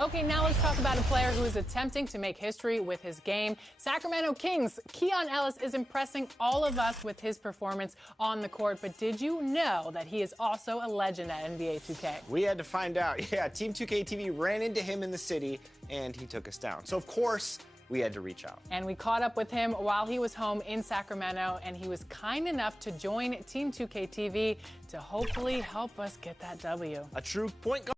Okay, now let's talk about a player who is attempting to make history with his game. Sacramento Kings' Keon Ellis is impressing all of us with his performance on the court, but did you know that he is also a legend at NBA 2K? We had to find out. Yeah, Team 2K TV ran into him in the city, and he took us down. So, of course, we had to reach out. And we caught up with him while he was home in Sacramento, and he was kind enough to join Team 2K TV to hopefully help us get that W. A true point guard.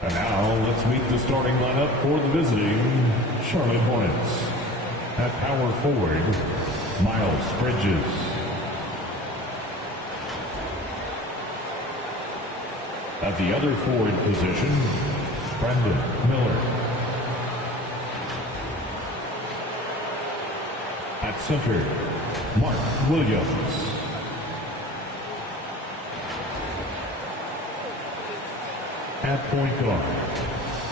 And now let's meet the starting lineup for the visiting Charlotte Hornets. At power forward, Miles Bridges. At the other forward position, Brandon Miller. At center, Mark Williams. At point guard,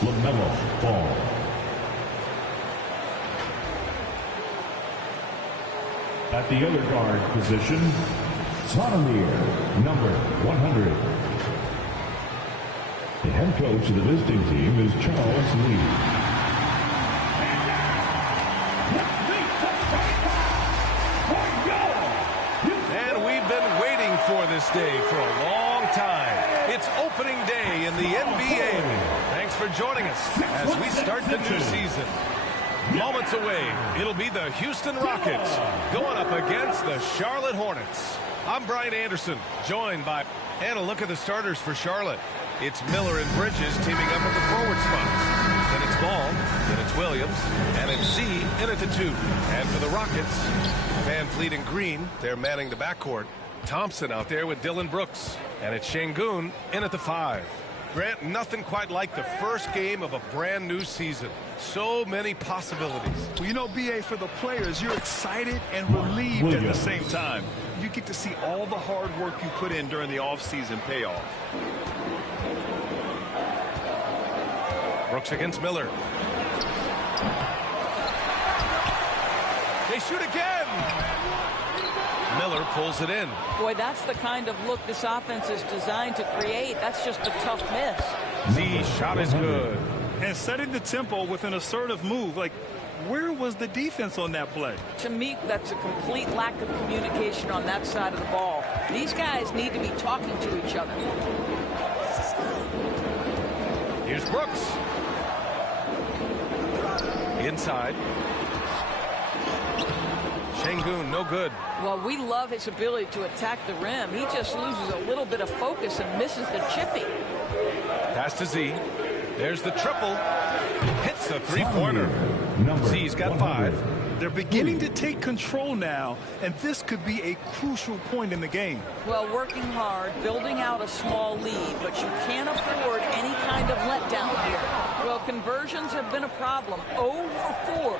LaMelo Ball. At the other guard position, Sonamir, number 100. The head coach of the visiting team is Charles Lee. And we've been waiting for this day for a long time. It's opening day in the NBA. Thanks for joining us as we start the new season. Moments away, it'll be the Houston Rockets going up against the Charlotte Hornets. I'm Brian Anderson, joined by... And a look at the starters for Charlotte. It's Miller and Bridges teaming up at the forward spots. Then it's Ball, then it's Williams, and it's Z in at the 2. And for the Rockets, Van Fleet and Green, they're manning the backcourt. Thompson out there with Dylan Brooks. And it's Şengün in at the 5. Grant, nothing quite like the first game of a brand new season. So many possibilities. Well, you know, B.A., for the players, you're excited and relieved at the same time. You get to see all the hard work you put in during the offseason pay off. Brooks against Miller. They shoot again. Miller pulls it in. Boy, that's the kind of look this offense is designed to create. That's just a tough miss. Z shot is good. And setting the tempo with an assertive move. Like, where was the defense on that play? To me, that's a complete lack of communication on that side of the ball. These guys need to be talking to each other. Here's Brooks. Inside. Şengün, no good. Well, we love his ability to attack the rim. He just loses a little bit of focus and misses the chippy. Pass to Z. There's the triple. Hits a three-pointer. Z's got 5. They're beginning to take control now, and this could be a crucial point in the game. Well, working hard, building out a small lead, but you can't afford any kind of letdown here. Well, conversions have been a problem. 0 for 4.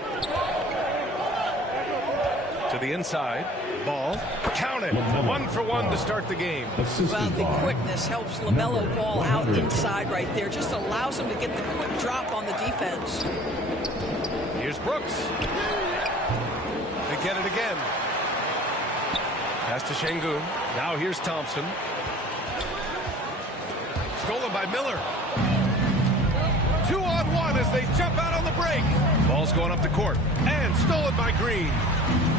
To the inside. Ball. Count it. 1 for 1 to start the game. Well, the quickness helps LaMelo Ball out inside right there. Just allows him to get the quick drop on the defense. Here's Brooks. They get it again. Pass to Şengün. Now here's Thompson. Stolen by Miller. 2-on-1 as they jump out on the break. Ball's going up the court. And stolen by Green.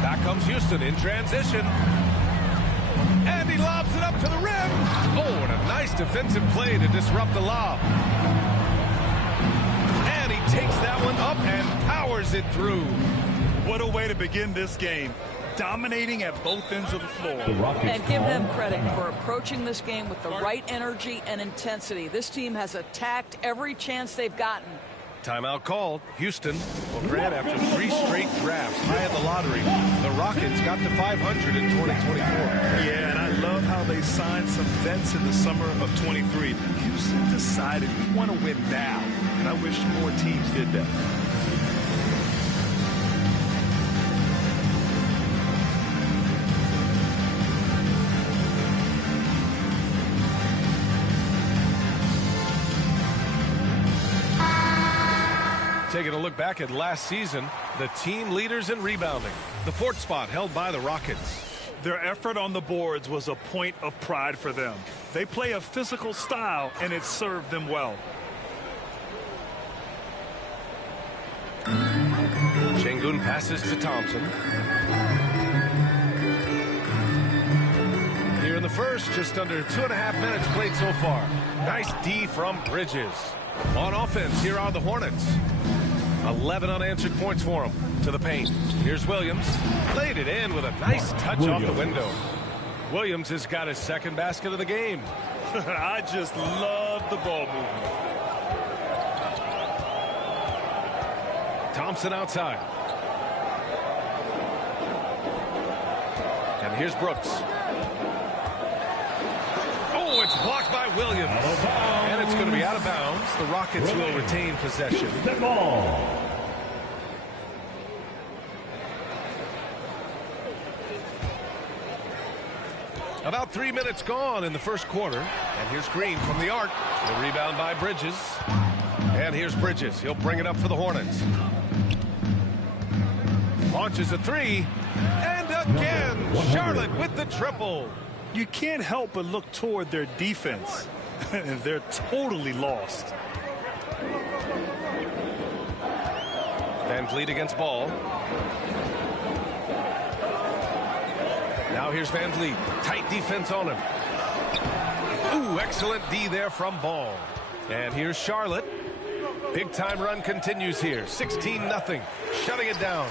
Back comes Houston in transition. And he lobs it up to the rim. Oh, and a nice defensive play to disrupt the lob. And he takes that one up and powers it through. What a way to begin this game. Dominating at both ends of the floor. And give them credit for approaching this game with the right energy and intensity. This team has attacked every chance they've gotten. Timeout called. Houston. Well, Grant, after 3 straight drafts high in the lottery, the Rockets got to 500 in 2024. Yeah, and I love how they signed some vets in the summer of 23. Houston decided we want to win now, and I wish more teams did that. Taking a look back at last season, the team leaders in rebounding. The fourth spot held by the Rockets. Their effort on the boards was a point of pride for them. They play a physical style, and it served them well. Şengün passes to Thompson. Here in the first, just under 2.5 minutes played so far. Nice D from Bridges. On offense, here are the Hornets. 11 unanswered points for them. To the paint. Here's Williams. Laid it in with a nice touch off the window. Williams has got his second basket of the game. I just love the ball movement. Thompson outside. And here's Brooks. Oh, it's blocked by Williams. And it's going to be out of bounds. The Rockets will retain possession. About 3 minutes gone in the first quarter. And here's Green from the arc. The rebound by Bridges. And here's Bridges. He'll bring it up for the Hornets. Launches a three. And again, Charlotte with the triple. You can't help but look toward their defense. They're totally lost. Van Vliet against Ball. Now here's Van Vliet. Tight defense on him. Ooh, excellent D there from Ball. And here's Charlotte. Big time run continues here. 16-0. Shutting it down.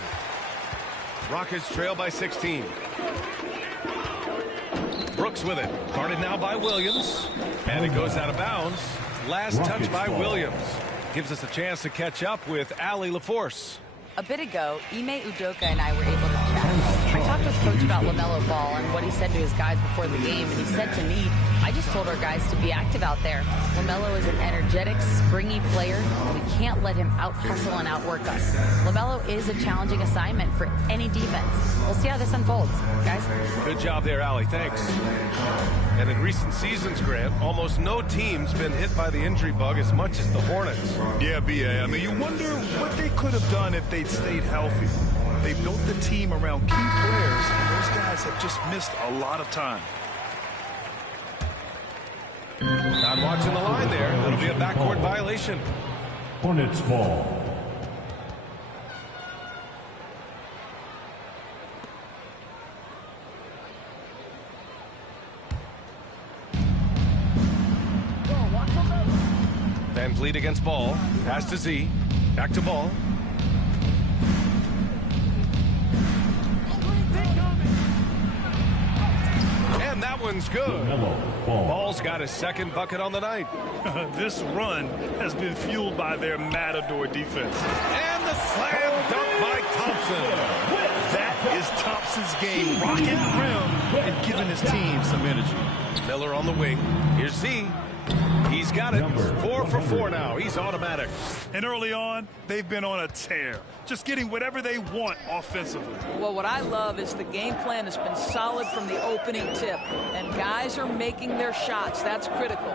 Rockets trail by 16. Brooks with it. Guarded now by Williams. And it goes out of bounds. Last touch by Williams. Gives us a chance to catch up with Allie LaForce. A bit ago, Ime Udoka and I were able to chat. I talked with Coach about LaMelo Ball and what he said to his guys before the game, and he said to me, I just told our guys to be active out there. LaMelo is an energetic, springy player, and we can't let him out-hustle and outwork us. LaMelo is a challenging assignment for any defense. We'll see how this unfolds, guys. Good job there, Allie. Thanks. And in recent seasons, Grant, almost no team's been hit by the injury bug as much as the Hornets. Yeah, B.A. I mean, you wonder what they could have done if they'd stayed healthy. They built the team around key players, and those guys have just missed a lot of time. Not watching the line there. That'll be a backcourt violation. Hornets ball. Van Vliet against Ball. Pass to Z. Back to Ball. And that one's good. Ball's got his second bucket on the night. This run has been fueled by their Matador defense. And the slam dunk by Thompson. That is Thompson's game, rocking the rim and giving his team some energy. Miller on the wing. Here's Z. He's got it. 4 for 4 now. He's automatic. And early on, they've been on a tear, just getting whatever they want offensively. Well, what I love is the game plan has been solid from the opening tip, and guys are making their shots. That's critical.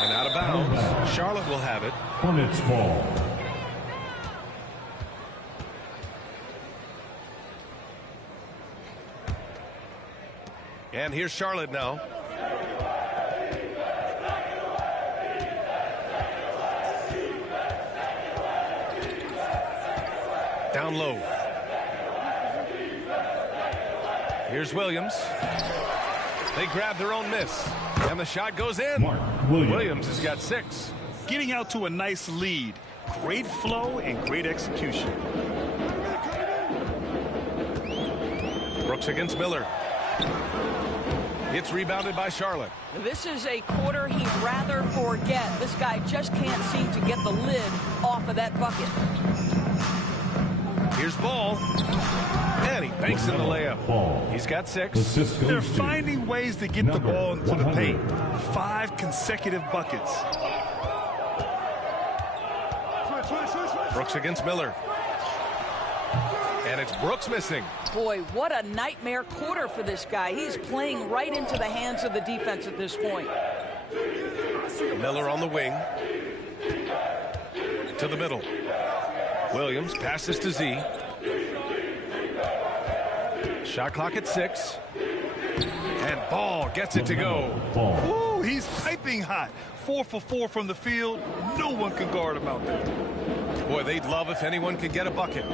And out of bounds. Charlotte will have it. Hornets ball. And here's Charlotte now. Down low. Here's Williams. They grab their own miss. And the shot goes in. Williams has got 6. Getting out to a nice lead. Great flow and great execution. Brooks against Miller. It's rebounded by Charlotte. This is a quarter he'd rather forget. This guy just can't seem to get the lid off of that bucket. Here's Ball. And he banks in the layup. He's got 6. They're finding ways to get the ball into the paint. 5 consecutive buckets. Brooks against Miller. And it's Brooks missing. Boy, what a nightmare quarter for this guy. He's playing right into the hands of the defense at this point. Miller on the wing. to the middle. Williams passes to Z. Shot clock at 6. And Ball gets it to go. Ooh, he's piping hot. 4 for 4 from the field. No one can guard him out there. Boy, they'd love if anyone could get a bucket.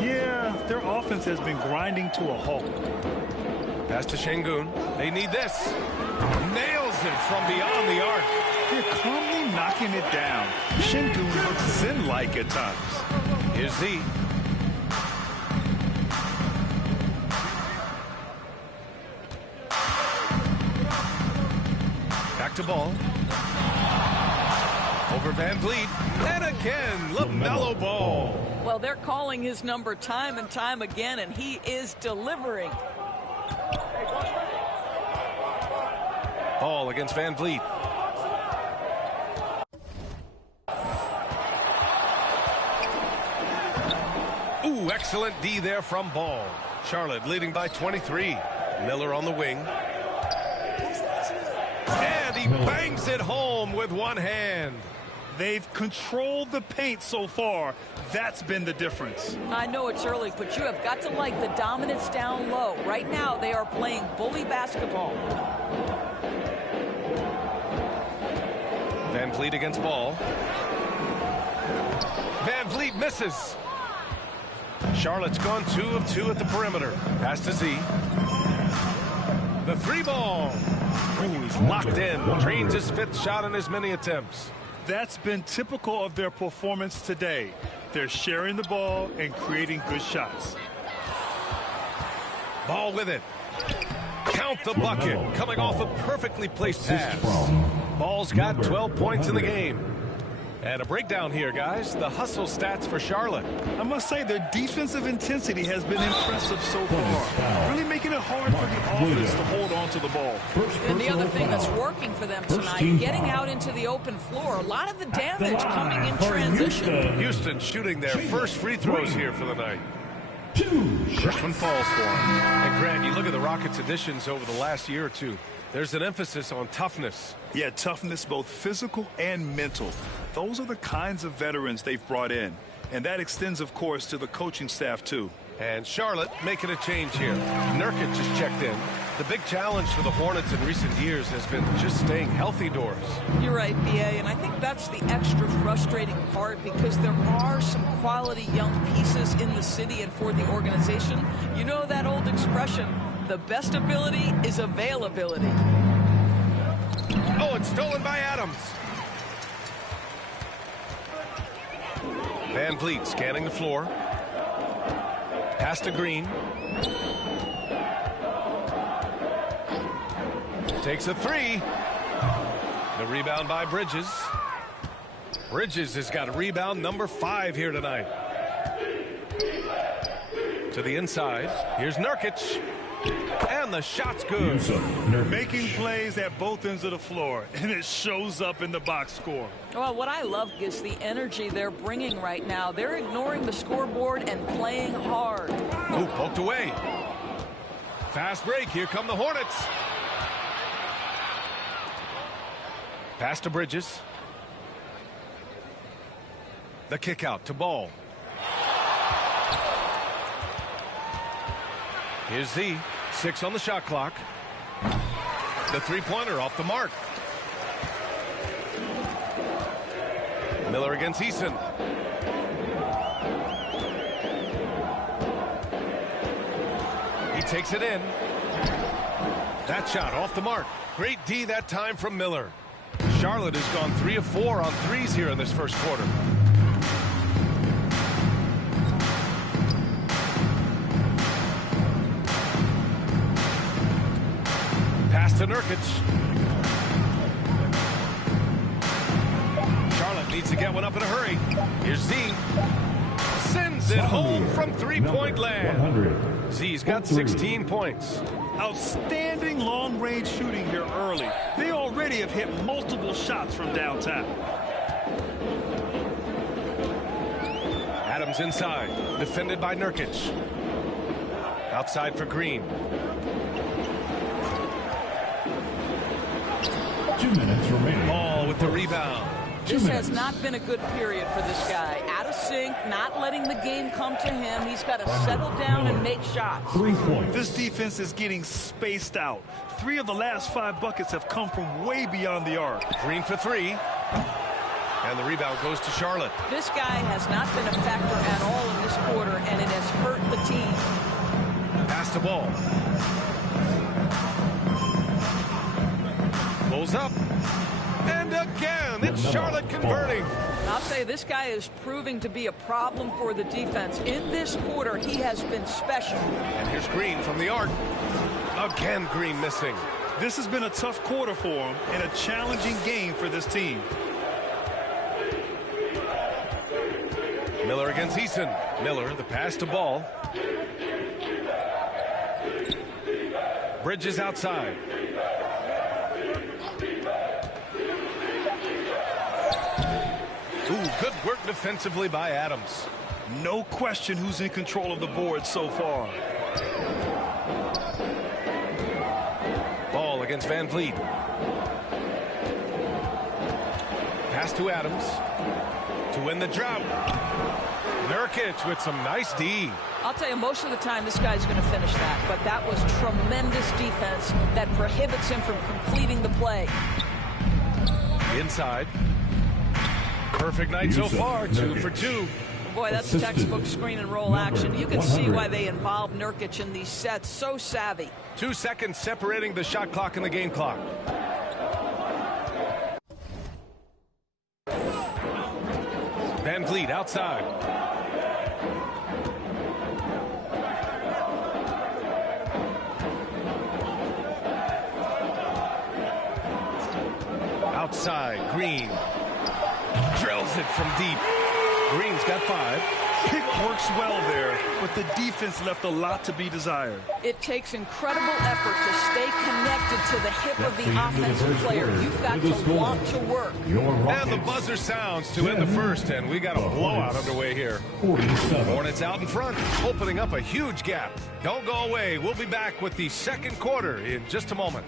Yeah, their offense has been grinding to a halt. Pass to Şengün. They need this. Nails it from beyond the arc. They're calmly knocking it down. Şengün looks zen-like at times. Here's Z. Back to Ball. Over Van Vliet. And again, LaMelo Ball. Well, they're calling his number time and time again, and he is delivering. Ball against Van Vliet. Ooh, excellent D there from Ball. Charlotte leading by 23. Miller on the wing. And he bangs it home with one hand. They've controlled the paint so far. That's been the difference. I know it's early, but you have got to like the dominance down low. Right now, they are playing bully basketball. Van Vliet against Ball. Van Vliet misses. Charlotte's gone 2 of 2 at the perimeter. Pass to Z. The 3-ball. Ooh, he's locked in. Drains his 5th shot in as many attempts. That's been typical of their performance today. They're sharing the ball and creating good shots. Ball with it. Count the bucket. Coming off a perfectly placed pass. Ball's got 12 points in the game. And a breakdown here, guys. The hustle stats for Charlotte. I must say their defensive intensity has been impressive so far. Really making it hard for the offense to hold on to the ball. And the other thing that's working for them tonight, getting out into the open floor. A lot of the damage coming in transition. Houston shooting their first free throws here for the night. First one falls for him. And Grant, you look at the Rockets' additions over the last year or two. There's an emphasis on toughness. Yeah, toughness, both physical and mental. Those are the kinds of veterans they've brought in. And that extends, of course, to the coaching staff, too. And Charlotte making a change here. Nurkic just checked in. The big challenge for the Hornets in recent years has been just staying healthy, Doris. You're right, B.A., and I think that's the extra frustrating part because there are some quality young pieces in the city and for the organization. You know that old expression, the best ability is availability. Oh, it's stolen by Adams. Van Vliet scanning the floor. Pass to Green. Takes a 3. The rebound by Bridges. Bridges has got a rebound number 5 here tonight. To the inside. Here's Nurkic. And the shot's good. Making plays at both ends of the floor, and it shows up in the box score. Well, what I love is the energy they're bringing right now. They're ignoring the scoreboard and playing hard. Oh, poked away. Fast break. Here come the Hornets. Pass to Bridges. The kick out to Ball. Here's Z. 6 on the shot clock. The three-pointer off the mark. Miller against Eason. He takes it in. That shot off the mark. Great D that time from Miller. Charlotte has gone 3 of 4 on threes here in this first quarter. Pass to Nurkic. Charlotte needs to get one up in a hurry. Here's Z. Sends it home from three-point land. Z's got 16 points. Outstanding long-range shooting here early. They already have hit multiple shots from downtown. Adams inside, defended by Nurkic. Outside for Green. 2 minutes remaining. Ball with the rebound. This has not been a good period for this guy. Out of sync, not letting the game come to him. He's got to settle down and make shots. 3 points. This defense is getting spaced out. 3 of the last 5 buckets have come from way beyond the arc. Green for 3. And the rebound goes to Charlotte. This guy has not been a factor at all in this quarter, and it has hurt the team. Pass the ball. Pulls up. And again, it's Charlotte converting. I'll say this guy is proving to be a problem for the defense. In this quarter, he has been special. And here's Green from the arc. Again, Green missing. This has been a tough quarter for him and a challenging game for this team. Miller against Eason. Miller, the pass to Ball. Bridges outside. Ooh, good work defensively by Adams. No question who's in control of the board so far. Ball against Van Vliet. Pass to Adams. To win the drought. Nurkic with some nice D. I'll tell you, most of the time this guy's going to finish that, but that was tremendous defense that prohibits him from completing the play. Inside. Perfect night so far, 2 for 2. Boy, that's textbook screen and roll action. You can see why they involve Nurkic in these sets. So savvy. 2 seconds separating the shot clock and the game clock. Van Vliet outside. Outside, Green. Drills it from deep. Green's got 5. Pick works well there, but the defense left a lot to be desired. It takes incredible effort to stay connected to the hip of the offensive player. You've got to want to work. And the buzzer sounds to end the first, and we got a blowout underway here. 47. Hornets out in front, opening up a huge gap. Don't go away. We'll be back with the second quarter in just a moment.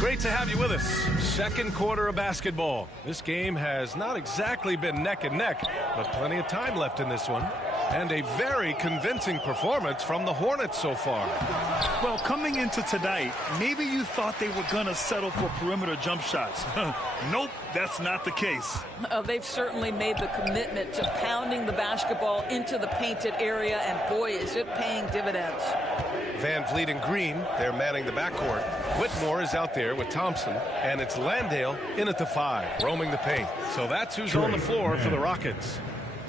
Great to have you with us. Second quarter of basketball. This game has not exactly been neck and neck, but plenty of time left in this one. And a very convincing performance from the Hornets so far. Well, coming into tonight, maybe you thought they were going to settle for perimeter jump shots. Nope, that's not the case. They've certainly made the commitment to pounding the basketball into the painted area, and boy, is it paying dividends. Van Vliet and Green, they're manning the backcourt. Whitmore is out there with Thompson, and it's Landale in at the 5, roaming the paint. So that's who's on the floor for the Rockets.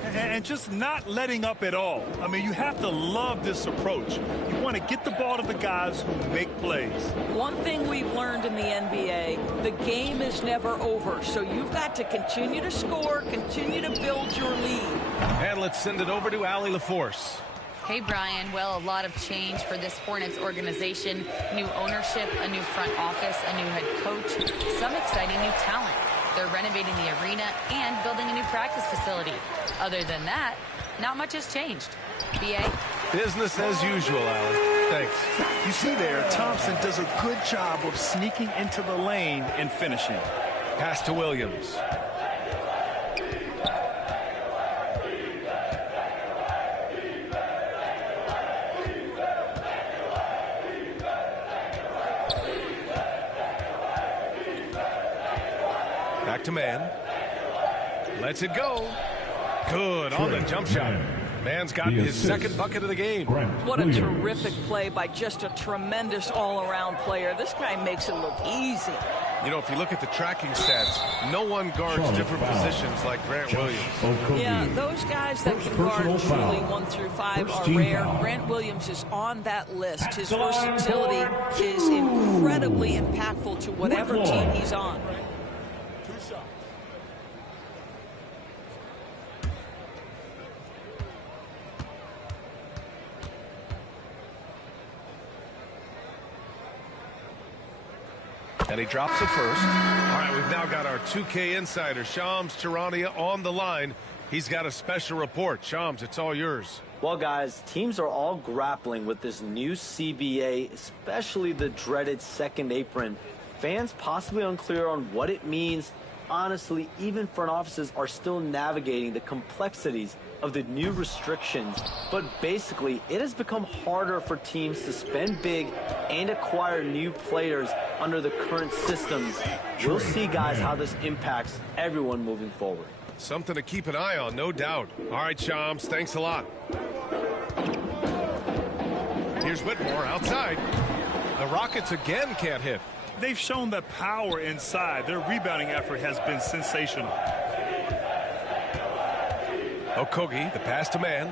And just not letting up at all. I mean, you have to love this approach. You want to get the ball to the guys who make plays. One thing we've learned in the NBA, the game is never over. So you've got to continue to score, continue to build your lead. And let's send it over to Allie LaForce. Hey, Brian. Well, a lot of change for this Hornets organization. New ownership, a new front office, a new head coach, some exciting new talent. They're renovating the arena and building a new practice facility. Other than that, not much has changed. BA? Business as usual, Allie. Thanks. You see there, Thompson does a good job of sneaking into the lane and finishing. Pass to Williams. Back to man. Lets it go. Good on the jump shot. Man's got his second bucket of the game. What a terrific play by just a tremendous all-around player. This guy makes it look easy. You know, if you look at the tracking stats, no one guards different positions like Grant Williams. Yeah, those guys that can guard truly 1 through 5 are rare. Grant Williams is on that list. His versatility is incredibly impactful to whatever team he's on. shots. And he drops it first. All right, we've now got our 2K insider, Shams Charania, on the line. He's got a special report. Shams, it's all yours. Well, guys, teams are all grappling with this new CBA, especially the dreaded second apron. Fans possibly unclear on what it means. Honestly, even front offices are still navigating the complexities of the new restrictions. But basically, it has become harder for teams to spend big and acquire new players under the current systems. We'll see, guys, how this impacts everyone moving forward. Something to keep an eye on, no doubt. All right, Shams, thanks a lot. Here's Whitmore outside. The Rockets again can't hit. They've shown that power inside. Their rebounding effort has been sensational. Okogie, the pass to man.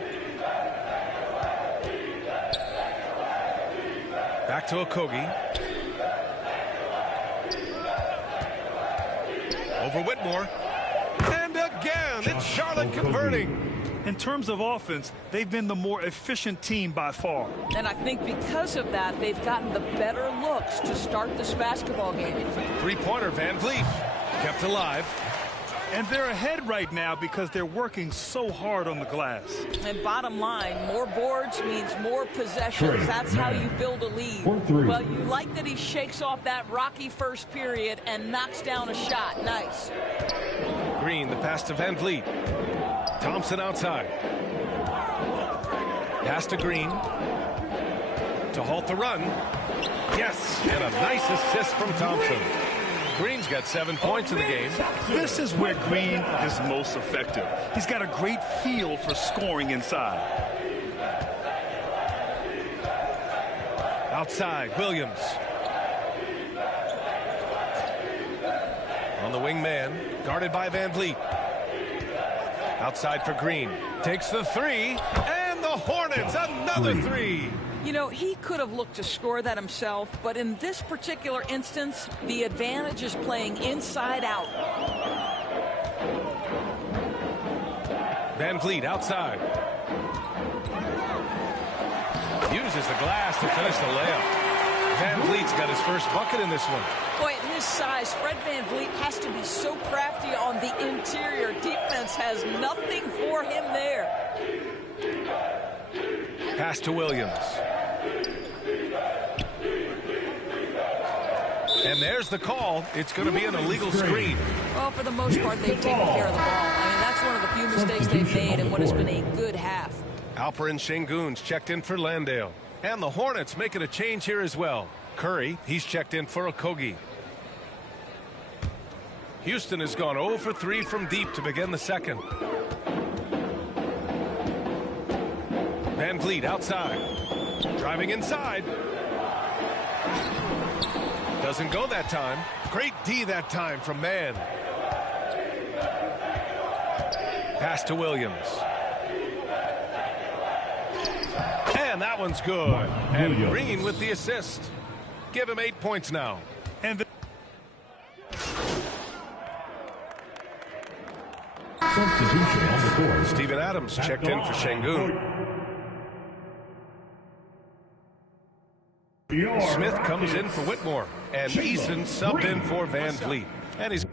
Back to Okogie. Over Whitmore. And again, it's Charlotte converting. In terms of offense, they've been the more efficient team by far. And I think because of that, they've gotten the better looks to start this basketball game. Three-pointer, Van Vliet. Kept alive. And they're ahead right now because they're working so hard on the glass. And bottom line, more boards means more possessions. That's how you build a lead. Well, you like that he shakes off that rocky first period and knocks down a shot. Nice. Green, the pass to Van Vliet. Thompson outside. Pass to Green. To halt the run. Yes, and a nice assist from Thompson. Green's got 7 points in the game. This is where Green is most effective. He's got a great feel for scoring inside. Outside, Williams. On the wing man, guarded by Van Vliet. Outside for Green. Takes the three, and the Hornets, another three. You know, he could have looked to score that himself, but in this particular instance, the advantage is playing inside out. Van Vliet outside. Uses the glass to finish the layup. Van Vliet's got his first bucket in this one. Boy, at his size, Fred Van Vliet has to be so crafty on the interior. Defense has nothing for him there. Pass to Williams. And there's the call. It's going to be an illegal screen. Well, for the most part, they've taken care of the ball. I mean, that's one of the few mistakes they've made in what has been a good half. Alperin Sengun's checked in for Landale. And the Hornets making a change here as well. Curry, he's checked in for Okogie. Houston has gone 0 for 3 from deep to begin the second. Van Vliet outside. Driving inside. Doesn't go that time. Great D that time from Mann. Pass to Williams. And that one's good. And Green with the assist. Give him 8 points now. And Substitution on the court. Steven Adams checked in for Sengun. Smith comes in for Whitmore. And Eason subbed in for Van Vliet. And he's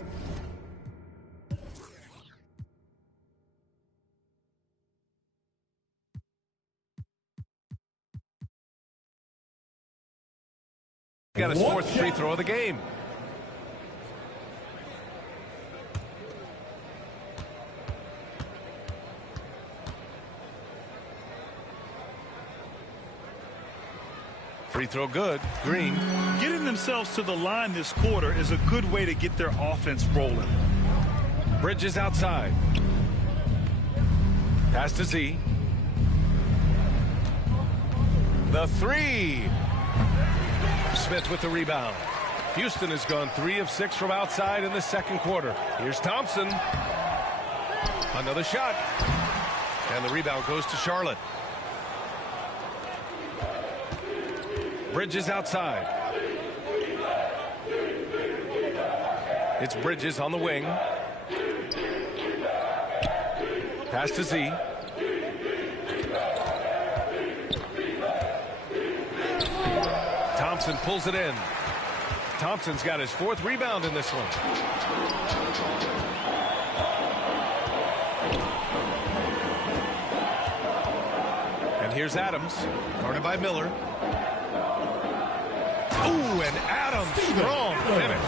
got his fourth free throw of the game. Free throw good. Green. getting themselves to the line this quarter is a good way to get their offense rolling. Bridges outside. Pass to Z. The three. Smith with the rebound. Houston has gone 3 of 6 from outside in the second quarter. Here's Thompson. Another shot. And the rebound goes to Charlotte. Bridges outside. It's Bridges on the wing. Pass to Z. Thompson pulls it in. Thompson's got his 4th rebound in this one. And here's Adams, guarded by Miller. Ooh, and Adams, strong finish.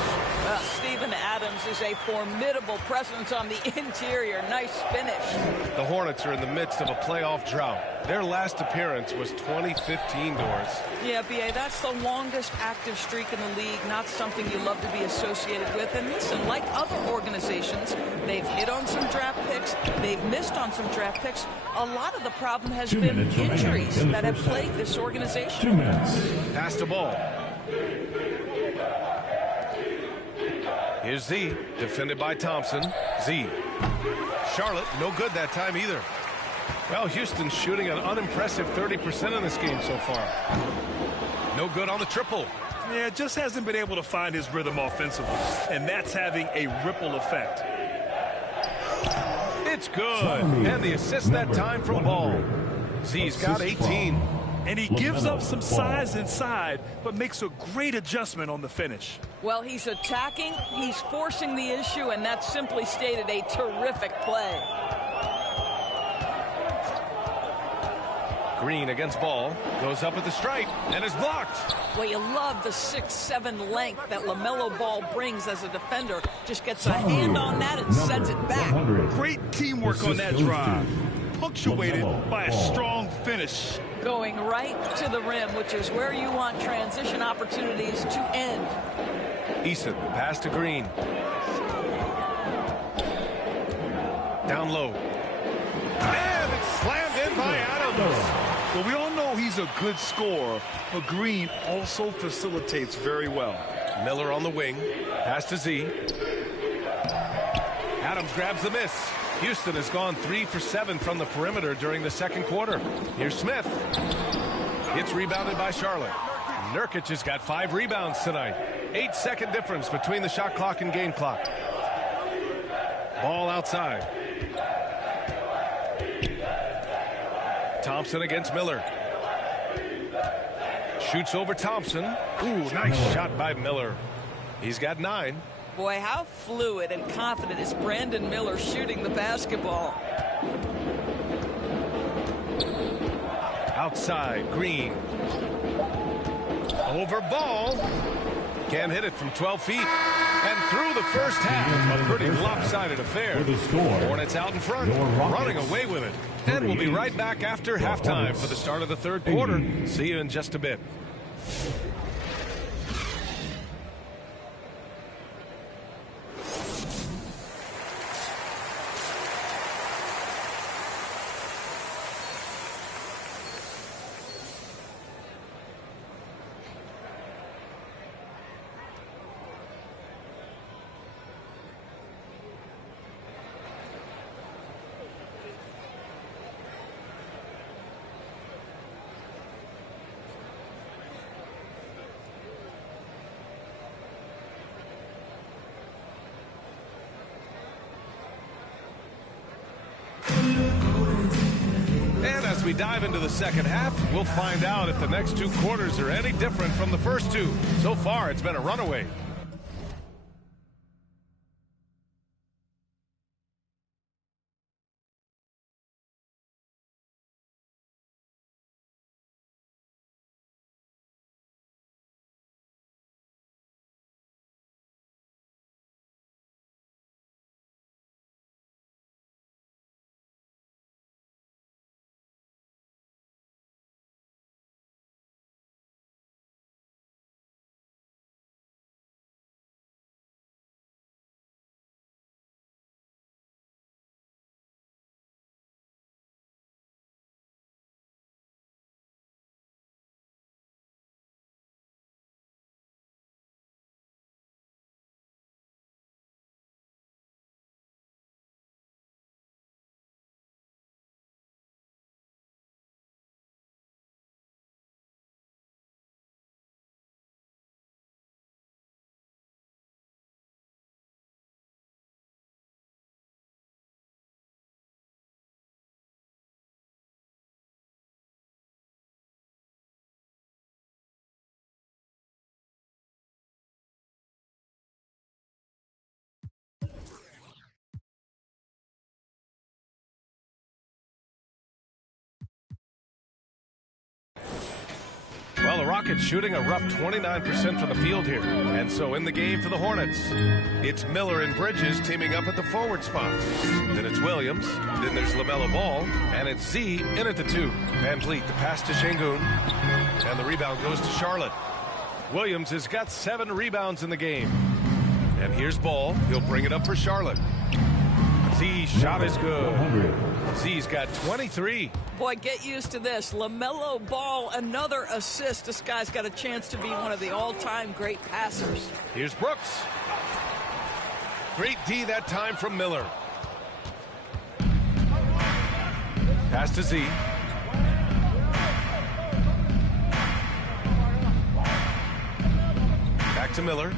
Steven Adams is a formidable presence on the interior. Nice finish. The Hornets are in the midst of a playoff drought. Their last appearance was 2015, Doris. Yeah, B.A., that's the longest active streak in the league. Not something you love to be associated with. And listen, like other organizations, they've hit on some draft picks. They've missed on some draft picks. A lot of the problem has been injuries that have plagued this organization. 2 minutes. Pass the ball. Here's Z, defended by Thompson. Z. Charlotte, no good that time either. Well, Houston's shooting an unimpressive 30% in this game so far. No good on the triple. Yeah, just hasn't been able to find his rhythm offensively, and that's having a ripple effect. It's good. And the assist that time from Ball. Z's got 18. And he gives up some size inside, but makes a great adjustment on the finish. Well, he's attacking, he's forcing the issue, and that's simply stated a terrific play. Green against Ball. Goes up at the stripe and is blocked. Well, you love the 6'7" length that LaMelo Ball brings as a defender. Just gets a hand on that and sends it back. Great teamwork on that drive. Punctuated by a strong finish. Going right to the rim, which is where you want transition opportunities to end. Eason, pass to Green. Down low. And it's slammed in by Adams. Well, we all know he's a good scorer, but Green also facilitates very well. Miller on the wing. Pass to Z. Adams grabs the miss. Houston has gone 3 for 7 from the perimeter during the second quarter. Here's Smith. It's rebounded by Charlotte. Nurkic has got 5 rebounds tonight. 8-second difference between the shot clock and game clock. Ball outside. Thompson against Miller. Shoots over Thompson. Ooh, nice shot by Miller. He's got 9. Boy, how fluid and confident is Brandon Miller shooting the basketball. Outside, Green. Over Ball. Can't hit it from 12 feet. And through the first half, a pretty lopsided affair. Hornets out in front, running away with it. And we'll be right back after halftime for the start of the third quarter. See you in just a bit. As we dive into the second half, we'll find out if the next 2 quarters are any different from the first 2. So far, it's been a runaway. the Rockets shooting a rough 29% from the field here. And so in the game for the Hornets, it's Miller and Bridges teaming up at the forward spots. Then it's Williams. Then there's LaMelo Ball. And it's Z in at the 2. Van Vliet, the pass to Şengün. And the rebound goes to Charlotte. Williams has got 7 rebounds in the game. And here's Ball. He'll bring it up for Charlotte. Z shot is good. Z's got 23. Boy, get used to this. LaMelo Ball, another assist. This guy's got a chance to be one of the all-time great passers. Here's Brooks. Great D that time from Miller. Pass to Z. Back to Miller.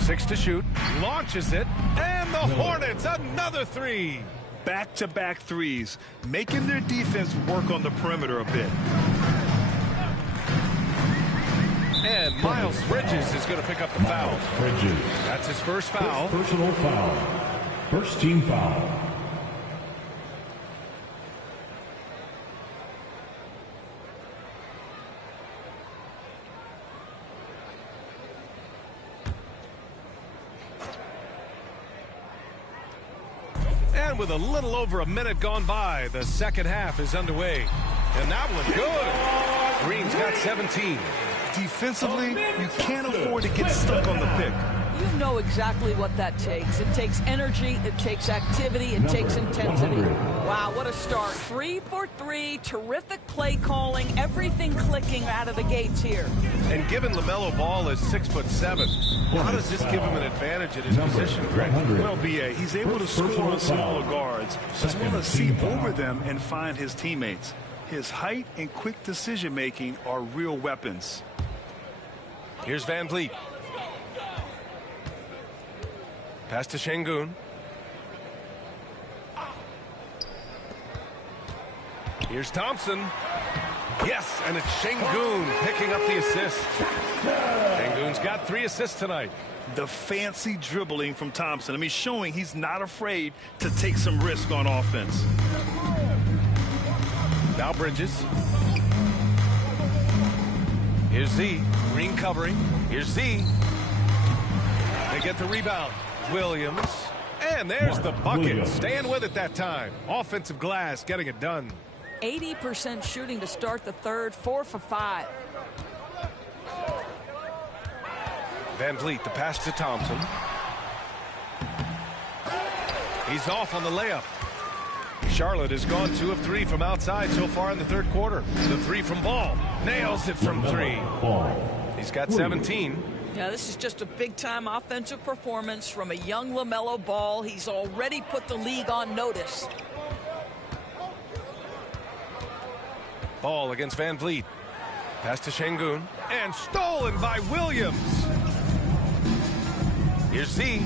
6 to shoot. Launches it. And the Hornets, another 3. Back-to-back threes, making their defense work on the perimeter a bit. And Miles Bridges is going to pick up the foul. Bridges. That's his first foul. Personal foul. First team foul. And with a little over a minute gone by, the second half is underway. And that one good. Green's got 17. Defensively, you can't afford to get stuck on the pick. You know exactly what that takes. It takes energy, it takes activity, it takes intensity. 100. Wow, what a start. 3 for 3, terrific play calling, everything clicking out of the gates here. And given LaMelo Ball is 6'7", how does this give him an advantage at his position, Greg? Well, B.A., he's able to score on smaller guards, as well as see over them and find his teammates. His height and quick decision-making are real weapons. Here's Van Vliet. Pass to Şengün. Here's Thompson. Yes, and it's Şengün picking up the assist. Şengün's got 3 assists tonight. The fancy dribbling from Thompson. I mean, showing he's not afraid to take some risk on offense. Now Bridges. Here's Z. Green covering. Here's Z. They get the rebound. Williams. And there's the bucket. Williams. Staying with it that time. Offensive glass getting it done. 80% shooting to start the third, 4 for 5. Van Vliet, the pass to Thompson. He's off on the layup. Charlotte has gone 2 of 3 from outside so far in the third quarter. The 3 from Ball. Nails it from 3. He's got 17. Yeah, this is just a big-time offensive performance from a young LaMelo Ball. He's already put the league on notice. Ball against Van Vliet. Pass to Şengün. And stolen by Williams. Here's Z.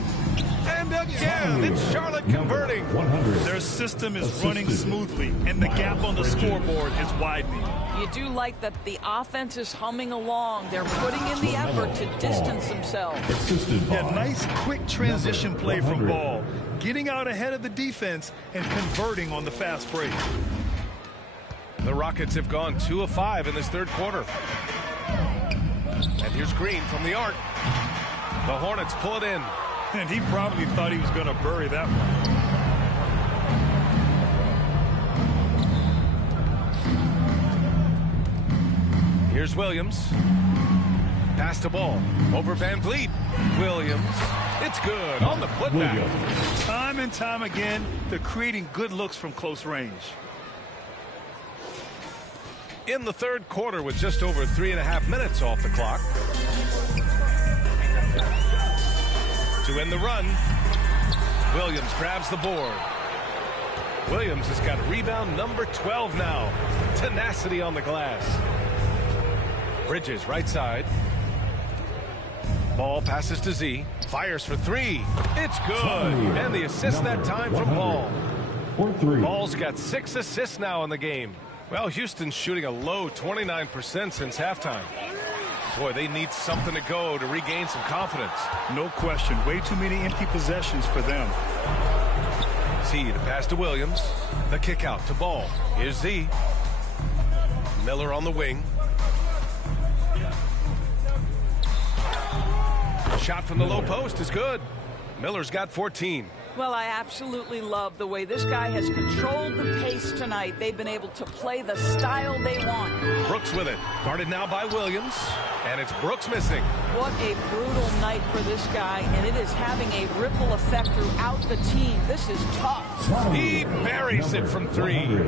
And again, it's Charlotte converting. 100. Their system is running smoothly, and the gap on the scoreboard is widening. You do like that the offense is humming along. They're putting in the effort to distance themselves. Assisted by A nice quick transition play from Ball, getting out ahead of the defense and converting on the fast break. The Rockets have gone 2 of 5 in this third quarter. And here's Green from the arc. The Hornets pull it in. And he probably thought he was going to bury that one. Here's Williams. Pass to Ball. Over Van Vliet. Williams. It's good on the putback. Time and time again, they're creating good looks from close range. In the third quarter with just over 3.5 minutes off the clock. To end the run, Williams grabs the board. Williams has got rebound number 12 now. Tenacity on the glass. Bridges right side. Ball passes to Z. Fires for 3. It's good. And the assist that time from Ball. Ball's got 6 assists now in the game. Well, Houston's shooting a low 29% since halftime. Boy, they need something to go to regain some confidence. No question. Way too many empty possessions for them. Z to pass to Williams. The kick out to Ball. Here's Z. Miller on the wing. Shot from the low post is good. Miller's got 14. Well, I absolutely love the way this guy has controlled the pace tonight. They've been able to play the style they want. Brooks with it. Guarded now by Williams. And it's Brooks missing. What a brutal night for this guy, and it is having a ripple effect throughout the team. This is tough. He buries it from 3.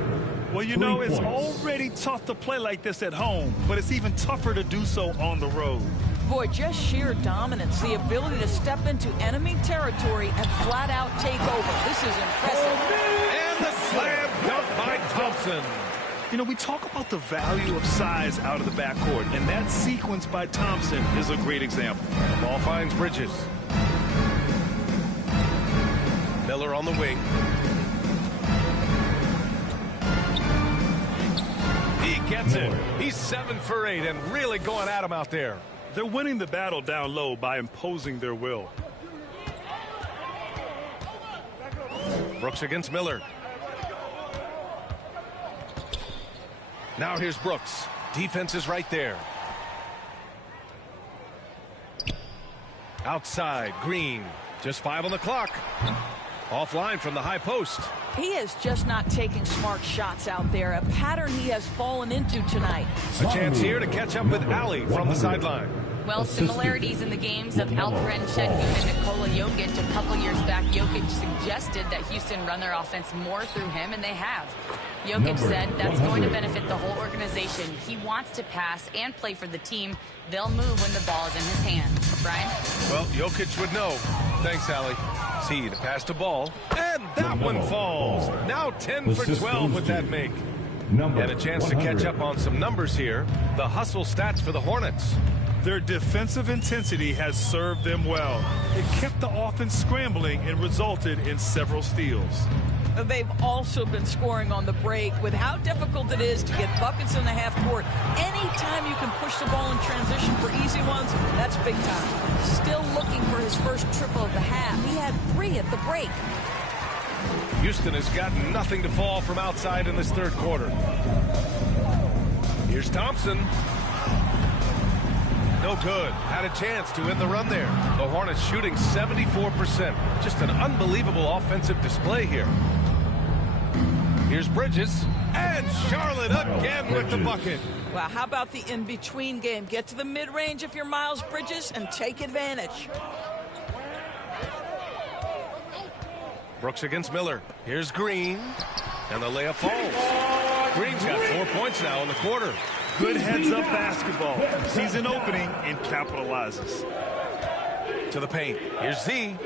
Well, you know, it's already tough to play like this at home, but it's even tougher to do so on the road. Boy, just sheer dominance, the ability to step into enemy territory and flat out take over. This is impressive. And the slam dunk by Thompson. You know, we talk about the value of size out of the backcourt, and that sequence by Thompson is a great example. The ball finds Bridges. Miller on the wing. He gets it. He's 7 for 8 and really going at him out there. They're winning the battle down low by imposing their will. Brooks against Miller. Now here's Brooks. Defense is right there. Outside, Green. Just 5 on the clock. Offline from the high post. He is just not taking smart shots out there, a pattern he has fallen into tonight. A chance here to catch up with Ali from the sideline. Well, similarities in the games of Alperen Şengün and Nikola Jokic a couple years back. Jokic suggested that Houston run their offense more through him, and they have. Jokic said that's going to benefit the whole organization. He wants to pass and play for the team. They'll move when the ball is in his hands. Brian? Well, Jokic would know. Thanks, Allie. See the pass to Ball. And that one falls. Now 10 for 12 with that make. And a chance to catch up on some numbers here. The hustle stats for the Hornets. Their defensive intensity has served them well. It kept the offense scrambling and resulted in several steals. They've also been scoring on the break. With how difficult it is to get buckets in the half court, anytime you can push the ball in transition for easy ones, that's big time. Still looking for his first triple of the half. He had 3 at the break. Houston has got nothing to fall from outside in this third quarter. Here's Thompson. No good. Had a chance to win the run there. The Hornets shooting 74%. Just an unbelievable offensive display here. Here's Bridges. And Charlotte again with the bucket. Wow, how about the in-between game? Get to the mid-range if you're Miles Bridges and take advantage. Brooks against Miller. Here's Green. And the layup falls. Green's got 4 points now in the quarter. Good heads-up basketball. Sees an opening and capitalizes. To the paint. Here's Z.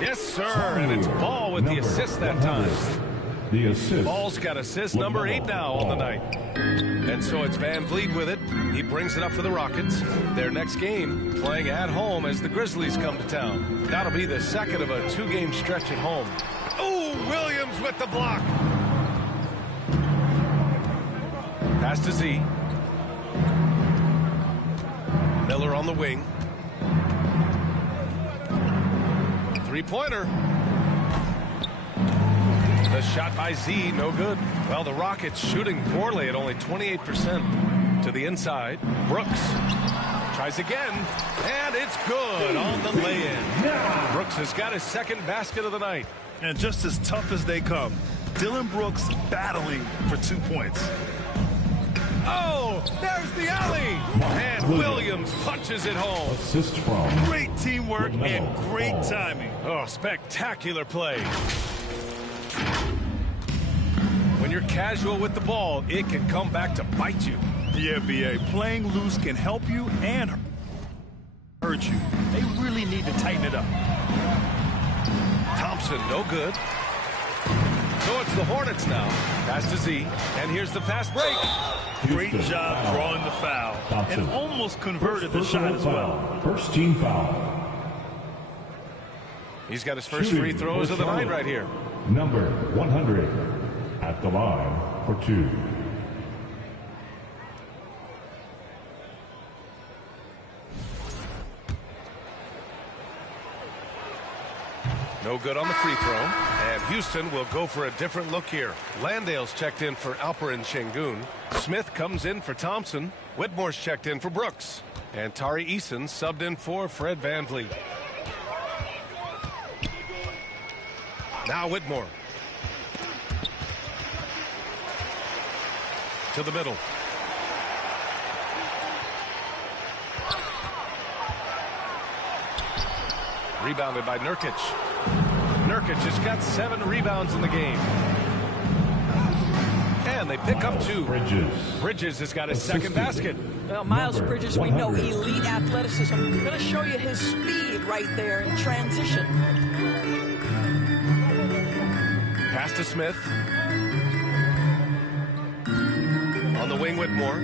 Yes, sir. And it's Ball with the assist that time. The assist. Ball's got assist number 8 now on the night. And so it's Van Vliet with it. He brings it up for the Rockets. Their next game playing at home as the Grizzlies come to town. That'll be the second of a 2-game stretch at home. Oh, Williams with the block. Pass to Z. Miller on the wing. 3-pointer. The shot by Z, no good. Well, the Rockets shooting poorly at only 28%. To the inside. Brooks tries again. And it's good on the lay-in. Brooks has got his second basket of the night. And just as tough as they come, Dillon Brooks battling for 2 points. Oh, there's the alley. And Williams punches it home. Assist from. Great teamwork and great timing. Oh, spectacular play. When you're casual with the ball, it can come back to bite you. The NBA, playing loose can help you and hurt you. They really need to tighten it up. Thompson, no good. So it's the Hornets now. Pass to Z. And here's the fast break. Great job drawing the foul. And almost converted the shot as well. First team foul. He's got his first free throws of the night right here. Number 100 at the line for 2. No good on the free throw. And Houston will go for a different look here. Landale's checked in for Alperin Şengün. Smith comes in for Thompson. Whitmore's checked in for Brooks. And Tari Eason subbed in for Fred VanVleet. Now Whitmore. To the middle. Rebounded by Nurkic. Nurkic has got 7 rebounds in the game. And they pick up 2. Bridges has got his second basket. Well, Miles Bridges, we know elite athleticism. I'm going to show you his speed right there in transition. Pass to Smith. On the wing, Whitmore.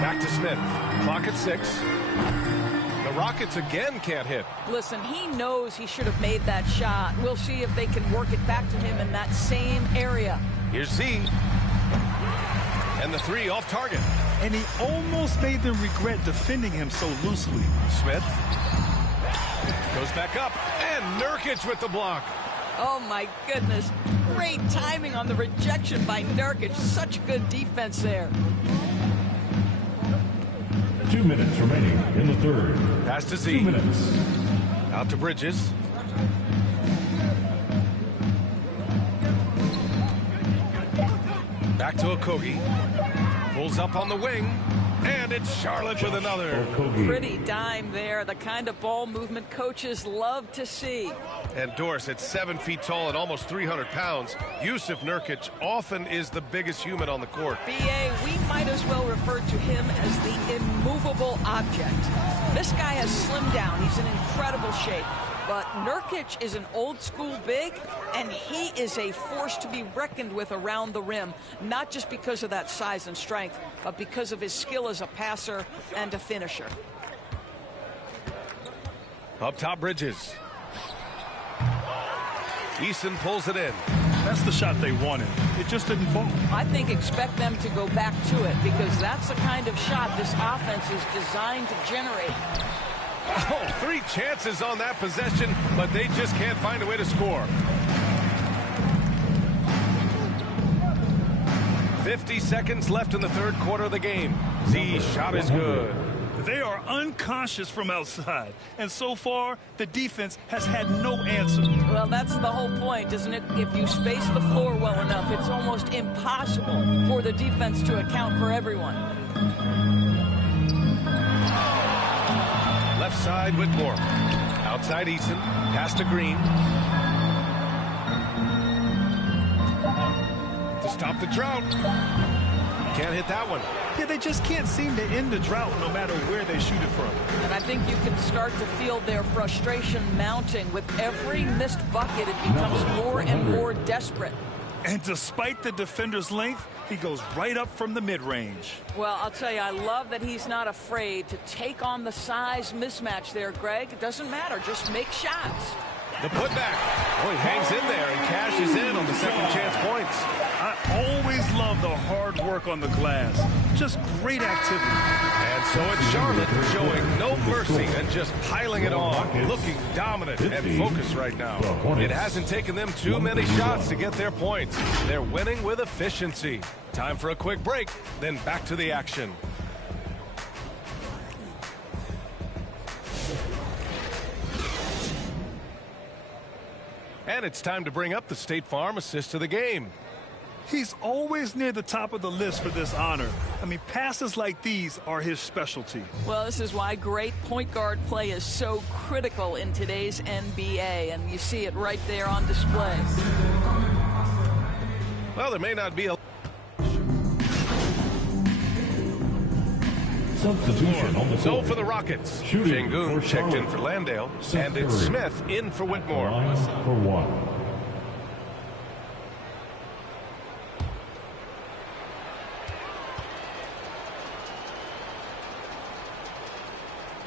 Back to Smith. Clock at 6. The Rockets again can't hit. Listen, he knows he should have made that shot. We'll see if they can work it back to him in that same area. Here's Z. And the 3 off target. And he almost made them regret defending him so loosely. Smith goes back up. And Nurkic with the block. Oh, my goodness. Great timing on the rejection by Nurkic. Such good defense there. 2 minutes remaining in the third. Pass to Z. 2 minutes. Out to Bridges. Back to Okogie. Pulls up on the wing. And it's Charlotte with another. Pretty dime there. The kind of ball movement coaches love to see. And Doris, at 7 feet tall and almost 300 pounds, Yusuf Nurkic often is the biggest human on the court. B.A., we might as well refer to him as the immovable object. This guy has slimmed down. He's in incredible shape. But Nurkic is an old-school big, and he is a force to be reckoned with around the rim, not just because of that size and strength, but because of his skill as a passer and a finisher. Up top, Bridges. Eason pulls it in. That's the shot they wanted. It just didn't fall. I think expect them to go back to it, because that's the kind of shot this offense is designed to generate. Oh, 3 chances on that possession, but they just can't find a way to score. 50 seconds left in the third quarter of the game. Z shot is good. They are unconscious from outside, and so far the defense has had no answer. Well, that's the whole point, isn't it? If you space the floor well enough, it's almost impossible for the defense to account for everyone. Left side, Whitmore. Outside, Eason. Pass to Green. To stop the drought. Can't hit that one. Yeah, they just can't seem to end the drought no matter where they shoot it from. And I think you can start to feel their frustration mounting. With every missed bucket, it becomes more and more desperate. And despite the defender's length, he goes right up from the mid-range. Well, I'll tell you, I love that he's not afraid to take on the size mismatch there, Greg. It doesn't matter. Just make shots. The putback. Oh, he hangs in there and cashes in on the second chance points. I always love the hard work on the glass. Just great activity. And so it's Charlotte showing no mercy and just piling it on, looking dominant and focused right now. It hasn't taken them too many shots to get their points. They're winning with efficiency. Time for a quick break, then back to the action. And it's time to bring up the State Farm assist of the game. He's always near the top of the list for this honor. I mean, passes like these are his specialty. Well, this is why great point guard play is so critical in today's NBA, and you see it right there on display. Well, there may not be a substitution on the so floor. for the Rockets, Shooting Şengün for checked in Charlotte. for Landale, Seth and it's Curry. Smith in for Whitmore. Line for 1.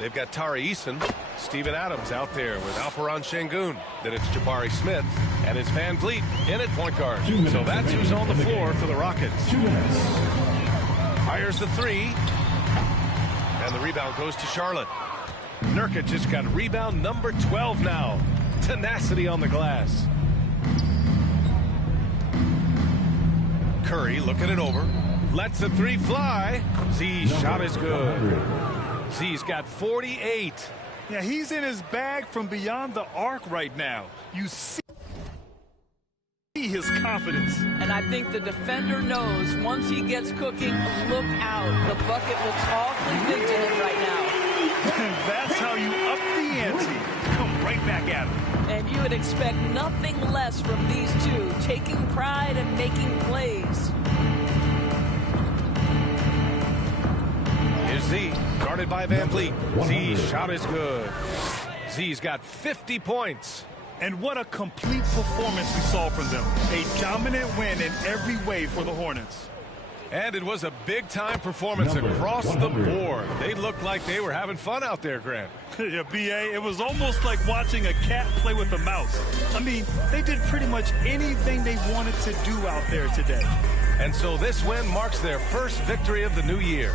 They've got Tari Eason, Steven Adams out there with Alperin Şengün. Then it's Jabari Smith, and it's VanVleet in at point guard. So that's who's on the floor for the Rockets. 2 minutes. Fires the 3, and the rebound goes to Charlotte. Nurkic just got rebound number 12 now. Tenacity on the glass. Curry looking it over. Lets the three fly. Z's shot is good. Z's got 48. Yeah, he's in his bag from beyond the arc right now. You see his confidence. And I think the defender knows once he gets cooking, look out. The bucket looks awfully big to him right now. And that's how you up the ante. Come right back at him. And you would expect nothing less from these two, taking pride and making plays. Here's Z, guarded by Van Vliet. Z's shot is good. Z's got 50 points. And what a complete performance we saw from them. A dominant win in every way for the Hornets. And it was a big-time performance across the board. They looked like they were having fun out there, Grant. Yeah, B.A., it was almost like watching a cat play with a mouse. I mean, they did pretty much anything they wanted to do out there today. And so this win marks their first victory of the new year.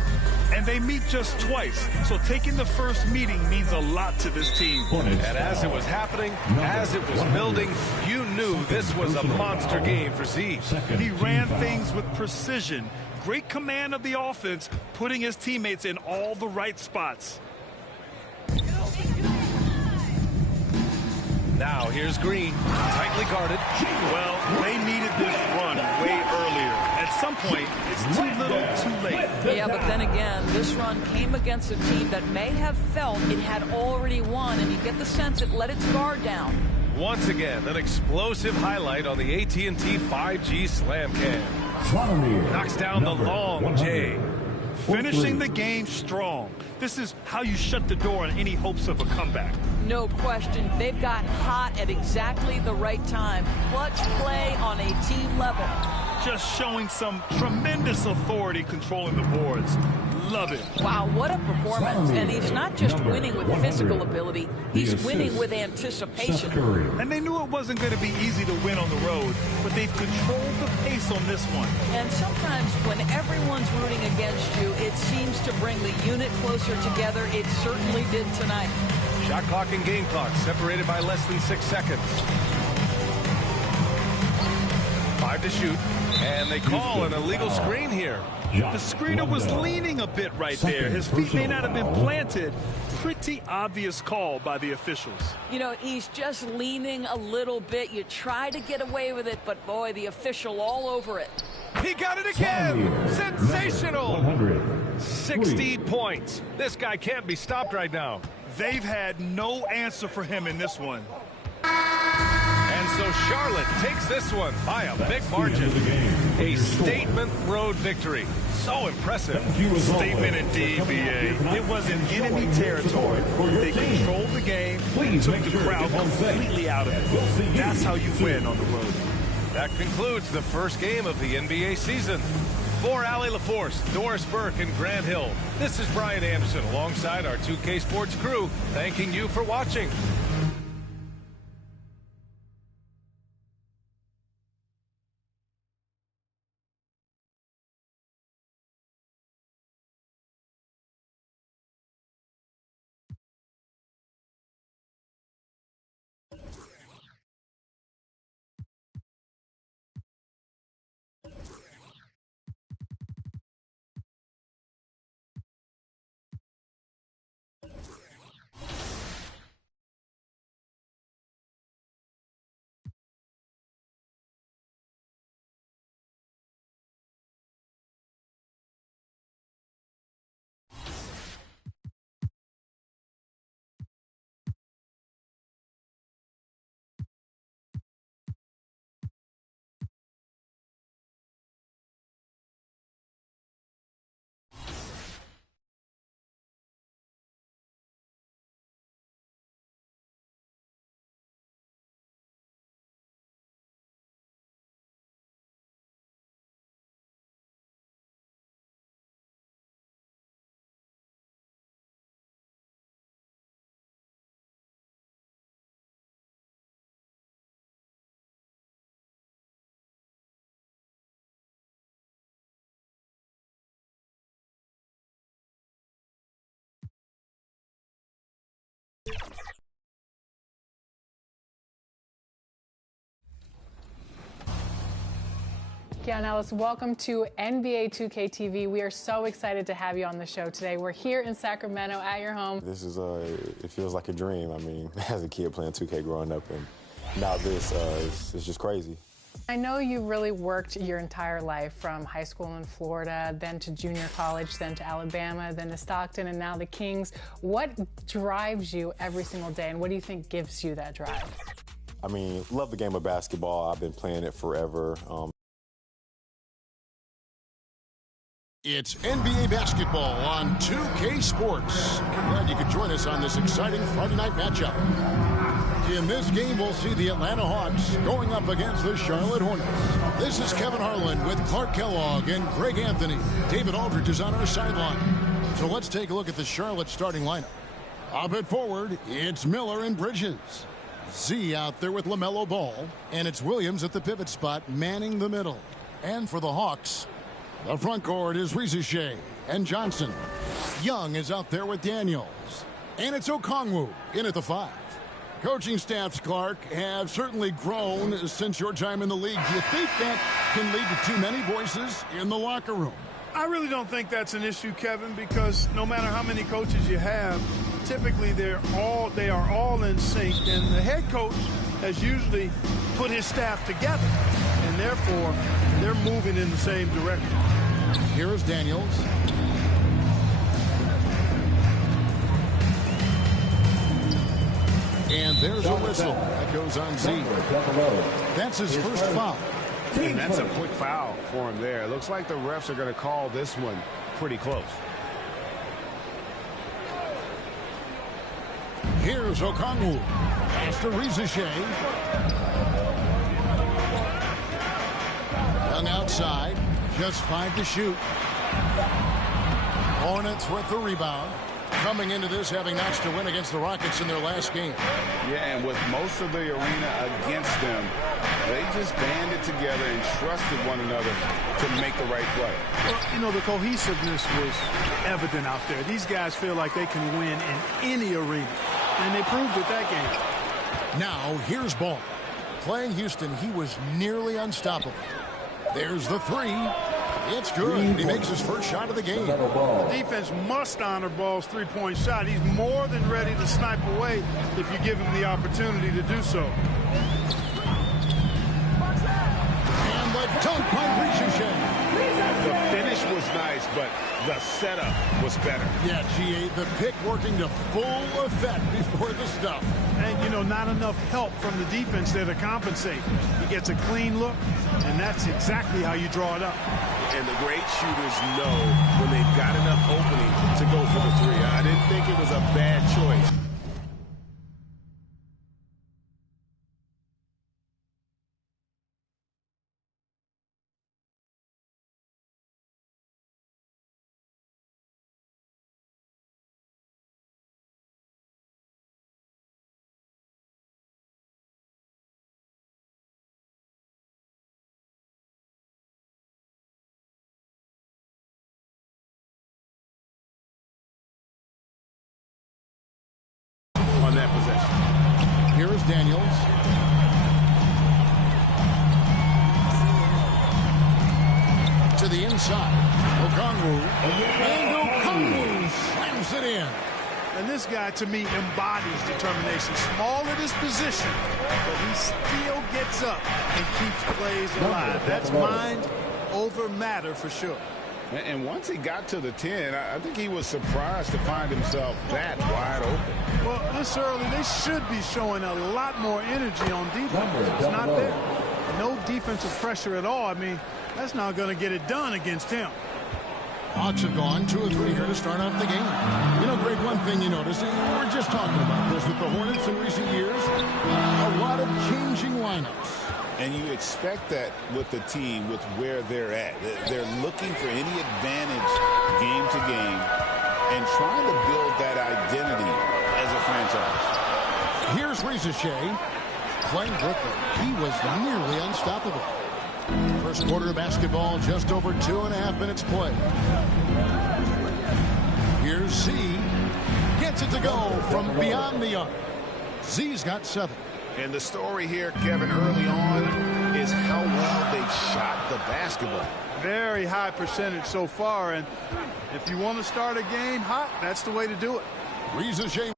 And they meet just twice, so taking the first meeting means a lot to this team. And as it was happening, as it was building, you knew this was a monster game for Z. He ran things with precision, great command of the offense, putting his teammates in all the right spots. Now here's Green, tightly guarded. Well, they needed this run way earlier. At some point, it's too little, too late. Yeah, but then again, this run came against a team that may have felt it had already won, and you get the sense it let its guard down. Once again, an explosive highlight on the AT&T 5G Slam Cam. Knocks down the long J. Finishing the game strong. This is how you shut the door on any hopes of a comeback. No question. They've gotten hot at exactly the right time. Clutch play on a team level. Just showing some tremendous authority controlling the boards. Love it. Wow, what a performance. And he's not just winning with physical ability, he's winning with anticipation. And they knew it wasn't going to be easy to win on the road, but they've controlled the pace on this one. And sometimes when everyone's rooting against you, it seems to bring the unit closer together. It certainly did tonight. Shot clock and game clock separated by less than 6 seconds. 5 to shoot. And they call an illegal screen here. The screener was leaning a bit right there. His feet may not have been planted. Pretty obvious call by the officials. You know, he's just leaning a little bit. You try to get away with it, but boy, the official all over it. He got it again. Sensational. 60 points. This guy can't be stopped right now. They've had no answer for him in this one. And so Charlotte takes this one by a big margin. A statement road victory. So impressive. Statement indeed, B.A. It was in enemy territory. They controlled the game and took the crowd completely out of it. That's how you win on the road. That concludes the first game of the NBA season. For Allie LaForce, Doris Burke, and Grant Hill, this is Brian Anderson alongside our 2K Sports crew, thanking you for watching. Keon Ellis, welcome to NBA 2K TV. We are so excited to have you on the show today. We're here in Sacramento at your home. This is, it feels like a dream. I mean, as a kid playing 2K growing up, and now this, it's just crazy. I know you really worked your entire life from high school in Florida, then to junior college, then to Alabama, then to Stockton, and now the Kings. What drives you every single day, and what do you think gives you that drive? I mean, love the game of basketball. I've been playing it forever. It's NBA basketball on 2K Sports. Glad you could join us on this exciting Friday night matchup. In this game, we'll see the Atlanta Hawks going up against the Charlotte Hornets. This is Kevin Harlan with Clark Kellogg and Greg Anthony. David Aldridge is on our sideline. So let's take a look at the Charlotte starting lineup. Up at forward, it's Miller and Bridges. Z out there with LaMelo Ball. And it's Williams at the pivot spot, manning the middle. And for the Hawks, the front court is Rizachet and Johnson. Young is out there with Daniels. And it's Okongwu in at the 5. Coaching staffs, Clark, have certainly grown since your time in the league. Do you think that can lead to too many voices in the locker room? I really don't think that's an issue, Kevin, because no matter how many coaches you have, typically they are all in sync, and the head coach has usually put his staff together, and therefore they're moving in the same direction. Here is Daniels. And there's a whistle. That goes on Z. That's his first foul. And that's a quick foul for him there. It looks like the refs are going to call this one pretty close. Here's Okongwu. Pass to Rizachet. Young outside. Just 5 to shoot. Hornets with the rebound. Coming into this having notched a win against the Rockets in their last game. Yeah, and with most of the arena against them, they just banded together and trusted one another to make the right play. Well, you know, the cohesiveness was evident out there. These guys feel like they can win in any arena, and they proved it that game. Now, here's Ball. Playing Houston, he was nearly unstoppable. There's the 3. It's good. He makes his first shot of the game. The defense must honor Ball's three-point shot. He's more than ready to snipe away if you give him the opportunity to do so. And the dunk by Rizachet. The finish was nice, but the setup was better. Yeah, GA, the pick working to full effect before the stuff. And, you know, not enough help from the defense there to compensate. He gets a clean look, and that's exactly how you draw it up. And the great shooters know when they've got enough opening to go for the 3. I didn't think it was a bad choice. On that possession. Here is Daniels. To the inside. Okongwu. And Okongwu slams it in. And this guy, to me, embodies determination. Small at his position, but he still gets up and keeps plays alive. That's mind over matter for sure. And once he got to the 10, I think he was surprised to find himself that wide open. Well, this early, they should be showing a lot more energy on defense. It's not there. No defensive pressure at all. I mean, that's not going to get it done against him. Hawks have gone 2 or 3 here to start off the game. You know, Greg, one thing you notice, we're just talking about this with the Hornets in recent years, a lot of changing lineups. And you expect that with the team, with where they're at. They're looking for any advantage game to game and trying to build that identity as a franchise. Here's Rizachet playing Brooklyn. He was nearly unstoppable. First quarter of basketball, just over 2.5 minutes play. Here's Z. Gets it to go from beyond the arc. Z's got 7. And the story here, Kevin, early on is is how well they've shot the basketball. Very high percentage so far, and if you want to start a game hot, that's the way to do it. Reason James.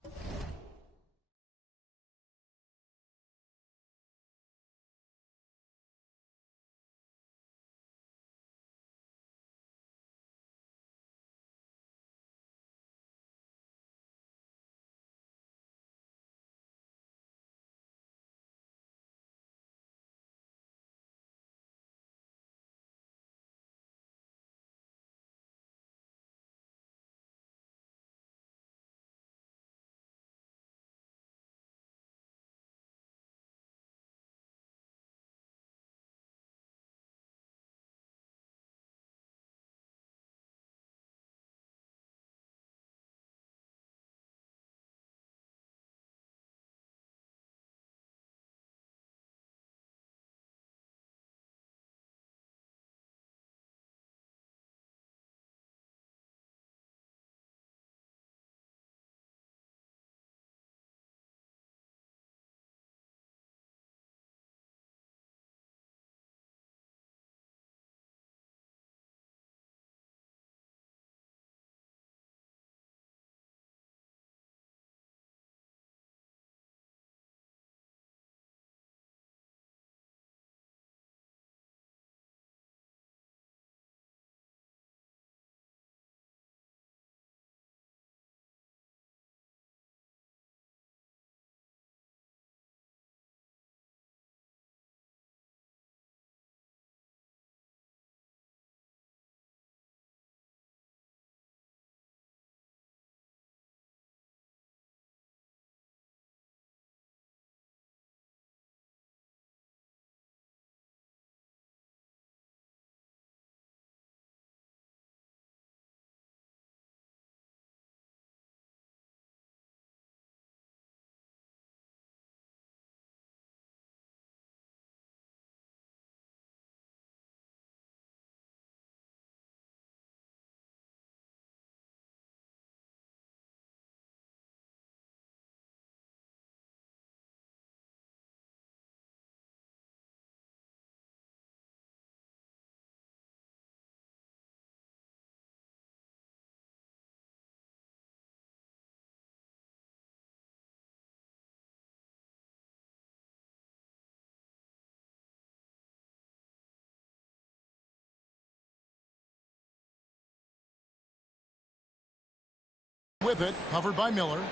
With it, covered by Miller.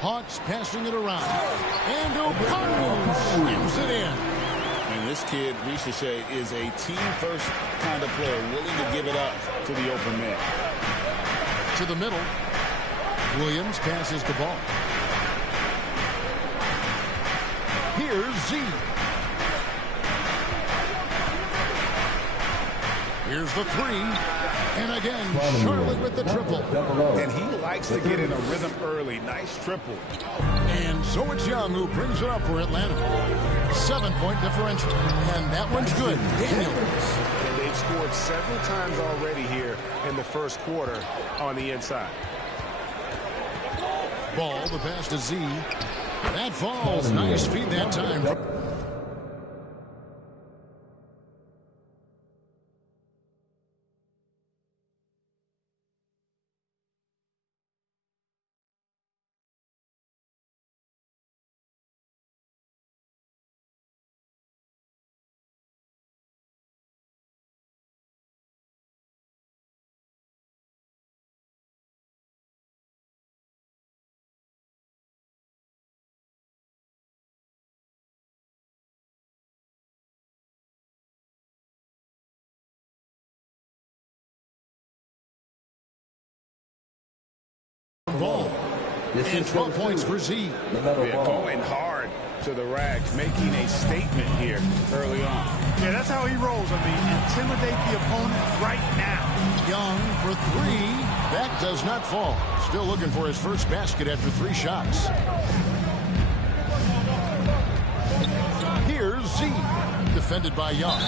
Hawks passing it around. And O'Connell slams it in. And this kid, Richeche, is a team-first kind of player, willing to give it up to the open man. To the middle. Williams passes the ball. Here's Z. Here's the three. And again, Charlotte with the triple. And he likes to get in a rhythm early. Nice triple. And so it's Young who brings it up for Atlanta. 7-point differential. And that one's good. Daniels. And they've scored several times already here in the first quarter on the inside. Ball, the pass to Z. That falls. Nice feed that time. Ball. And 12 points for Z. Yeah, going hard to the rack, making a statement here early on. Yeah, that's how he rolls. I mean, intimidate the opponent right now. Young for three. That does not fall. Still looking for his first basket after 3 shots. Here's Z. Defended by Young.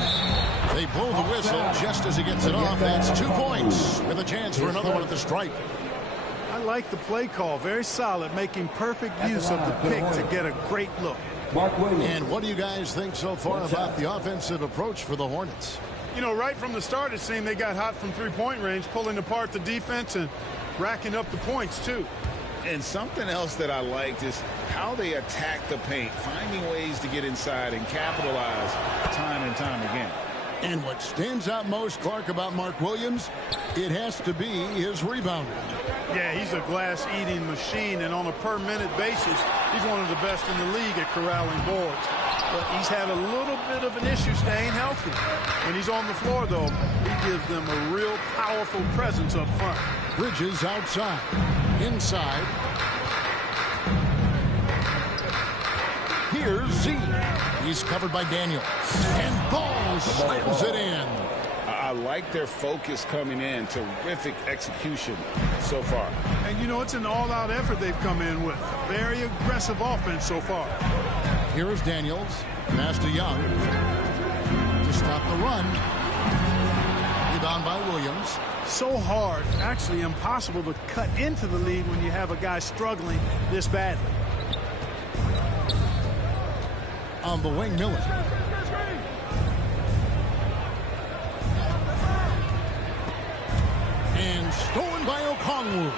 They blow the whistle just as he gets it off. That's 2 points with a chance for another one at the stripe. I like the play call. Very solid, making perfect use of the pick to get a great look. Mark Williams. And what do you guys think so far about the offensive approach for the Hornets? You know, right from the start, it seemed they got hot from three-point range, pulling apart the defense and racking up the points, too. And something else that I liked is how they attack the paint, finding ways to get inside and capitalize time and time again. And what stands out most, Clark, about Mark Williams, it has to be his rebounding. Yeah, he's a glass-eating machine, and on a per-minute basis, he's one of the best in the league at corralling boards. But he's had a little bit of an issue staying healthy. When he's on the floor, though, he gives them a real powerful presence up front. Bridges outside. Inside. Here's Z. He's covered by Daniels. And Ball slams it in. I like their focus coming in. Terrific execution so far. And, you know, it's an all-out effort they've come in with. Very aggressive offense so far. Here is Daniels. Pass to Young. To stop the run. Rebound by Williams. So hard, actually impossible to cut into the lead when you have a guy struggling this badly. On the wing, Miller. And stolen by Okongwu.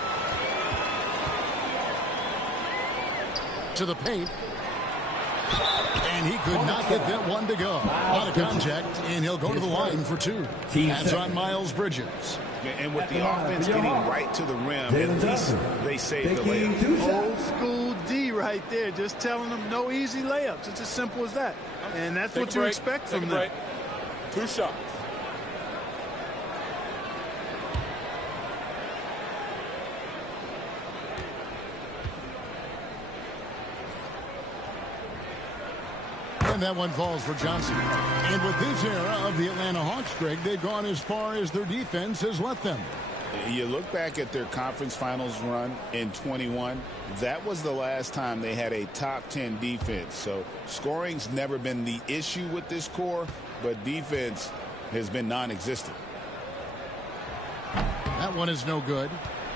To the paint. And he could not get that one to go. Out of contact, and he'll go to the line for two. That's on Miles Bridges. And with the offense getting right to the rim, at least they saved the layup. Old school D right there, just telling them no easy layups. It's as simple as that. And that's what you expect from them. 2 shots. And that one falls for Johnson. And with this era of the Atlanta Hawks, Greg, they've gone as far as their defense has let them. You look back at their conference finals run in 21. That was the last time they had a top 10 defense. So scoring's never been the issue with this core, but defense has been non-existent. That one is no good.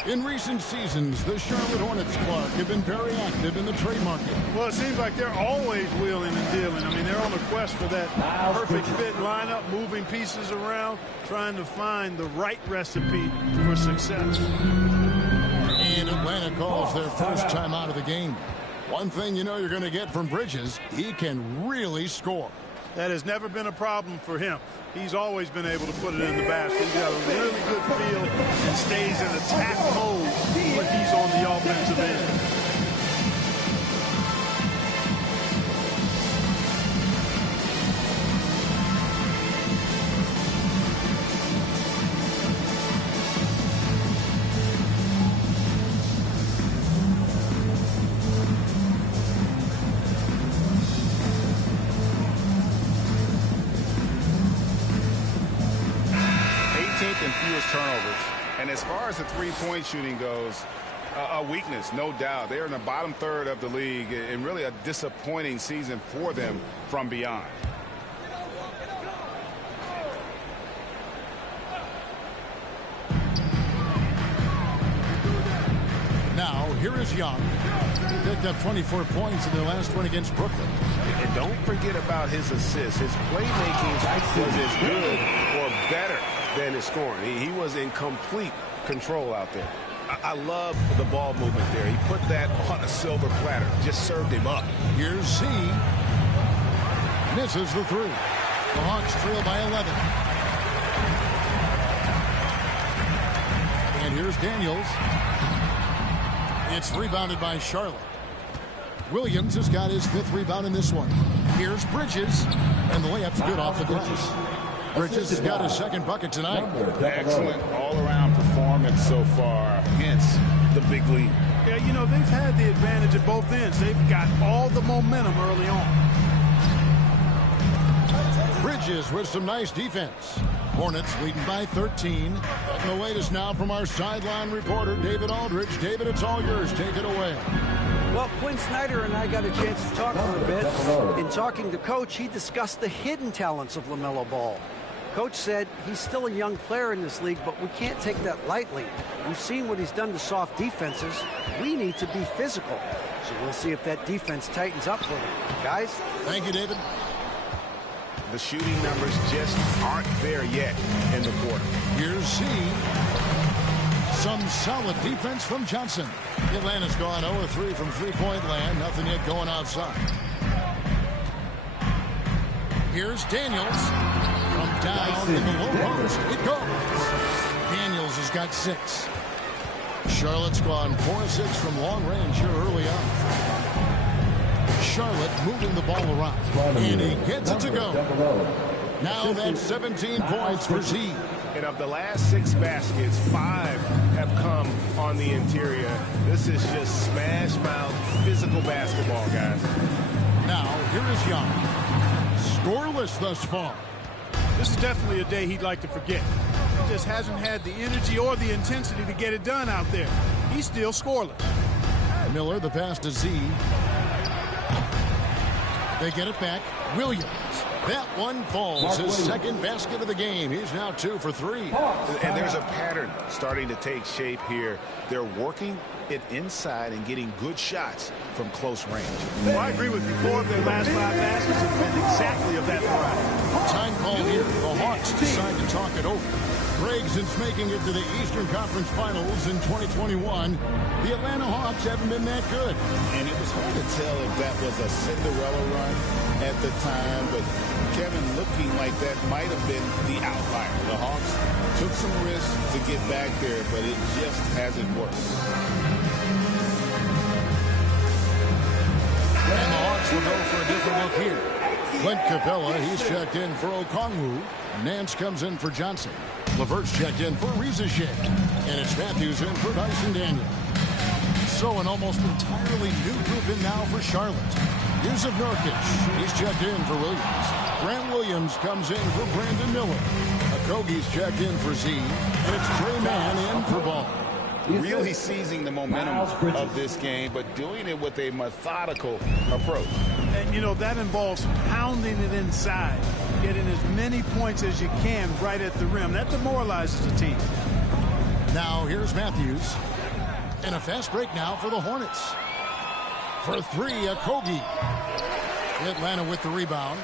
In recent seasons, the Charlotte Hornets, Clark, have been very active in the trade market. Well, it seems like they're always wheeling and dealing. I mean, they're on a quest for that perfect fit lineup, moving pieces around, trying to find the right recipe for success. And Atlanta calls their first time out of the game. One thing you know you're going to get from Bridges, he can really score. That has never been a problem for him. He's always been able to put it in the basket. He's got a really good feel and stays in attack mode when he's on the offensive end. Turnovers. And as far as the three-point shooting goes, a weakness, no doubt. They're in the bottom third of the league, and really a disappointing season for them from beyond. Now, here is Young. He picked up 24 points in their last one against Brooklyn. And don't forget about his assists. His playmaking was as good or better than his scoring. He was in complete control out there. I love the ball movement there. He put that on a silver platter. Just served him up. Here's Z. Misses the three. The Hawks trail by 11. And here's Daniels. It's rebounded by Charlotte. Williams has got his 5th rebound in this one. Here's Bridges. And the layup's good off the glass. Bridges has got his 2nd bucket tonight. Excellent all-around performance so far against the big league. Yeah, you know, they've had the advantage at both ends. They've got all the momentum early on. Bridges with some nice defense. Hornets leading by 13. Getting the latest now from our sideline reporter, David Aldridge. David, it's all yours. Take it away. Well, Quinn Snyder and I got a chance to talk for a bit. In talking to Coach, he discussed the hidden talents of LaMelo Ball. Coach said he's still a young player in this league, but we can't take that lightly. We've seen what he's done to soft defenses. We need to be physical. So we'll see if that defense tightens up for them. Guys? Thank you, David. The shooting numbers just aren't there yet in the quarter. Here's C. Some solid defense from Johnson. Atlanta's gone 0-3 from three-point land. Nothing yet going outside. Here's Daniels. From down in the low post. It goes. Daniels has got 6. Charlotte's gone 4-6 from long range here early on. Charlotte moving the ball around. And he gets it to go. Now that's 17 points for Z. And of the last 6 baskets, 5 have come on the interior. This is just smash mouth physical basketball, guys. Now here is Young. Scoreless thus far. This is definitely a day he'd like to forget. He just hasn't had the energy or the intensity to get it done out there. He's still scoreless. Miller, the pass to Z. They get it back. Williams. That one falls. His second basket of the game. He's now 2 for 3. And there's a pattern starting to take shape here. They're working it inside and getting good shots from close range. Well, I agree with you. 4 of their last 5 baskets have been exactly of that variety. Time call here. The Hawks decide to talk it over. Greg, since making it to the Eastern Conference Finals in 2021, the Atlanta Hawks haven't been that good. And it was hard to tell if that was a Cinderella run at the time, but Kevin, looking like that might have been the outlier. The Hawks took some risks to get back there, but it just hasn't worked. And the Hawks will go for a different look here. Clint Capella, he's checked in for Okongwu. Nance comes in for Johnson. Levert's checked in for Rizachet. And it's Matthews in for Dyson Daniel. So an almost entirely new group in now for Charlotte. Yusuf Nurkic, he's checked in for Williams. Grant Williams comes in for Brandon Miller. Okogie's checked in for Z. And it's Trey Mann in for Ball. Really seizing the momentum of this game, but doing it with a methodical approach. And, you know, that involves pounding it inside, getting as many points as you can right at the rim. That demoralizes the team. Now here's Matthews. And a fast break now for the Hornets. For 3, Okogie. Atlanta with the rebound.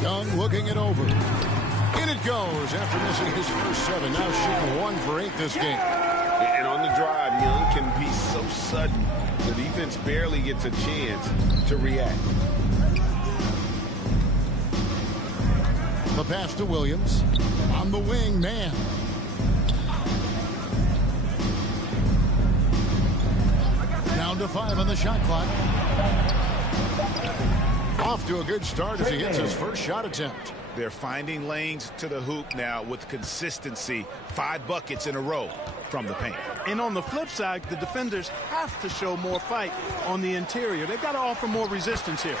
Young looking it over. In it goes after missing his first 7. Now shooting 1 for 8 this game. And on the drive, Young can be so sudden. The defense barely gets a chance to react. The pass to Williams. On the wing, man. Down to 5 on the shot clock. Off to a good start as he hits his first shot attempt. They're finding lanes to the hoop now with consistency. 5 buckets in a row from the paint. And on the flip side, the defenders have to show more fight on the interior. They've got to offer more resistance here.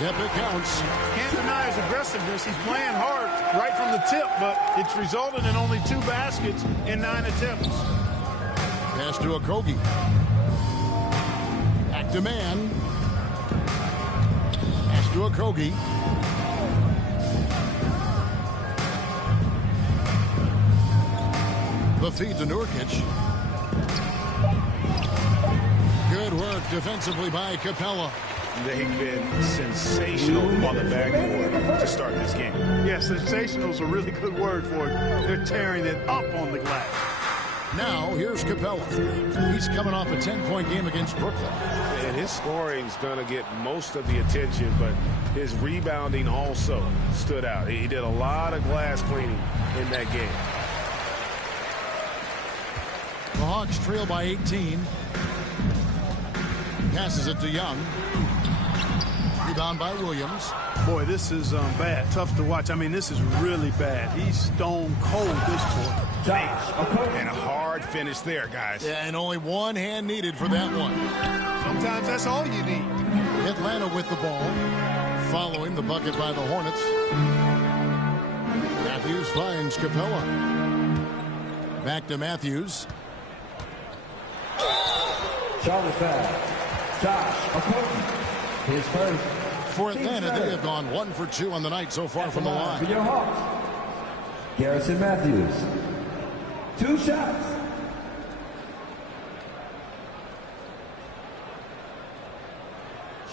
Yep, it counts. Can't deny his aggressiveness. He's playing hard right from the tip, but it's resulted in only 2 baskets in 9 attempts. Pass to Okogie. Back to man. Pass to Okogie. The feed to Nurkic. Good work defensively by Capella. They've been sensational on the backboard to start this game. Yeah, sensational is a really good word for it. They're tearing it up on the glass. Now, here's Capella. He's coming off a 10-point game against Brooklyn. And his scoring's going to get most of the attention, but his rebounding also stood out. He did a lot of glass cleaning in that game. The Hawks trail by 18. Passes it to Young. Rebound by Williams. Boy, this is bad. Tough to watch. I mean, this is really bad. He's stone cold this quarter. And a hard finish there, guys. Yeah, and only one hand needed for that one. Sometimes that's all you need. Atlanta with the ball. Following the bucket by the Hornets. Matthews finds Capella. Back to Matthews. Charlotte foul. Josh Okogie. His first. For Atlanta, they have gone 1 for 2 on the night so far from the line. For your Hawks, Garrison Matthews. 2 shots.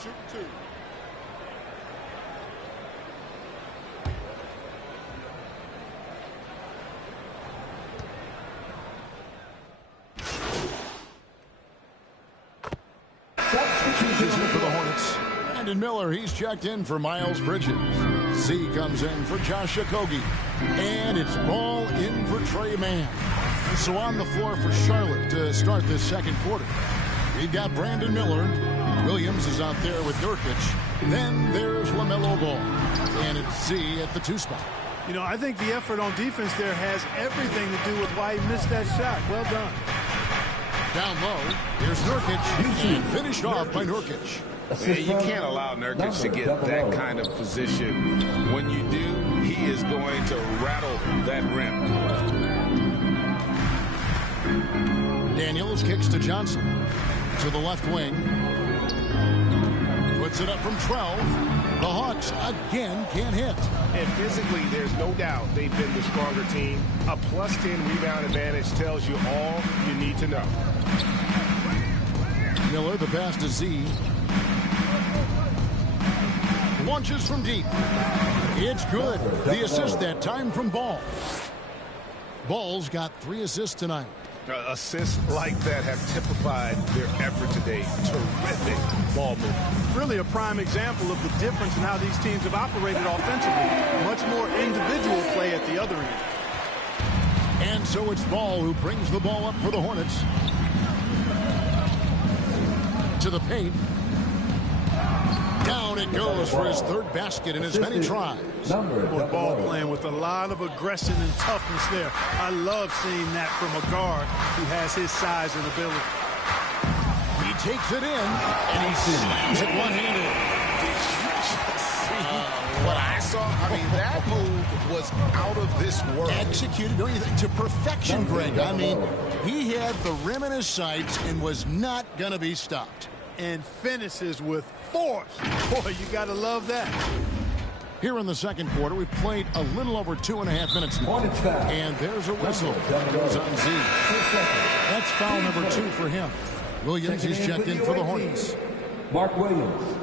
Shoot 2. For the Hornets, Brandon Miller, he's checked in for Miles Bridges. Z comes in for Josh Okogie. And it's ball in for Trey Mann. So on the floor for Charlotte to start this second quarter. We've got Brandon Miller. Williams is out there with Nurkic. Then there's LaMelo Ball. And it's Z at the 2 spot. You know, I think the effort on defense there has everything to do with why he missed that shot. Well done. Down low, here's Nurkic, and finished off by Nurkic. Yeah, you can't allow Nurkic to get that kind of position. When you do, he is going to rattle that rim. Daniels kicks to Johnson. To the left wing. Puts it up from 12. The Hawks again can't hit. And physically, there's no doubt they've been the stronger team. A +10 rebound advantage tells you all you need to know. Miller, the pass to Z. Launches from deep. It's good. The assist that time from Ball. Ball's got 3 assists tonight. Assists like that have typified their effort today. Terrific ball movement. Really a prime example of the difference in how these teams have operated offensively. Much more individual play at the other end. And so it's Ball who brings the ball up for the Hornets. To the paint. Down it goes for his 3rd basket in as many tries. Ball playing with a lot of aggression and toughness there. I love seeing that from a guard who has his size and ability. He takes it in, and he slams it one-handed. What I saw, I mean, that move was out of this world. Executed, don't you think, to perfection, Greg. I mean, he had the rim in his sights and was not going to be stopped. And finishes with force. Boy, you got to love that. Here in the second quarter, we've played a little over 2.5 minutes now. And there's a whistle. That goes on Z. That's foul number 2 for him. Williams is checked in for the Hornets. Mark Williams.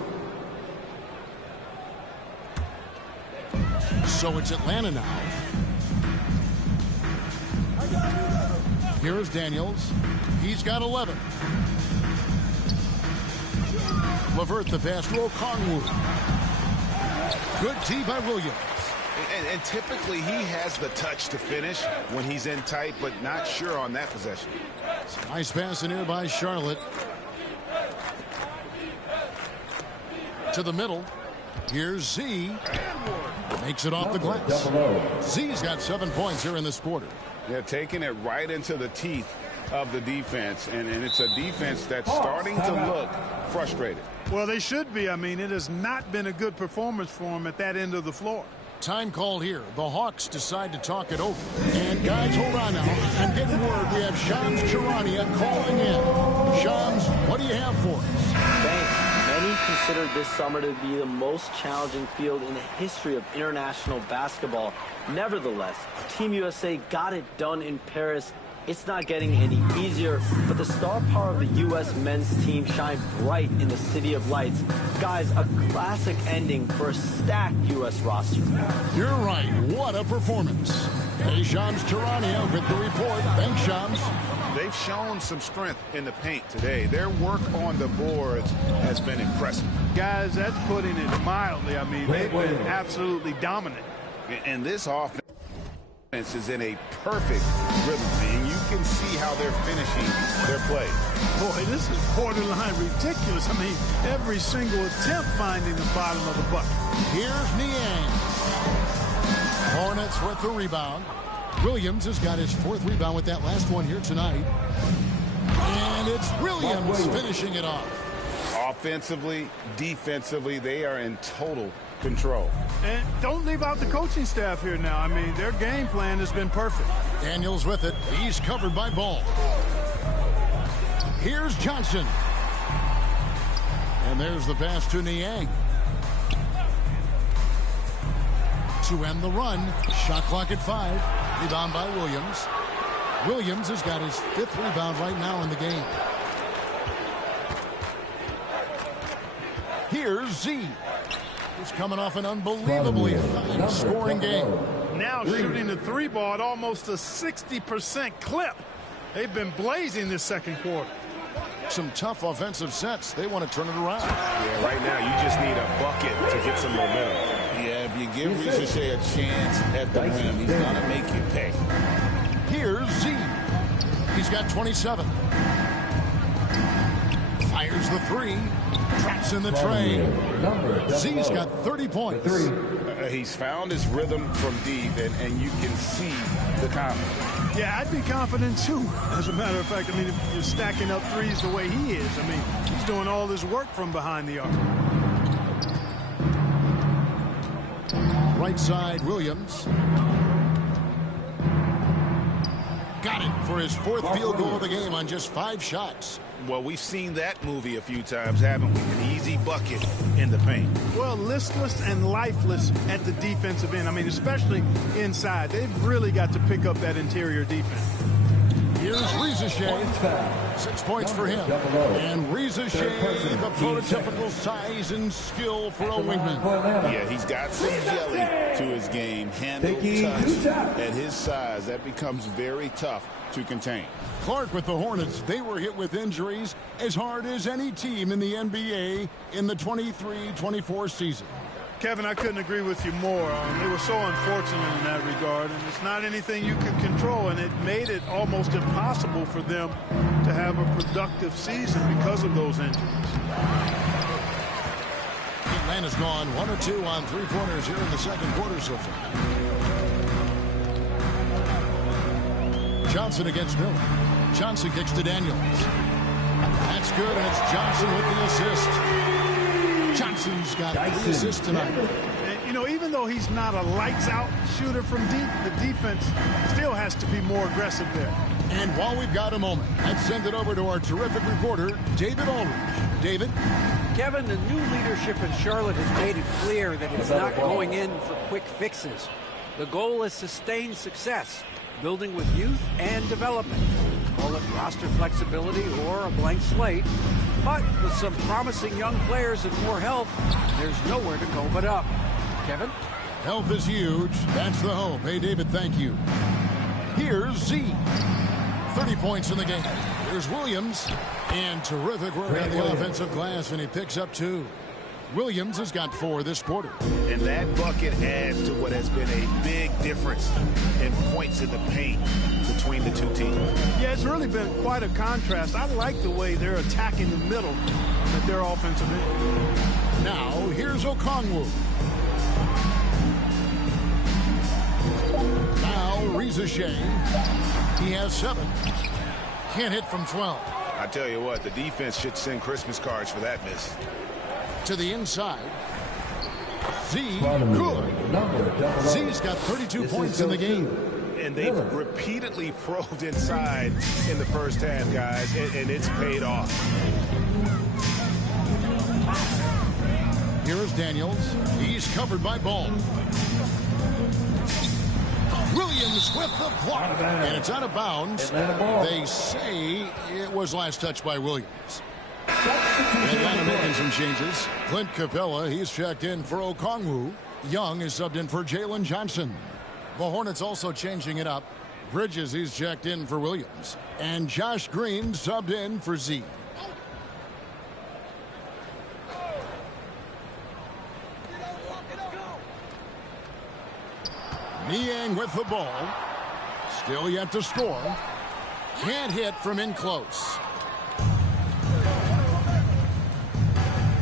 So it's Atlanta now. Here's Daniels. He's got 11. LeVert the pass to Okongwu. Good tee by Williams. And typically he has the touch to finish when he's in tight, but not sure on that possession. Nice pass in here by Charlotte. To the middle. Here's Z. Makes it off the glass. Z's got 7 points here in this quarter. They're taking it right into the teeth of the defense, and it's a defense that's starting to look frustrated. Well, they should be. I mean, it has not been a good performance for them at that end of the floor. Time call here. The Hawks decide to talk it over. And guys, hold on now. I'm getting word we have Shams Charania calling in. Shams, what do you have for us? Thanks. Many consider this summer to be the most challenging field in the history of international basketball. Nevertheless, Team USA got it done in Paris. It's not getting any easier, but the star power of the U.S. men's team shined bright in the City of Lights. Guys, a classic ending for a stacked U.S. roster. You're right. What a performance. Hey, Shams Charania with the report. Thanks, Shams. They've shown some strength in the paint today. Their work on the boards has been impressive. Guys, that's putting it mildly. I mean, they've been absolutely dominant. And this offense is in a perfect rhythm, and you can see how they're finishing their play. Boy, this is borderline ridiculous. I mean, every single attempt finding the bottom of the bucket. Here's Niang. Hornets with the rebound. Williams has got his 4th rebound with that last one here tonight. And it's Williams finishing it off. Offensively, defensively, they are in total control. And don't leave out the coaching staff here now. I mean, their game plan has been perfect. Daniels with it. He's covered by Ball. Here's Johnson. And there's the pass to Niang. to end the run. Shot clock at 5. Rebound by Williams. Williams has got his 5th rebound right now in the game. Here's Z. He's coming off an unbelievably high scoring game. Now shooting the 3 ball at almost a 60% clip. They've been blazing this second quarter. Some tough offensive sets. They want to turn it around. Yeah, right now you just need a bucket to get some momentum. Yeah, if you give Ricochet a chance at the rim, he's going to make you pay. Here's Z. He's got 27. Fires the 3. Traps in the tray. Z's got 30 points. He's found his rhythm from deep, and you can see the confidence. Yeah, I'd be confident too. As a matter of fact, I mean, if you're stacking up threes the way he is, I mean, he's doing all this work from behind the arc. Right side, Williams. Got it for his 4th field goal of the game on just 5 shots. Well, we've seen that movie a few times, haven't we? An easy bucket in the paint. Well, listless and lifeless at the defensive end. I mean, especially inside. They've really got to pick up that interior defense. Here's Ricochet. 6 points for him. And Ricochet, the prototypical size and skill for a wingman. Yeah, he's got some jelly to his game. Handle, touch. At his size, that becomes very tough to contain. Clark with the Hornets, they were hit with injuries as hard as any team in the NBA in the 23-24 season. Kevin, I couldn't agree with you more. They were so unfortunate in that regard, and it's not anything you can control, and it made it almost impossible for them to have a productive season because of those injuries. Atlanta's gone 1 or 2 on 3-pointers here in the second quarter so far. Johnson against Miller. Johnson kicks to Daniels. That's good, and it's Johnson with the assist. Johnson's got 3 assists tonight. And, you know, even though he's not a lights-out shooter from deep, the defense still has to be more aggressive there. And while we've got a moment, let's send it over to our terrific reporter, David Aldridge. David? Kevin, the new leadership in Charlotte has made it clear that it's not going in for quick fixes. The goal is sustained success, building with youth and development. Call it roster flexibility or a blank slate. But with some promising young players and more health, there's nowhere to go but up. Kevin? Health is huge. That's the hope. Hey, David, thank you. Here's Z. 30 points in the game. Here's Williams. And terrific work on the offensive glass, and he picks up 2. Williams has got 4 this quarter. And that bucket adds to what has been a big difference in points in the paint between the two teams. Yeah, it's really been quite a contrast. I like the way they're attacking the middle at their offensive end. Now, here's Okongwu. Now, Ricochet. He has 7. Can't hit from 12. I tell you what, the defense should send Christmas cards for that miss. To the inside. Z, good. Z's got 32 points in the game. And they've repeatedly probed inside in the first half, guys, and it's paid off. Here's Daniels. He's covered by Ball. Williams with the block. And it's out of bounds. They say it was last touched by Williams. Atlanta making some changes. Clint Capella, he's checked in for Okongwu. Young is subbed in for Jalen Johnson. The Hornets also changing it up. Bridges, he's checked in for Williams. And Josh Green subbed in for Z. Niang with the ball. Still yet to score. Can't hit from in close.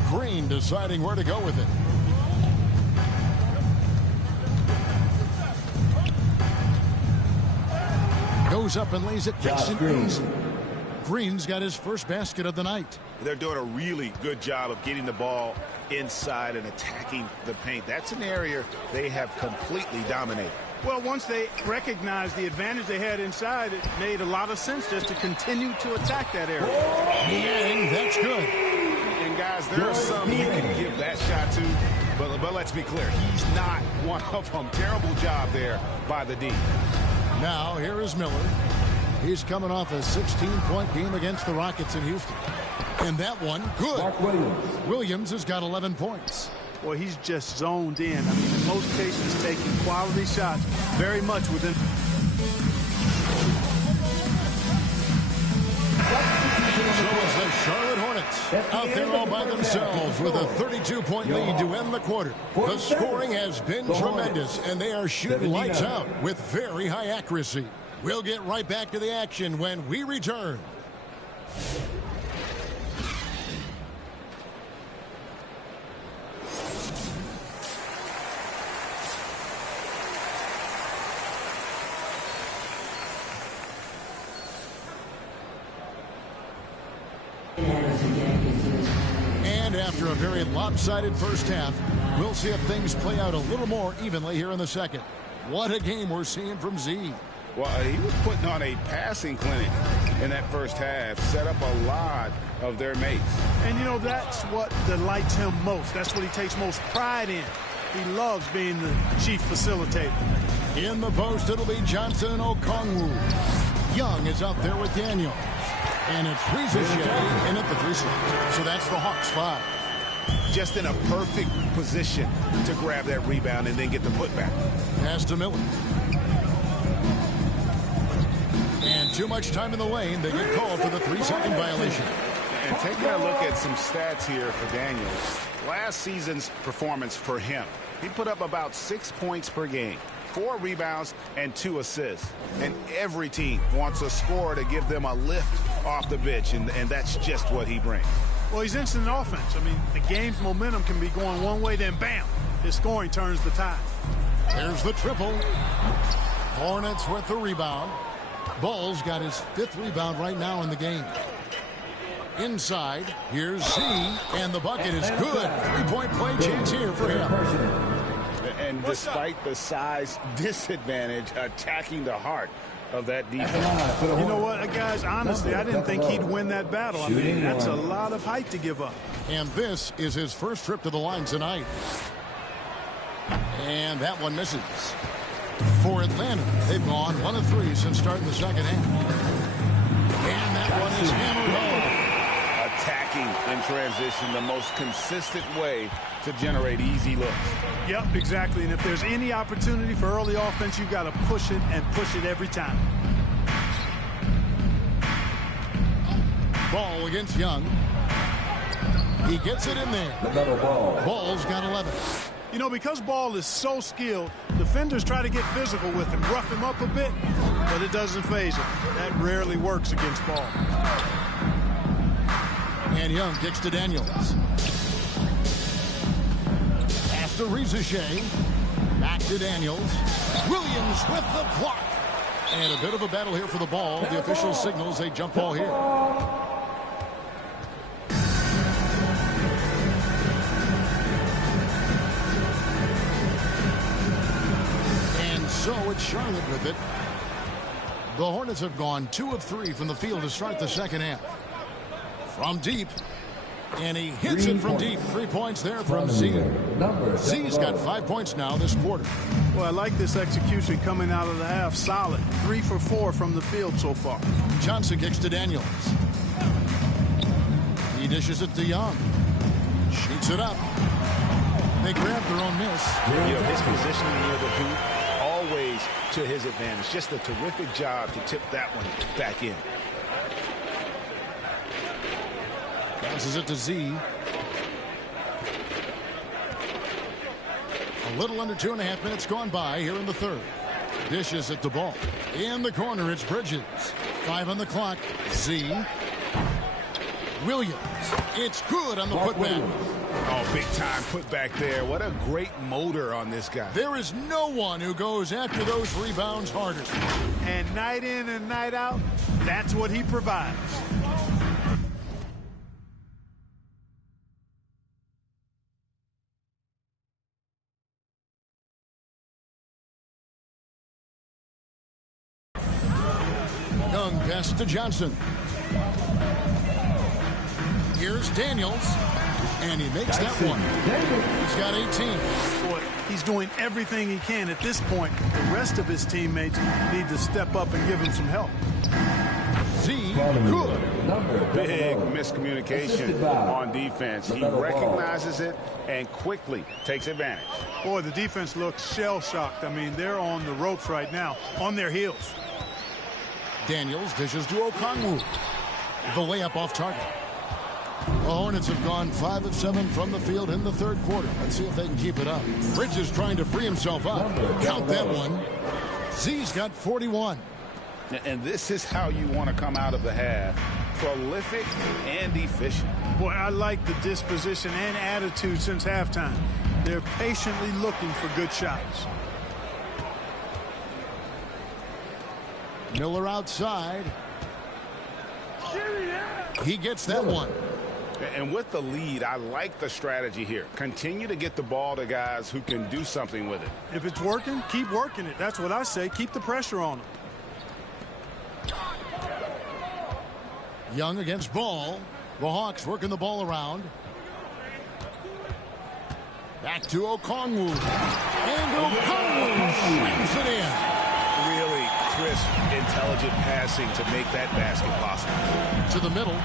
Green deciding where to go with it. Goes up and lays it nice and easy. Green's got his first basket of the night. They're doing a really good job of getting the ball inside and attacking the paint. That's an area they have completely dominated. Well, once they recognized the advantage they had inside, it made a lot of sense just to continue to attack that area. Niang, that's good. And guys, there are some you can give that shot to, But let's be clear, he's not one of them. Terrible job there by the D. Now, here is Miller. He's coming off a 16-point game against the Rockets in Houston. And that one, good. Mark Williams. Williams has got 11 points. Well, he's just zoned in. I mean, in most cases, taking quality shots very much within. So is the Charlotte Hornets out there all by themselves with a 32-point lead to end the quarter. The scoring has been tremendous, and they are shooting lights out with very high accuracy. We'll get right back to the action when we return. And after a very lopsided first half, we'll see if things play out a little more evenly here in the second. What a game we're seeing from Z. Well, he was putting on a passing clinic in that first half, set up a lot of their mates. And, you know, that's what delights him most. That's what he takes most pride in. He loves being the chief facilitator. In the post, it'll be Johnson and Okongwu. Young is out there with Daniels. And it's Rizichet in at the 3 slot. So that's the Hawks 5. Just in a perfect position to grab that rebound and then get the putback. Pass to Miller. And too much time in the lane. They get called for the 3-second violation. And taking a look at some stats here for Daniels. Last season's performance for him. He put up about 6 points per game, 4 rebounds, and 2 assists. And every team wants a scorer to give them a lift off the bench, and that's just what he brings. Well, he's instant offense. I mean, the game's momentum can be going one way, then bam, his scoring turns the tide. There's the triple. Hornets with the rebound. Ball's got his 5th rebound right now in the game. Inside, here's Z, and the bucket is good. 3-point play chance here for him. And despite the size disadvantage, attacking the heart of that defense. You know what, guys, honestly, I didn't think he'd win that battle. I mean, that's a lot of height to give up. And this is his first trip to the line tonight. And that one misses. For Atlanta, they've gone 1 of 3 since starting the second half. And that one is hammered home. Attacking in transition, the most consistent way to generate easy looks. Yep, exactly. And if there's any opportunity for early offense, you've got to push it and push it every time. Ball against Young. He gets it in there. Ball's got 11. You know, because Ball is so skilled, defenders try to get physical with him, rough him up a bit, but it doesn't faze him. That rarely works against Ball. And Young kicks to Daniels. Pass to Rizichet. Back to Daniels. Williams with the block. And a bit of a battle here for the ball. The official signals a jump ball here. And so it's Charlotte with it. The Hornets have gone 2 of 3 from the field to start the second half. From deep, and he hits it from deep. 3 points there from Z. Z's got 5 points now this quarter. Well, I like this execution coming out of the half. Solid. 3 for 4 from the field so far. Johnson kicks to Daniels. He dishes it to Young. Shoots it up. They grab their own miss. You know, his positioning near the hoop, always to his advantage. Just a terrific job to tip that one back in. Passes it to Z. A little under 2.5 minutes gone by here in the third. Dishes it to Ball. In the corner, it's Bridges. 5 on the clock. Z. Williams. It's good on the putback. Oh, big time putback there. What a great motor on this guy. There is no one who goes after those rebounds harder. And night in and night out, that's what he provides. Young pass to Johnson. Here's Daniels. And he makes that one. He's got 18. Boy, he's doing everything he can at this point. The rest of his teammates need to step up and give him some help. Good. Big miscommunication on defense. He recognizes it and quickly takes advantage. Boy, the defense looks shell-shocked. I mean, they're on the ropes right now, on their heels. Daniels dishes to Okongwu. The layup off target. The Hornets have gone 5 of 7 from the field in the third quarter. Let's see if they can keep it up. Bridges trying to free himself up. Count that one. Z's got 41. And this is how you want to come out of the half. Prolific and efficient. Boy, I like the disposition and attitude since halftime. They're patiently looking for good shots. Miller outside. He gets that one. And with the lead, I like the strategy here. Continue to get the ball to guys who can do something with it. If it's working, keep working it. That's what I say. Keep the pressure on them. Young against Ball. The Hawks working the ball around. Back to Okongwu. And Okongwu slams it in. Really crisp, intelligent passing to make that basket possible. To the middle.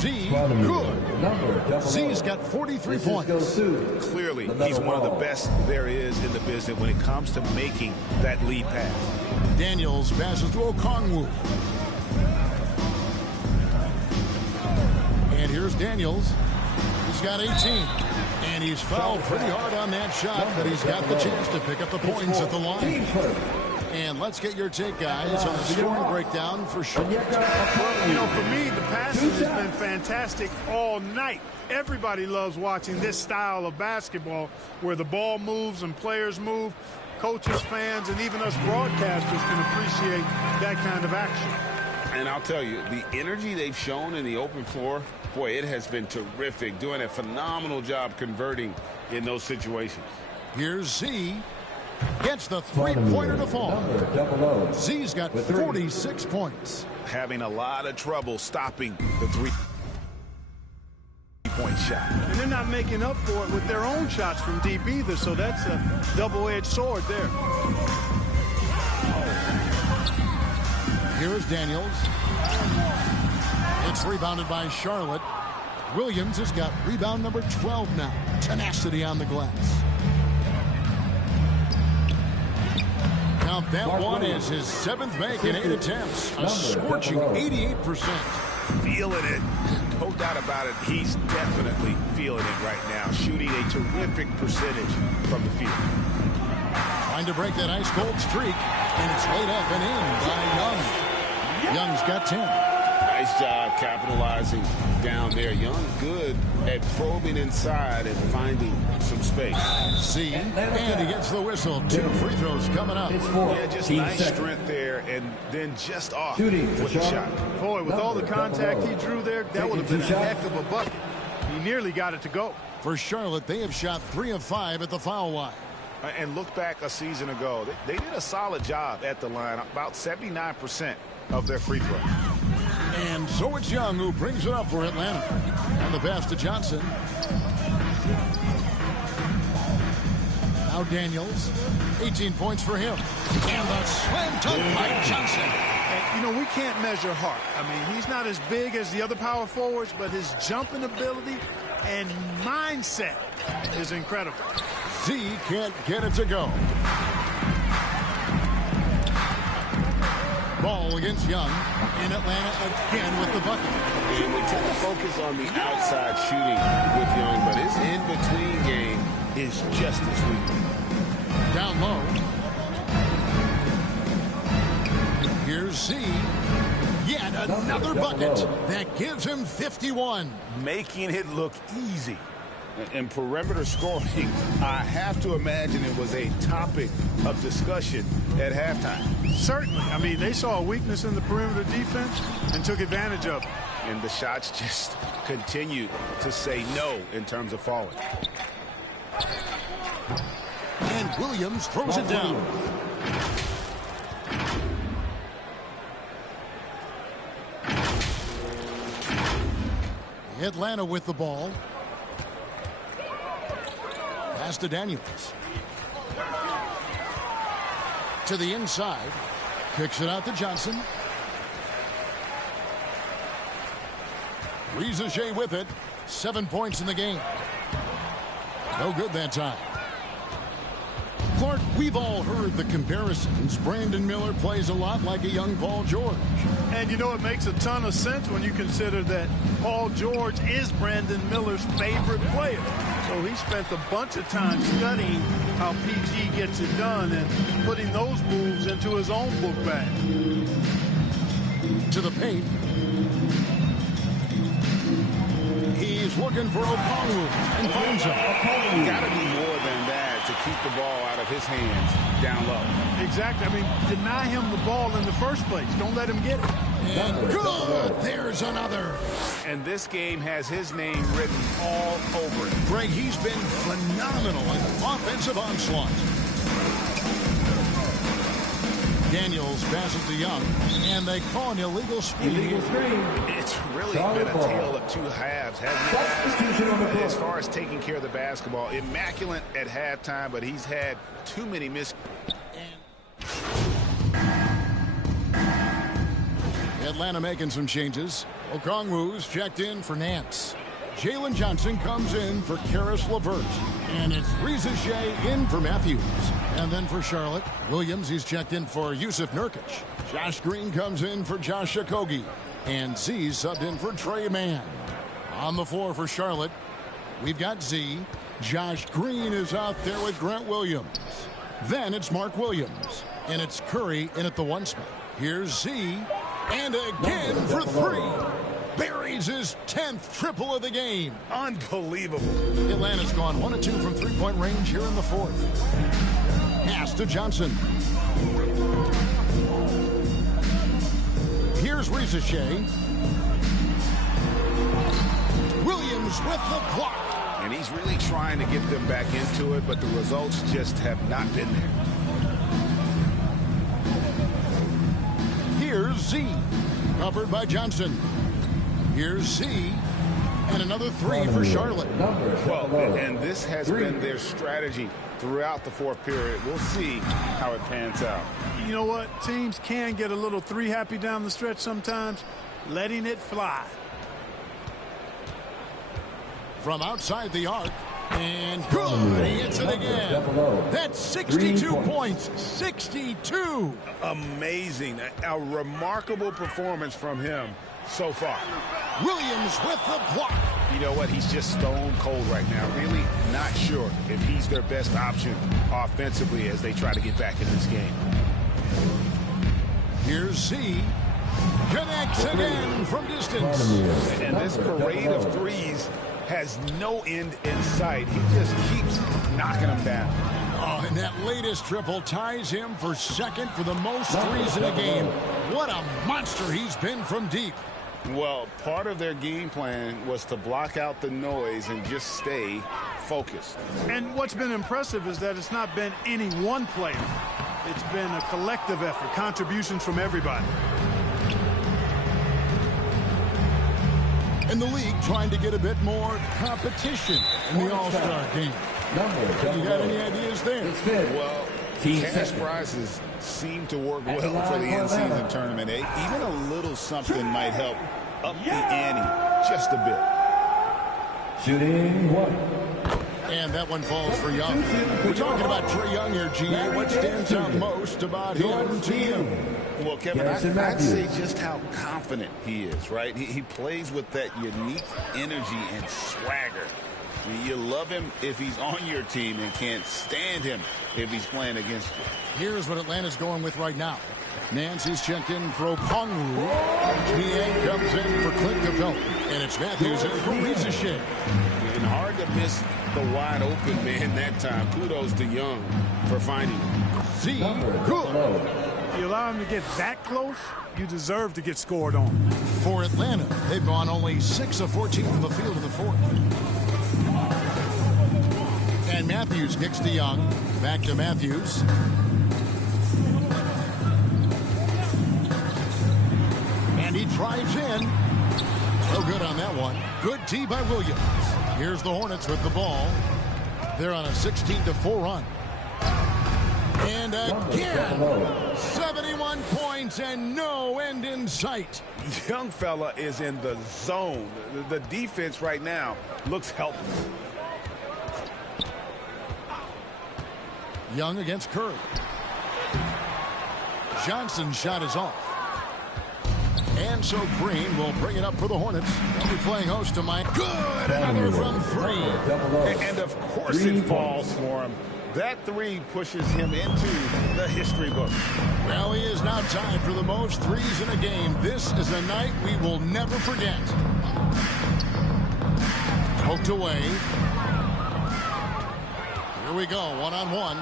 Z, good. Z's got 43 points. Clearly, he's one of the best there is in the business when it comes to making that lead pass. Daniels passes to Okongwu. And here's Daniels. He's got 18. And he's fouled pretty hard on that shot, but he's got the chance to pick up the points at the line. And let's get your take, guys, on the scoring breakdown for sure. You know, for me, the passing has been fantastic all night. Everybody loves watching this style of basketball where the ball moves and players move. Coaches, fans, and even us broadcasters can appreciate that kind of action. And I'll tell you, the energy they've shown in the open floor, boy, it has been terrific. Doing a phenomenal job converting in those situations. Here's Z. Gets the three-pointer to fall. Z's got 46 points. Having a lot of trouble stopping the three-point shot. And they're not making up for it with their own shots from deep either, so that's a double-edged sword there. Here's Daniels. It's rebounded by Charlotte. Williams has got rebound number 12 now. Tenacity on the glass. Count that one is his 7th make in 8 attempts. A scorching 88%. Feeling it. No doubt about it. He's definitely feeling it right now. Shooting a terrific percentage from the field. Trying to break that ice-cold streak. And it's laid up and in by Young. Young's got 10. Nice job capitalizing down there. Young good at probing inside and finding some space. See, and he gets the whistle. 2 free throws coming up. Yeah, just nice strength there, and then just off with the shot. Boy, with all the contact he drew there, that would have been a heck of a bucket. He nearly got it to go. For Charlotte, they have shot 3 of 5 at the foul line. And look back a season ago. They did a solid job at the line, about 79% of their free throw. And so it's Young who brings it up for Atlanta. And the pass to Johnson. Now Daniels. 18 points for him. And the slam dunk by Johnson. And, you know, we can't measure heart. I mean, he's not as big as the other power forwards, but his jumping ability and mindset is incredible. Z can't get it to go. Ball against Young. In Atlanta again with the bucket. And we tend to focus on the outside shooting with Young, but his in-between game is just as weak. Down low. Here's Z. Yet another bucket that gives him 51. Making it look easy. And perimeter scoring, I have to imagine it was a topic of discussion at halftime. Certainly. I mean, they saw a weakness in the perimeter defense and took advantage of it. And the shots just continue to say no in terms of falling. And Williams throws it down. Atlanta with the ball. Pass to Daniels. To the inside. Kicks it out to Johnson. Riza with it. 7 points in the game. No good that time. Clark, we've all heard the comparisons. Brandon Miller plays a lot like a young Paul George. And you know, it makes a ton of sense when you consider that Paul George is Brandon Miller's favorite player. So he spent a bunch of time studying how PG gets it done and putting those moves into his own book bag. To the paint. He's looking for Okongwu and finds him. Got to be more than that to keep the ball out of his hands down low. Exactly. I mean, deny him the ball in the first place. Don't let him get it. And good. There's another. And this game has his name written all over it. Greg, he's been phenomenal in offensive onslaught. Daniels passes to Young, and they call an illegal screen. It's really been a tale of two halves, hasn't it? As far as taking care of the basketball, immaculate at halftime, but he's had too many misses. Atlanta making some changes. Okongwu's checked in for Nance. Jalen Johnson comes in for Karis LeVert. And it's Riza in for Matthews. And then for Charlotte, Williams, he's checked in for Yusuf Nurkic. Josh Green comes in for Josh Okogie. And Z subbed in for Trey Mann. On the floor for Charlotte, we've got Z. Josh Green is out there with Grant Williams. Then it's Mark Williams. And it's Curry in at the 1 spot. Here's Z. And again for 3. Buries his 10th triple of the game. Unbelievable. Atlanta's gone 1 of 2 from 3-point range here in the 4th. Pass to Johnson. Here's Riza. Williams with the block. And he's really trying to get them back into it, but the results just have not been there. Here's Z. Covered by Johnson. Here's Z. And another 3 for Charlotte. Well, and this has been their strategy throughout the 4th period. We'll see how it pans out. You know what? Teams can get a little 3 happy down the stretch sometimes. Letting it fly. From outside the arc. And good. He hits it again. That's 62 points. 62. Amazing. A remarkable performance from him so far. Williams with the block. You know what? He's just stone cold right now. Really not sure if he's their best option offensively as they try to get back in this game. Here's Z. Connects again from distance. And this parade of threes has no end in sight. He just keeps knocking them down. Oh, and that latest triple ties him for 2nd for the most threes in a game. What a monster he's been from deep. Well, part of their game plan was to block out the noise and just stay focused. And what's been impressive is that it's not been any one player. It's been a collective effort, contributions from everybody. And the league trying to get a bit more competition in the All-Star game. You got any ideas there? Well, cash prizes seem to work well for the in-season tournament. Even a little something might help up the ante just a bit. Shooting 1. And that one falls for Young. We're talking about Trae Young here, G.A. What stands out most about him to you? Well, Kevin, I'd say just how confident he is, right? He plays with that unique energy and swagger. You love him if he's on your team and can't stand him if he's playing against you. Here's what Atlanta's going with right now. Nancy's checked in for Okongwu. G.A. comes in for Clint Capella. And it's Matthews in for Riza. And hard to miss the wide open man that time. Kudos to Young for finding him. Z. Good. If you allow him to get that close, you deserve to get scored on. For Atlanta, they've gone only 6 of 14 from the field in the 4th. And Matthews kicks to Young. Back to Matthews. And he drives in. No good on that one. Good D by Williams. Here's the Hornets with the ball. They're on a 16-4 run. And again, 71 points and no end in sight. Young fella is in the zone. The defense right now looks helpless. Young against Curry. Johnson's shot is off. And so Green will bring it up for the Hornets. They'll be playing host to Mike. Good, another from three. And of course it falls for him. That three pushes him into the history book. Well, he is now tied for the most threes in a game. This is a night we will never forget. Poked away. Here we go, one-on-one.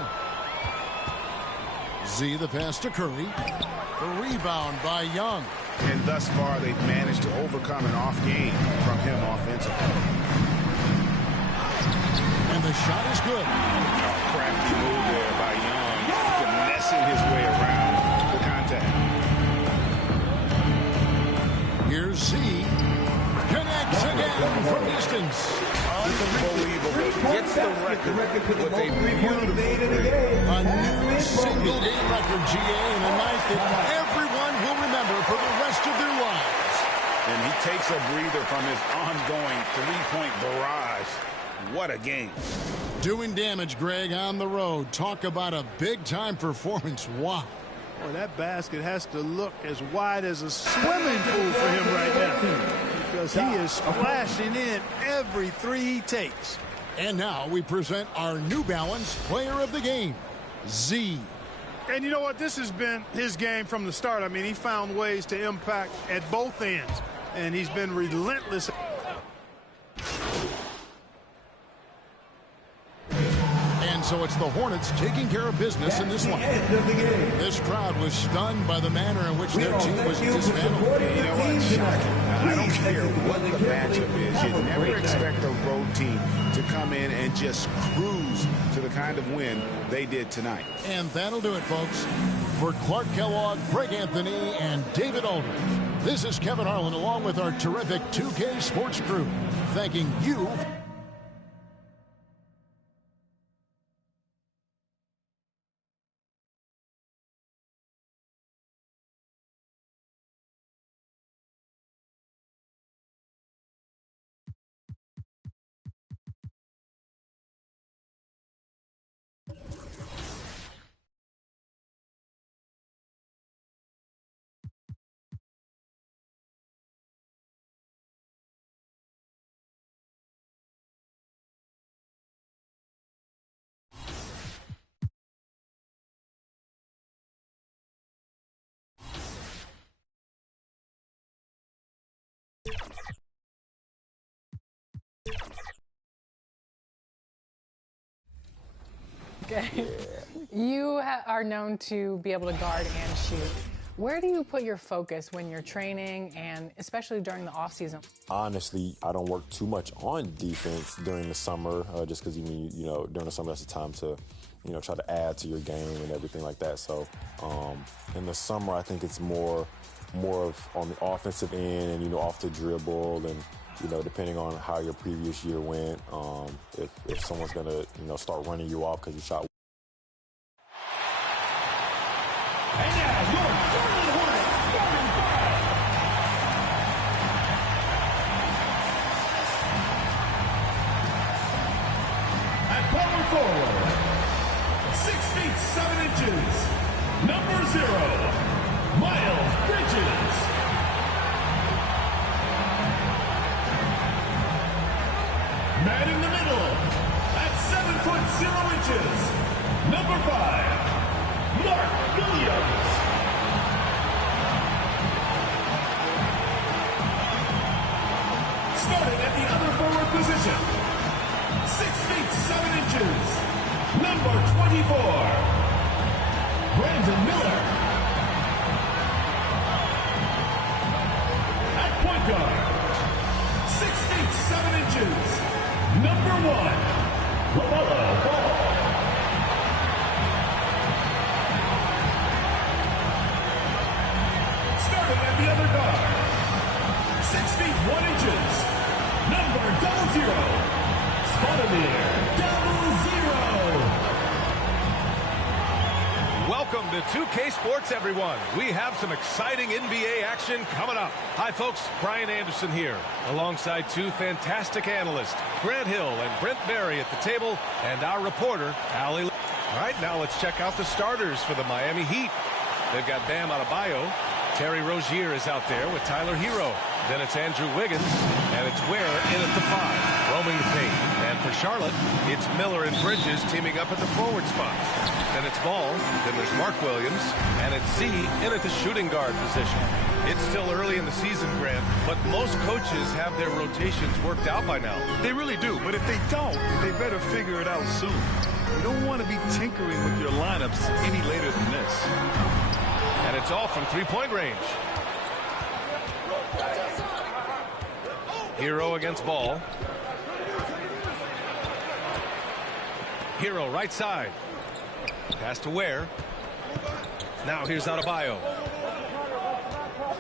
Z the pass to Curry. The rebound by Young. And thus far, they've managed to overcome an off game from him offensively. And the shot is good. Crafty move there by Young, finessing his way around the contact. Here's Z. Connects again from distance. Unbelievable. Gets the record with a beautiful three. A new single game record, GA, in a night that everyone will remember for the rest of their lives. And he takes a breather from his ongoing three-point barrage. What a game. Doing damage, Greg, on the road. Talk about a big-time performance. Wow. Well, that basket has to look as wide as a swimming pool for him right now, because he is splashing in every three he takes. And now we present our New Balance Player of the Game, Z. And you know what? This has been his game from the start. I mean, he found ways to impact at both ends, and he's been relentless. And so it's the Hornets taking care of business in this one. This crowd was stunned by the manner in which their team was dismantled. You know what? Shocking. I don't care what the matchup is. You never expect a road team to come in and just cruise to the kind of win they did tonight. And that'll do it, folks. For Clark Kellogg, Greg Anthony, and David Aldridge, this is Kevin Harlan along with our terrific 2K Sports crew, thanking you. Okay. You are known to be able to guard and shoot. Where do you put your focus when you're training, and especially during the off season? Honestly, I don't work too much on defense during the summer, just because during the summer that's the time to, try to add to your game and everything like that. So in the summer, I think it's more of on the offensive end and off the dribble and. Depending on how your previous year went, if someone's going to, start running you off because you shot. And now, your Charlotte Hornets starting five. At power forward, 6 feet 7 inches, number 0, Miles Bridges. Man in the middle, at 7 foot 0 inches, number 5, Mark Williams. Starting at the other forward position, 6 feet 7 inches, number 24, Brandon Miller. At point guard, 6 feet 7 inches, number 1, LaMelo Ball. Starting at the other guard, 6 feet 1 inches, number 00, Spotamir 00. Welcome to 2K Sports, everyone. We have some exciting NBA action coming up. Hi, folks. Brian Anderson here, alongside two fantastic analysts, Grant Hill and Brent Barry at the table, and our reporter, Allie. All right, now let's check out the starters for the Miami Heat. They've got Bam Adebayo. Terry Rozier is out there with Tyler Hero. Then it's Andrew Wiggins, and it's Ware in at the 5, roaming the paint. And for Charlotte, it's Miller and Bridges teaming up at the forward spots. Then it's Ball, then there's Mark Williams, and it's Z in at the shooting guard position. It's still early in the season, Grant, but most coaches have their rotations worked out by now. They really do, but if they don't, they better figure it out soon. You don't want to be tinkering with your lineups any later than this. And it's all from three-point range. Hero against Ball. Hero right side. Pass to Ware. Now here's Adebayo.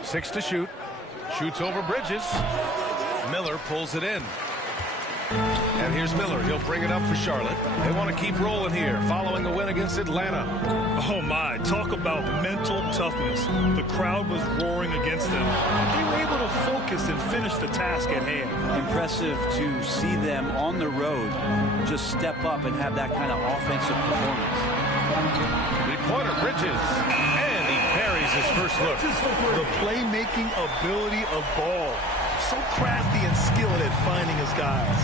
6 to shoot. Shoots over Bridges. Miller pulls it in. And here's Miller. He'll bring it up for Charlotte. They want to keep rolling here, following a win against Atlanta. Oh, my. Talk about mental toughness. The crowd was roaring against them. They were able to focus and finish the task at hand. Impressive to see them on the road just step up and have that kind of offensive performance. Three-pointer, Bridges. And he buries his first look. The playmaking ability of Ball. So crafty and skilled at finding his guys.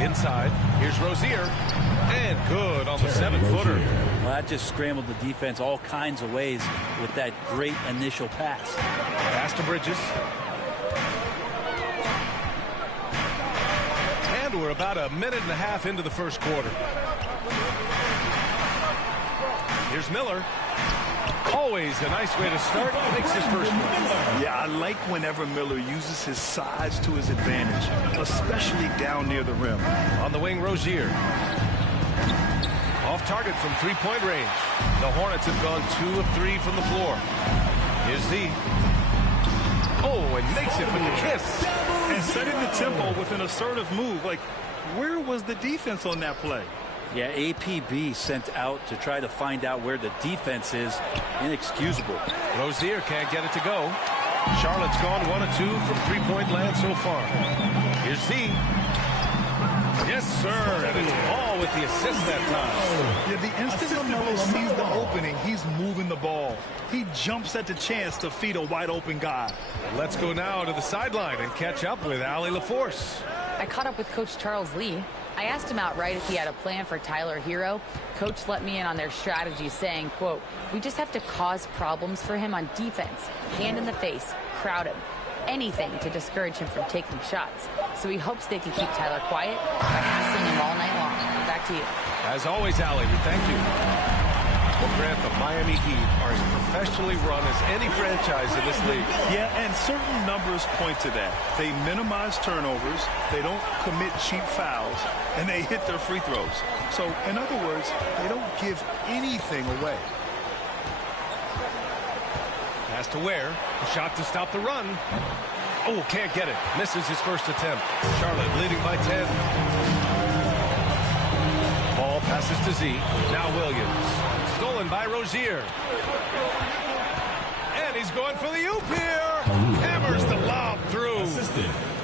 Inside, here's Rozier. And good on the 7-footer. Well, that just scrambled the defense all kinds of ways with that great initial pass. Pass to Bridges. And we're about a minute and a half into the first quarter. Here's Miller. Always a nice way to start. Makes his first one. Yeah, I like whenever Miller uses his size to his advantage, especially down near the rim. On the wing, Rozier. Off target from three-point range. The Hornets have gone 2 of 3 from the floor. Here's Z. Oh, and makes it with the kiss. And setting the tempo with an assertive move. Like, where was the defense on that play? Yeah, APB sent out to try to find out where the defense is. Inexcusable. Rozier can't get it to go. Charlotte's gone 1 of 2 from three-point land so far. Here's Z. Yes, sir. And it's Ball with the assist that time. Yeah, the instant LaMelo sees the opening, he's moving the ball. He jumps at the chance to feed a wide-open guy. Let's go now to the sideline and catch up with Allie LaForce. I caught up with Coach Charles Lee. I asked him outright if he had a plan for Tyler Hero. Coach let me in on their strategy, saying, quote, "We just have to cause problems for him on defense. Hand in the face, crowd him. Anything to discourage him from taking shots. So he hopes they can keep Tyler quiet by hassling him all night long." Back to you. As always, Allie, we thank you. Well, Grant, the Miami Heat are as professionally run as any franchise in this league. Yeah, and certain numbers point to that. They minimize turnovers, they don't commit cheap fouls, and they hit their free throws. So, in other words, they don't give anything away. Pass to Ware. Shot to stop the run. Oh, can't get it. Misses his first attempt. Charlotte leading by 10. Ball passes to Z. Now Williams. Stolen by Rozier. And he's going for the oop here. Hammers the lob through.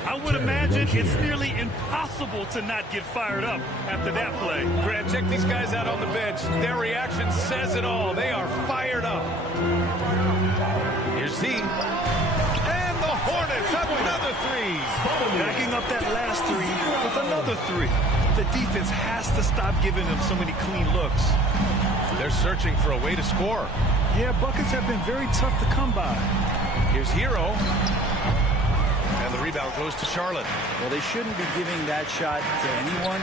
I would imagine it's nearly impossible to not get fired up after that play. Grant, check these guys out on the bench. Their reaction says it all. They are fired up. Here's Z. And the Hornets have another 3. Backing up that last 3 with another 3. The defense has to stop giving them so many clean looks. They're searching for a way to score. Yeah, buckets have been very tough to come by. Here's Hero. And the rebound goes to Charlotte. Well, they shouldn't be giving that shot to anyone,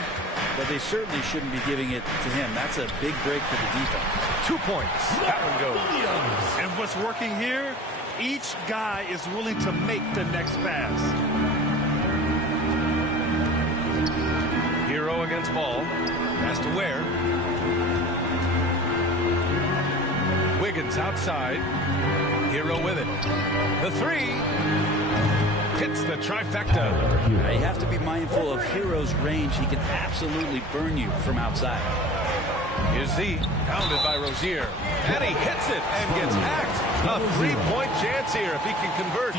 but they certainly shouldn't be giving it to him. That's a big break for the defense. 2 points. That one goes. And what's working here, each guy is willing to make the next pass. Hero against Ball. Pass to Ware. Wiggins outside. Hero with it. The three. Hits the trifecta. You have to be mindful of Hero's range. He can absolutely burn you from outside. Here's Z, pounded by Rozier. And he hits it and gets hacked. A three-point chance here if he can convert.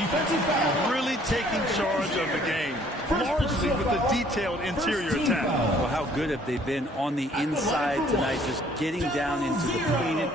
Really taking charge of the game, largely with the detailed interior attack. Well, how good have they been on the inside tonight, just getting down into the painted.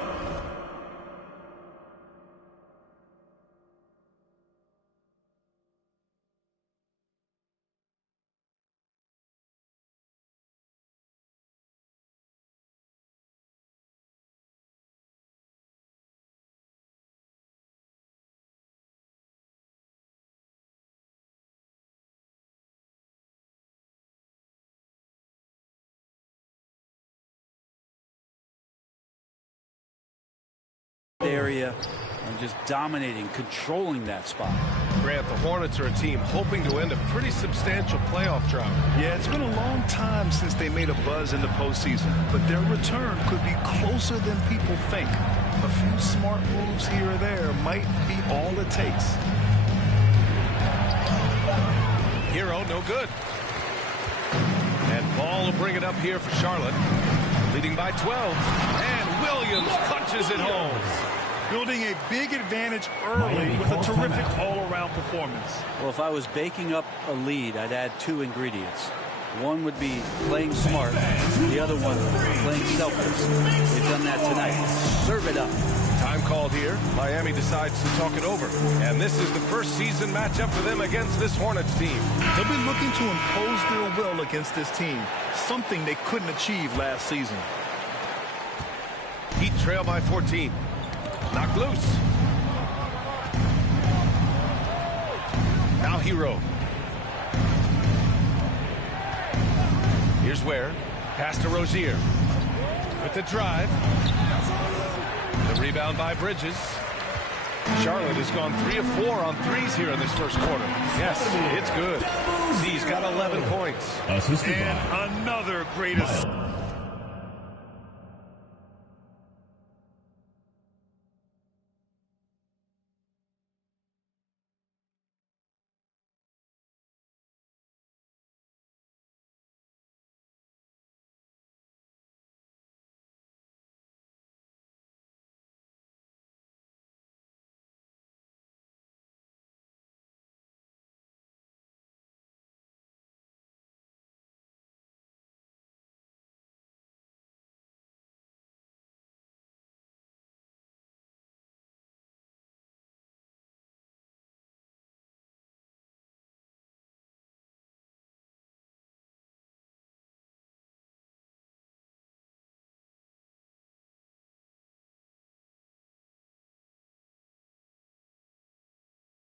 Area and just dominating, controlling that spot. Grant, the Hornets are a team hoping to end a pretty substantial playoff drought. Yeah, it's been a long time since they made a buzz in the postseason, but their return could be closer than people think. A few smart moves here or there might be all it takes. Hero, no good. And Ball will bring it up here for Charlotte. Leading by 12. And Williams punches it home. Building a big advantage early with a terrific all-around performance. Well, if I was baking up a lead, I'd add two ingredients. One would be playing smart. The other one, playing selfless. They've done that tonight. Serve it up. Time called here. Miami decides to talk it over. And this is the first season matchup for them against this Hornets team. They'll be looking to impose their will against this team, something they couldn't achieve last season. Heat trail by 14. Knocked loose. Now Hero. Here's where. Pass to Rozier. With the drive. The rebound by Bridges. Charlotte has gone 3 of 4 on threes here in this first quarter. Yes, it's good. He's got 11 points. And another great assist.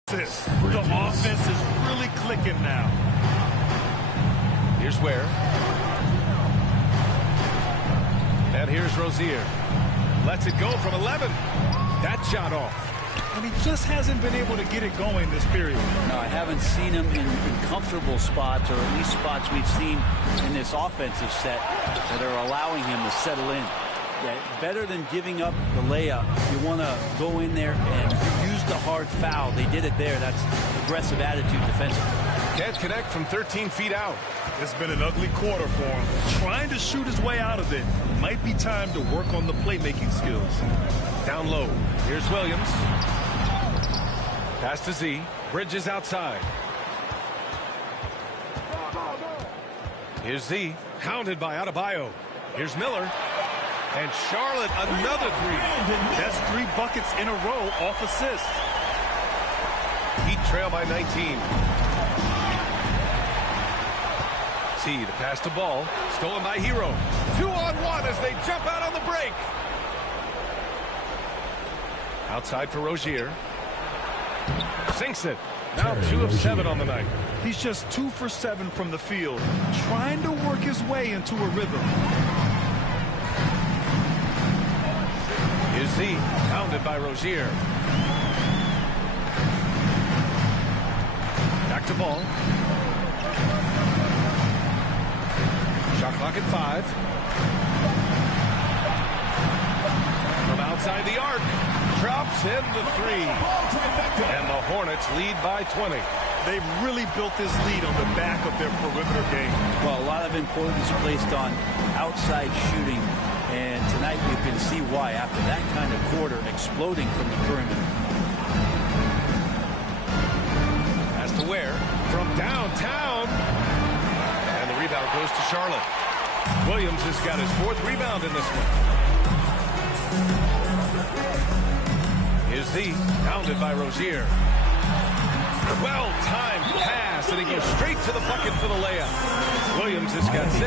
The offense is really clicking now. Here's where. And here's Rozier. Lets it go from 11. That shot off. And he just hasn't been able to get it going this period. No, I haven't seen him in comfortable spots, or at least spots we've seen in this offensive set that are allowing him to settle in. Yeah, better than giving up the layup, you want to go in there and use the hard foul. They did it there. That's aggressive attitude defensively. Can't connect from 13 feet out. It's been an ugly quarter for him. Trying to shoot his way out of it. Might be time to work on the playmaking skills. Down low. Here's Williams. Pass to Z. Bridges outside. Here's Z. Hounded by Adebayo. Here's Miller. And Charlotte, another three. That's 3 buckets in a row off assist. Heat trail by 19. T, the pass to Ball. Stolen by Hero. 2-on-1 as they jump out on the break. Outside for Rozier. Sinks it. Now 2 of 7 on the night. He's just 2 for 7 from the field. Trying to work his way into a rhythm. Here's Z, pounded by Rozier. Back to Ball. Shot clock at 5. From outside the arc. Drops puts in the three. And the Hornets lead by 20. They've really built this lead on the back of their perimeter game. Well, a lot of importance placed on outside shooting. And tonight you can see why after that kind of quarter exploding from the perimeter. Has to Ware from downtown. And the rebound goes to Charlotte. Williams has got his 4th rebound in this one. Here's the pounded by Rozier. Well-timed pass, and he goes straight to the bucket for the layup. Williams has got 6.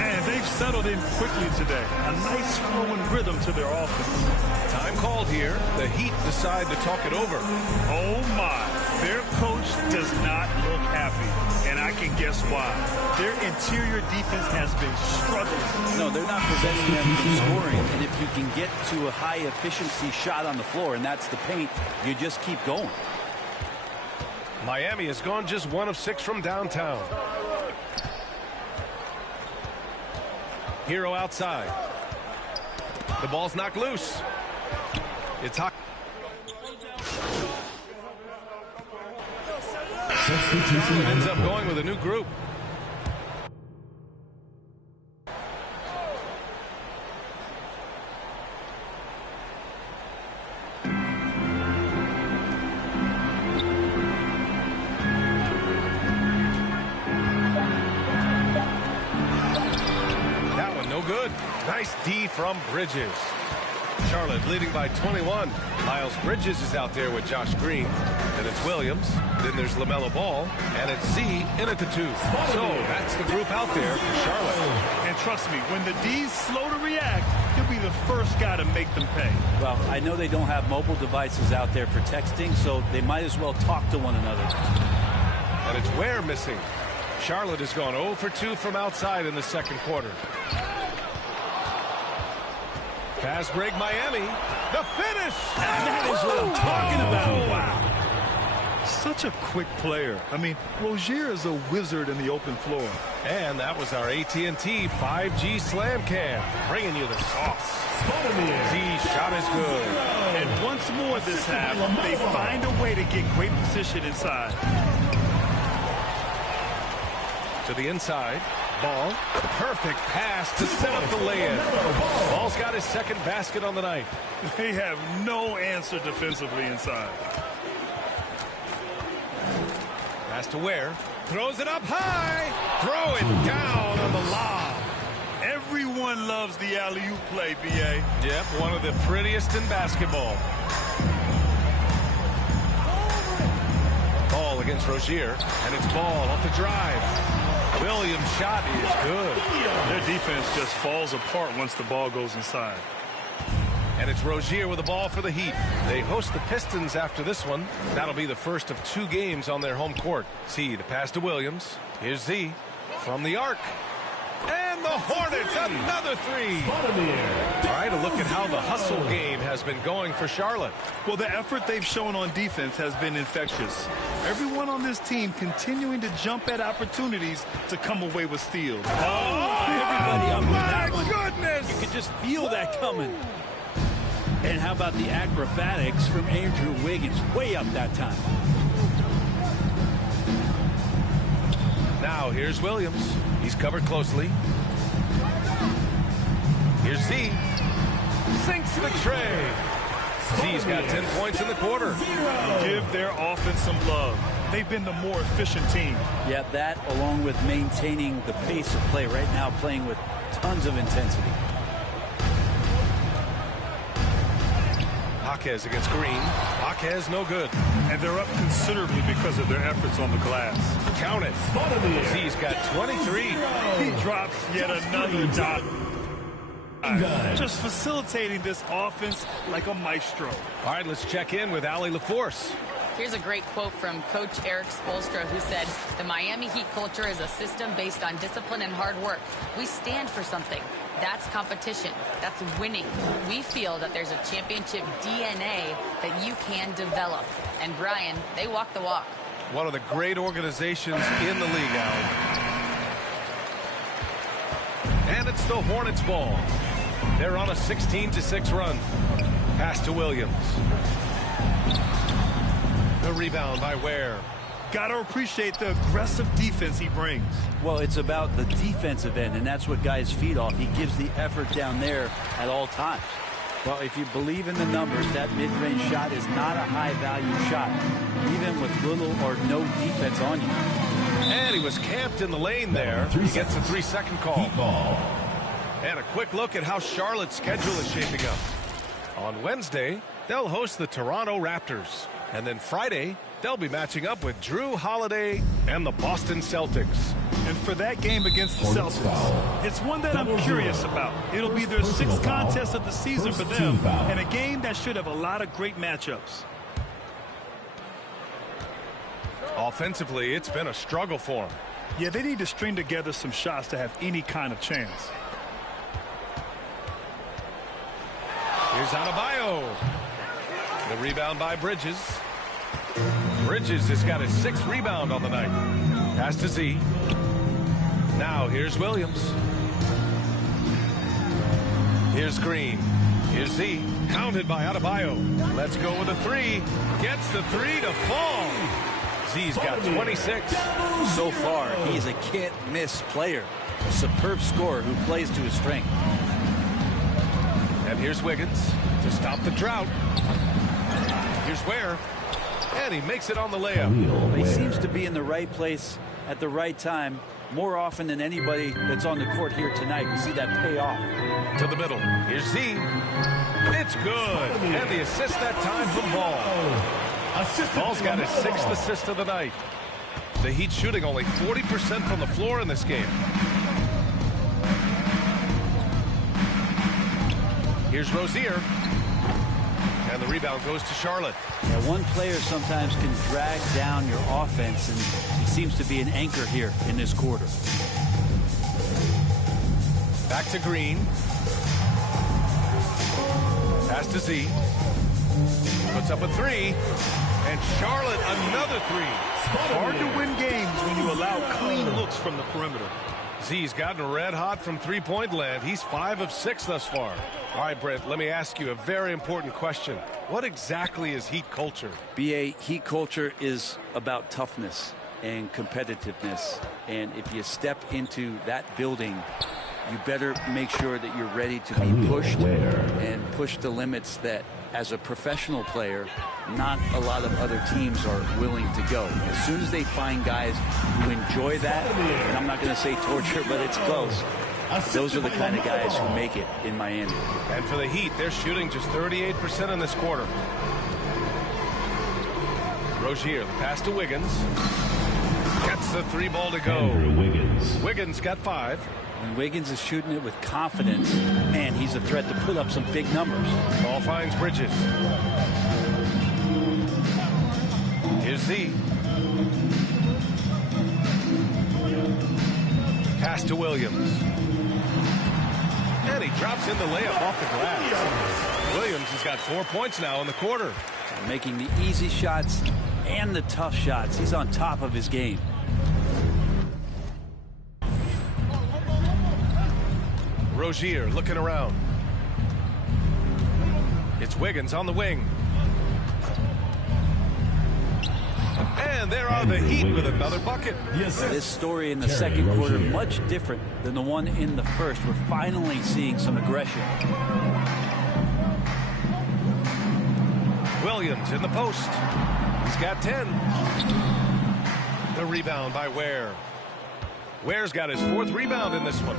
And they've settled in quickly today. A nice flowing rhythm to their offense. Time called here. The Heat decide to talk it over. Oh, my. Their coach does not look happy, and I can guess why. Their interior defense has been struggling. No, they're not preventing them from scoring, and if you can get to a high-efficiency shot on the floor, and that's the paint, you just keep going. Miami has gone just 1 of 6 from downtown. Hero outside. The ball's knocked loose. It's hot. Charlotte ends up going with a new group. That one no good. Nice D from Bridges. Charlotte leading by 21. Miles Bridges is out there with Josh Green. Then it's Williams. Then there's LaMelo Ball. And it's Z in at the 2. So that's the group out there for Charlotte. And trust me, when the D's slow to react, he'll be the first guy to make them pay. Well, I know they don't have mobile devices out there for texting, so they might as well talk to one another. And it's Ware missing. Charlotte has gone 0 for 2 from outside in the second quarter. Pass break Miami. The finish. And that is what I'm talking about. Wow. Such a quick player. I mean, Rozier is a wizard in the open floor. And that was our AT&T 5G Slam Cam, bringing you the sauce. Z shot is good. And once more this half, they find a way to get great position inside. To the inside. Ball. Perfect pass to set up the lay-in. Ball's got his 2nd basket on the night. They have no answer defensively inside. Pass to Ware. Throws it up high. Throw it down on the lob. Everyone loves the alley-oop play, B.A. Yep, one of the prettiest in basketball. Ball against Rozier, and it's Ball off the drive. Williams' shot is good. Their defense just falls apart once the ball goes inside. And it's Rozier with the ball for the Heat. They host the Pistons after this one. That'll be the first of 2 games on their home court. See the pass to Williams. Here's Z from the arc. And the Hornets, another 3. All right, a look at how the hustle game has been going for Charlotte. Well, the effort they've shown on defense has been infectious. Everyone on this team continuing to jump at opportunities to come away with steals. Everybody up with that one. Goodness! You could just feel that coming. And how about the acrobatics from Andrew Wiggins? Way up that time. Now here's Williams. He's covered closely. Here's Z. Sinks the tray. Z's got 10 points in the quarter. Give their offense some love. They've been the more efficient team. Yeah, that along with maintaining the pace of play right now, playing with tons of intensity. Jaquez against Green. Jaquez no good. And they're up considerably because of their efforts on the glass. Count it. Z's got 23. He drops yet another dot. Just facilitating this offense like a maestro. All right, let's check in with Allie LaForce. Here's a great quote from Coach Eric Spoelstra, who said, "The Miami Heat culture is a system based on discipline and hard work. We stand for something. That's competition. That's winning. We feel that there's a championship DNA that you can develop." And Brian, they walk the walk. One of the great organizations in the league, Allie. And it's the Hornets ball. They're on a 16-6 run. Pass to Williams. The rebound by Ware. Got to appreciate the aggressive defense he brings. Well, it's about the defensive end, and that's what guys feed off. He gives the effort down there at all times. Well, if you believe in the numbers, that mid-range shot is not a high-value shot, even with little or no defense on you. And he was camped in the lane there. He gets a 3-second call. And a quick look at how Charlotte's schedule is shaping up. On Wednesday, they'll host the Toronto Raptors. And then Friday, they'll be matching up with Drew Holiday and the Boston Celtics. And for that game against the Celtics, it's one that I'm curious about. It'll be their 6th contest of the season for them, and a game that should have a lot of great matchups. Offensively, it's been a struggle for them. Yeah, they need to string together some shots to have any kind of chance. Here's Adebayo. The rebound by Bridges. Bridges has got his 6th rebound on the night. Pass to Z. Now here's Williams. Here's Green. Here's Z. Counted by Adebayo. Let's go with a 3. Gets the 3 to fall. Z's got 26. So far, he's a can't-miss player. A superb scorer who plays to his strength. And here's Wiggins to stop the drought. Here's Ware. And he makes it on the layup. He seems to be in the right place at the right time more often than anybody that's on the court here tonight. We see that pay off. To the middle. Here's Z. It's good. And the assist that time from Ball. Ball's got his 6th assist of the night. The Heat shooting only 40% from the floor in this game. Here's Rozier. And the rebound goes to Charlotte. Yeah, one player sometimes can drag down your offense, and he seems to be an anchor here in this quarter. Back to Green. Pass to Z. Puts up a 3. And Charlotte another 3. Hard to win games when you allow clean looks from the perimeter. Z's gotten red hot from three-point land. He's 5 of 6 thus far. All right, Brent, let me ask you a very important question. What exactly is Heat culture? BA, Heat culture is about toughness and competitiveness. And if you step into that building, you better make sure that you're ready to be pushed and push the limits that, as a professional player, not a lot of other teams are willing to go. As soon as they find guys who enjoy that, and I'm not going to say torture, but it's close, those are the kind of guys who make it in Miami. And for the Heat, they're shooting just 38% in this quarter. Rozier, the pass to Wiggins. Gets the 3 ball to go. Wiggins got 5. And Wiggins is shooting it with confidence, and he's a threat to put up some big numbers. Ball finds Bridges. Here's Z. Pass to Williams. And he drops in the layup off the glass. Williams has got 4 points now in the quarter. Making the easy shots and the tough shots. He's on top of his game. Rozier looking around. It's Wiggins on the wing. And there are the Heat with another bucket. This story in the second quarter, much different than the one in the first. We're finally seeing some aggression. Williams in the post. He's got 10. The rebound by Ware. Ware's got his 4th rebound in this one.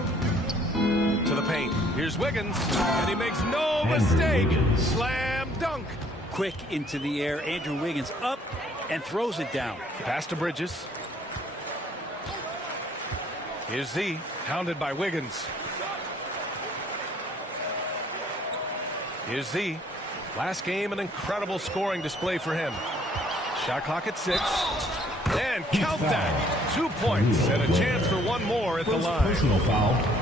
To the paint. Here's Wiggins. And he makes no mistake. Slam dunk. Quick into the air. Andrew Wiggins up and throws it down. Pass to Bridges. Here's Z. Hounded by Wiggins. Here's Z. Last game, an incredible scoring display for him. Shot clock at 6. And count that. 2 points and a chance for one more at the line.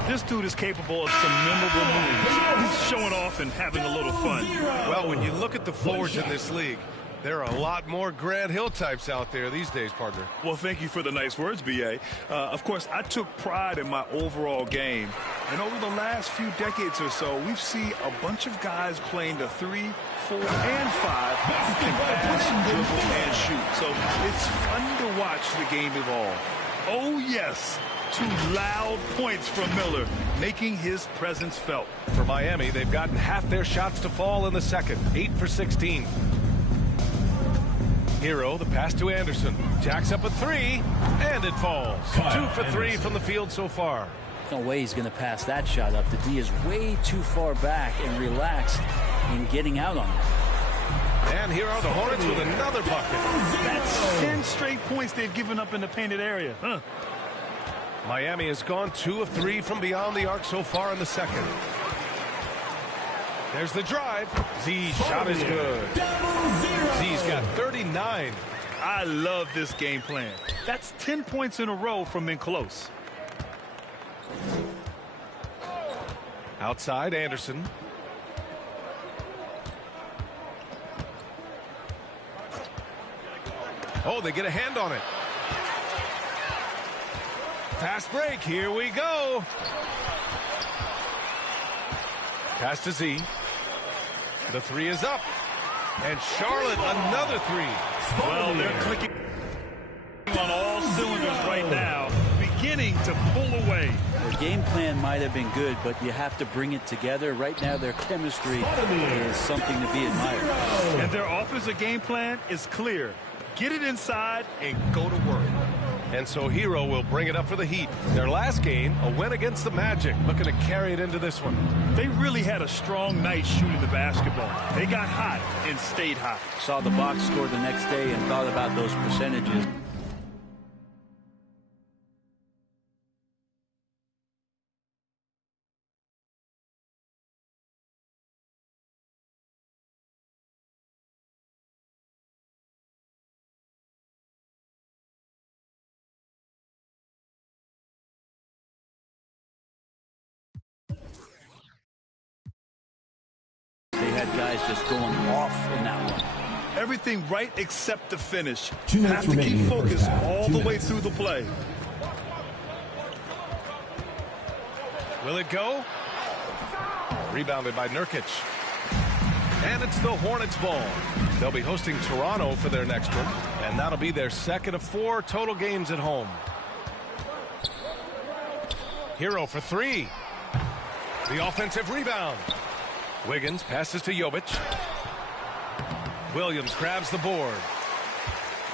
This dude is capable of some memorable moves. He's showing off and having a little fun. Well, when you look at the forwards in this league, There are a lot more Grant Hill types out there these days, partner. Well, thank you for the nice words, B.A. Of course, I took pride in my overall game. And over the last few decades or so, we've seen a bunch of guys playing the 3, 4, and 5 who can pass, dribble, and shoot. So it's fun to watch the game evolve. Oh, yes. 2 loud points from Miller, making his presence felt. For Miami, they've gotten half their shots to fall in the second, 8 for 16. Hero, the pass to Anderson. Jacks up a 3, and it falls. 2 for 3 from the field so far. No way he's going to pass that shot up. The D is way too far back and relaxed in getting out on it. And here are the Hornets with another bucket. That's 10 straight points they've given up in the painted area. Miami has gone 2 of 3 from beyond the arc so far in the second. There's the drive. Z's shot is good. Z's got 39. I love this game plan. That's 10 points in a row from in close. Outside, Anderson. Oh, they get a hand on it. Fast break. Here we go. Pass to Z. The 3 is up. And Charlotte, another 3. Well, they're clicking on all cylinders right now, beginning to pull away. The game plan might have been good, but you have to bring it together. Right now, their chemistry is something to be admired. And their offensive game plan is clear. Get it inside and go to work. And so Hero will bring it up for the Heat. Their last game, a win against the Magic, looking to carry it into this one. They really had a strong night shooting the basketball. They got hot and stayed hot. Saw the box score the next day and thought about those percentages. They had guys just going off in that one. Everything right except the finish. 2 minutes have to keep remaining in the focused first half. all 2 the way minutes. through the play. Will it go? Rebounded by Nurkic. And it's the Hornets ball. They'll be hosting Toronto for their next one, and that'll be their second of 4 total games at home. Hero for 3. The offensive rebound. Wiggins passes to Jovic. Williams grabs the board.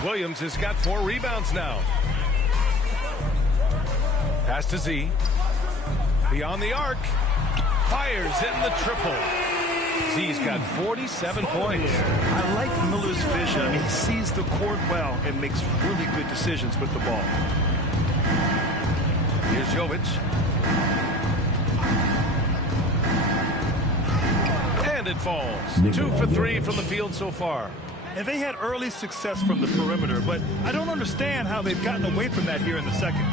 Williams has got 4 rebounds now. Pass to Z. Beyond the arc. Fires in the triple. Z's got 47 points. I like Miller's vision. I mean, he sees the court well and makes really good decisions with the ball. Here's Jovic. And it falls. 2 for 3 from the field so far. And they had early success from the perimeter, but I don't understand how they've gotten away from that here in the second.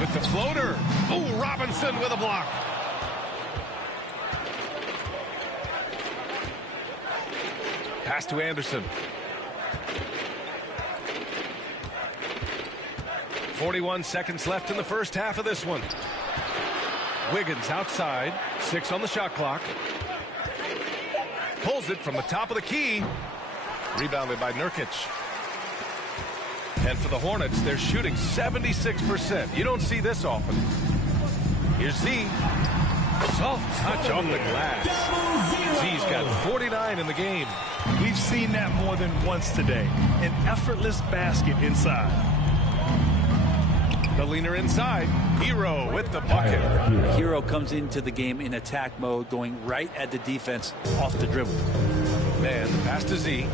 With the floater. Oh, Robinson with a block. Pass to Anderson. 41 seconds left in the first half of this one. Wiggins outside. 6 on the shot clock. Pulls it from the top of the key. Rebounded by Nurkic. And for the Hornets, they're shooting 76%. You don't see this often. Here's Z. Soft touch off the glass. Z's got 49 in the game. We've seen that more than once today. An effortless basket inside. The leaner inside. Hero with the bucket. Hero comes into the game in attack mode, going right at the defense off the dribble. Man, pass to Z.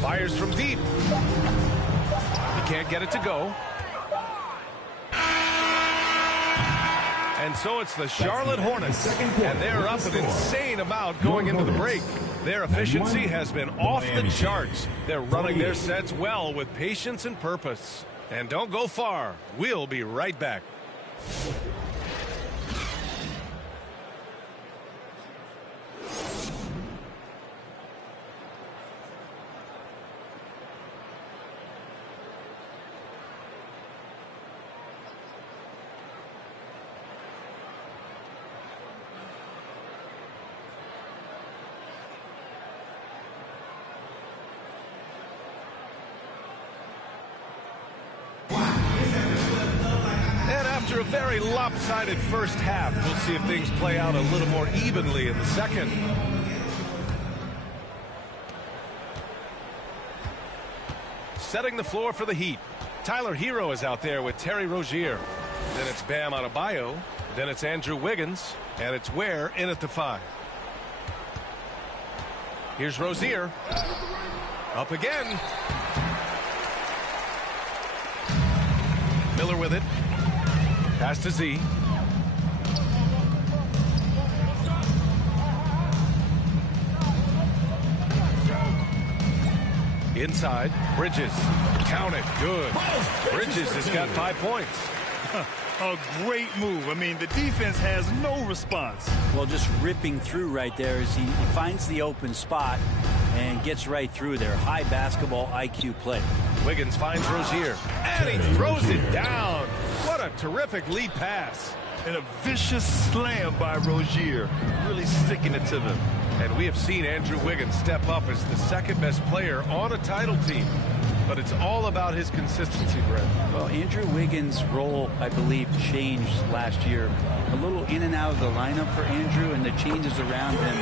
Fires from deep. He can't get it to go. And so it's the Charlotte Hornets, and they're up an insane amount going into the break. Their efficiency has been off the charts. They're running their sets well with patience and purpose. And don't go far. We'll be right back. After a very lopsided first half, we'll see if things play out a little more evenly in the second. Setting the floor for the Heat. Tyler Hero is out there with Terry Rozier. Then it's Bam Adebayo. Then it's Andrew Wiggins. And it's Ware in at the 5. Here's Rozier. Up again. Miller with it. Pass to Z. Inside, Bridges. Count it. Good. Bridges has got 5 points. A great move. I mean, the defense has no response. Well, just ripping through right there as he finds the open spot and gets right through there. High basketball IQ play. Wiggins finds Rozier, and he throws it down. What a terrific lead pass. And a vicious slam by Rozier, really sticking it to them. And we have seen Andrew Wiggins step up as the second best player on a title team. But it's all about his consistency, Brett. Well, Andrew Wiggins' role, I believe, changed last year. A little in and out of the lineup for Andrew, and the changes around him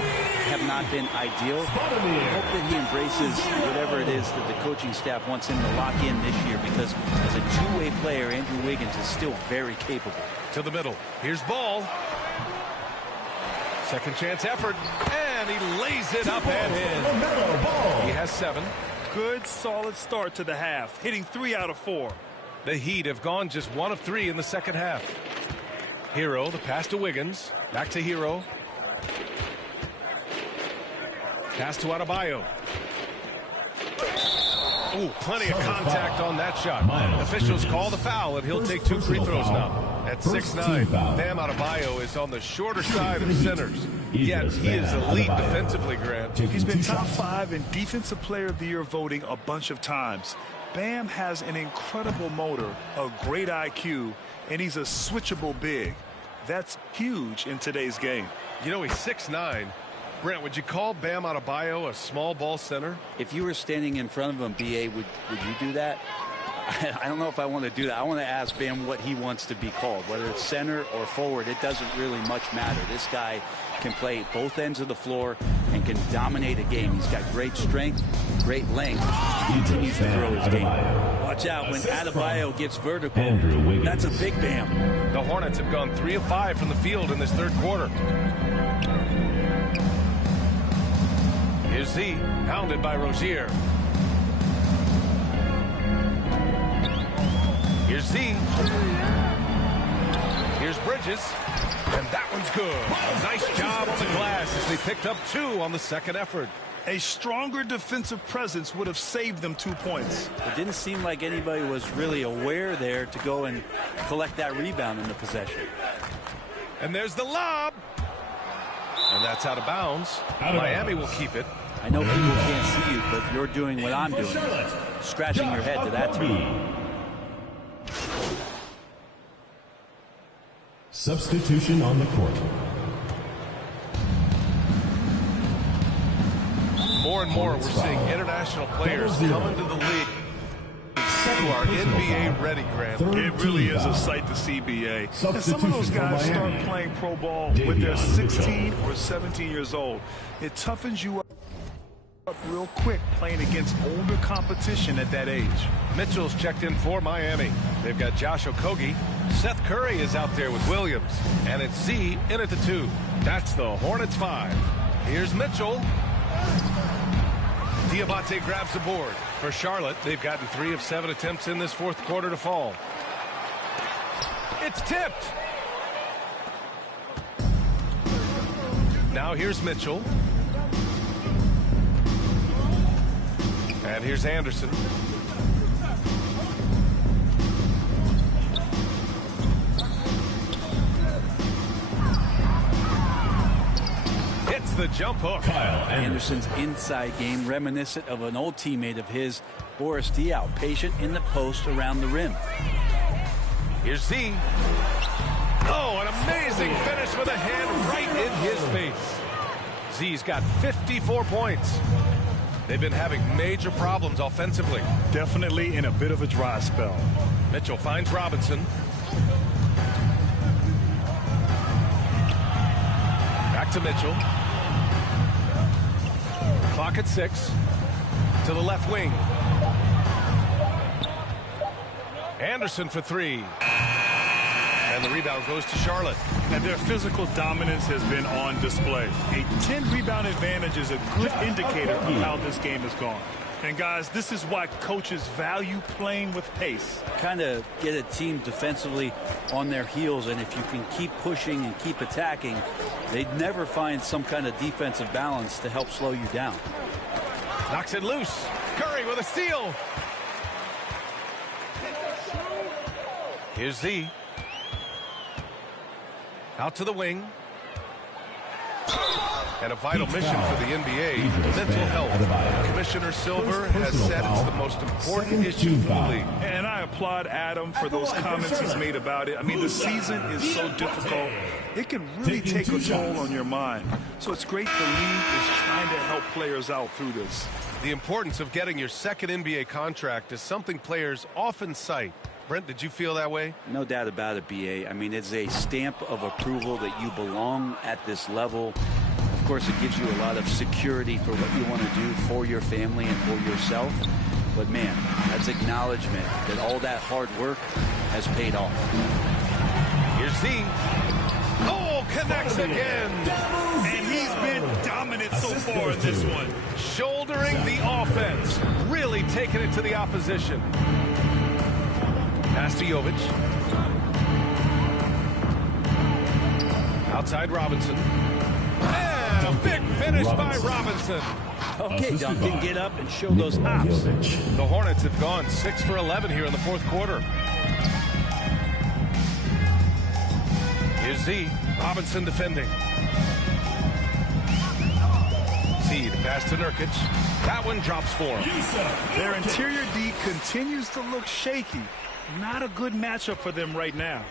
have not been ideal. I hope that he embraces whatever it is that the coaching staff wants him to lock in this year, because as a two-way player, Andrew Wiggins is still very capable. To the middle. Here's Ball. Second chance effort, and he lays it up and in. He has 7. Good, solid start to the half, hitting 3 out of 4. The Heat have gone just 1 of 3 in the second half. Hero, the pass to Wiggins. Back to Hero. Pass to Adebayo. Ooh, plenty of contact on that shot. Officials call the foul, and he'll take 2 free throws now. At 6'9", Bam Adebayo is on the shorter side of centers. Yet he is elite defensively, Grant. He's been top 5 in Defensive Player of the Year voting a bunch of times. Bam has an incredible motor, a great IQ, and he's a switchable big. That's huge in today's game. You know, he's 6'9". Brent, would you call Bam Adebayo a small ball center? If you were standing in front of him, B.A., would you do that? I don't know if I want to do that. I want to ask Bam what he wants to be called, whether it's center or forward. It doesn't really much matter. This guy can play both ends of the floor and can dominate a game. He's got great strength, great length. He continues to grow his game. Watch out when Adebayo gets vertical. That's a big Bam. The Hornets have gone 3 of 5 from the field in this third quarter. Here's Z, pounded by Rozier. Here's Z. Here's Bridges. And that one's good. A nice job on the glass as they picked up 2 on the second effort. A stronger defensive presence would have saved them 2 points. It didn't seem like anybody was really aware there to go and collect that rebound in the possession. And there's the lob. And that's out of bounds. Miami will keep it. I know people can't see you, but you're doing what I'm doing. Scratching your head to that tune. Substitution on the court. More and more, we're seeing international players come into the league who are NBA ready, Grant. It really is a sight to see, B.A. And some of those guys start playing pro ball when they're 16 or 17 years old. It toughens you up real quick playing against older competition at that age. Mitchell's checked in for Miami. They've got Josh Okogie. Seth Curry is out there with Williams. And it's Z in at the 2. That's the Hornets 5. Here's Mitchell. Diabate grabs the board. For Charlotte, they've gotten 3 of 7 attempts in this fourth quarter to fall. It's tipped. Now here's Mitchell. And here's Anderson. Hits the jump hook. Anderson's inside game reminiscent of an old teammate of his, Boris Diaw, patient in the post around the rim. Here's Z. Oh, an amazing finish with a hand right in his face. Z's got 54 points. They've been having major problems offensively. Definitely in a bit of a dry spell. Mitchell finds Robinson. to Mitchell. Clock at 6. To the left wing. Anderson for 3. And the rebound goes to Charlotte. And their physical dominance has been on display. A 10-rebound advantage is a good indicator of how this game has gone. And guys, this is why coaches value playing with pace. Kind of get a team defensively on their heels, and if you can keep pushing and keep attacking, they'd never find some kind of defensive balance to help slow you down. Knocks it loose. Curry with a steal. Here's Z. Out to the wing. And a vital mission for the NBA, mental health. Commissioner Silver has said it's the most important issue for the league. And I applaud Adam for those comments he's made about it. I mean, the season is so difficult. It can really take a toll on your mind. So it's great the league is trying to help players out through this. The importance of getting your second NBA contract is something players often cite. Brent, did you feel that way? No doubt about it, BA. I mean, it's a stamp of approval that you belong at this level. Of course, it gives you a lot of security for what you want to do for your family and for yourself. But, man, that's acknowledgement that all that hard work has paid off. Here's Z. Oh, connects again. And he's been dominant so far in this one. Shouldering the offense. Really taking it to the opposition. Pass to Jovic. Outside Robinson. And a big finish by Robinson. Okay, Duncan, get up and show those hops. The Hornets have gone 6 for 11 here in the fourth quarter. Here's Z. Robinson defending. Z, the pass to Nurkic. That one drops for him. Their interior D continues to look shaky. Not a good matchup for them right now.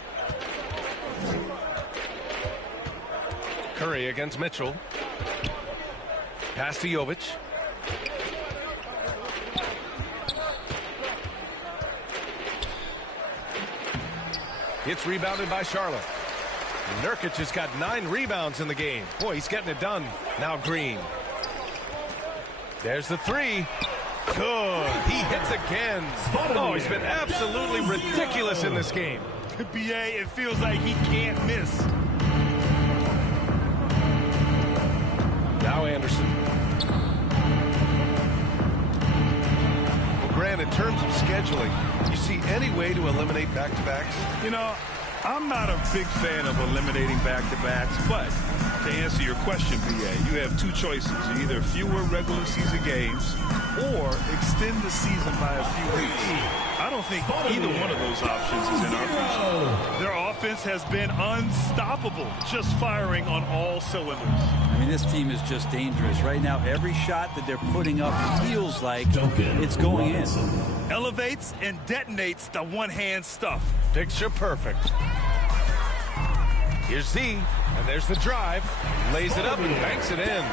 Curry against Mitchell. Pass to Jovic. Gets rebounded by Charlotte. Nurkic has got 9 rebounds in the game. Boy, he's getting it done. Now Green. There's the 3. Good. He hits again. Oh, he's been absolutely ridiculous in this game. BA, it feels like he can't miss. Now Anderson. Well, Grant, in terms of scheduling, do you see any way to eliminate back-to-backs? You know, I'm not a big fan of eliminating back-to-backs, but to answer your question, BA, you have 2 choices. Either fewer regular season games or extend the season by a few weeks. I don't think either one of those options is in our future. Their offense has been unstoppable, just firing on all cylinders. I mean, this team is just dangerous. Right now, every shot that they're putting up feels like it's going in. Elevates and detonates the one-hand stuff. Picture perfect. Here's Z, and there's the drive. Lays it up and banks it in.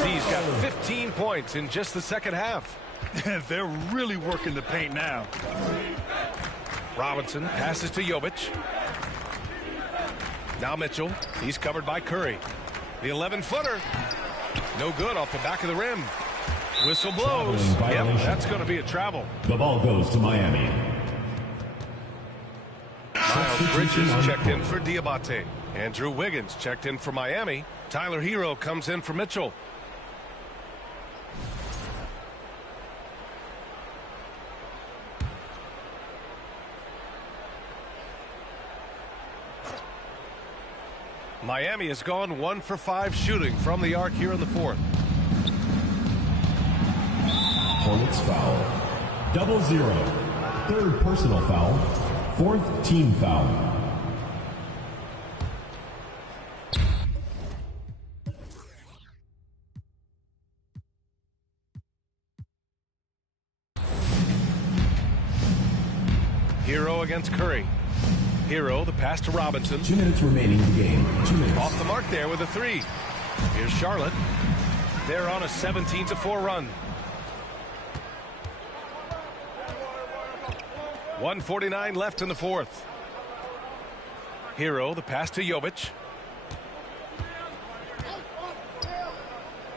Z's got 15 points in just the second half. They're really working the paint now. Robinson passes to Jovic. Now Mitchell. He's covered by Curry. The 11-footer. No good off the back of the rim. Whistle blows. Yep, that's going to be a travel. The ball goes to Miami. Miles Bridges checked in for Diabate. Andrew Wiggins checked in for Miami. Tyler Hero comes in for Mitchell. Miami has gone 1 for 5 shooting from the arc here in the fourth. Hornets foul. 0-0. Third personal foul. Fourth team foul. Hero against Curry. Hero, the pass to Robinson. 2 minutes remaining in the game. 2 minutes. Off the mark there with a 3. Here's Charlotte. They're on a 17-4 run. 1:49 left in the fourth. Hero, the pass to Jovic.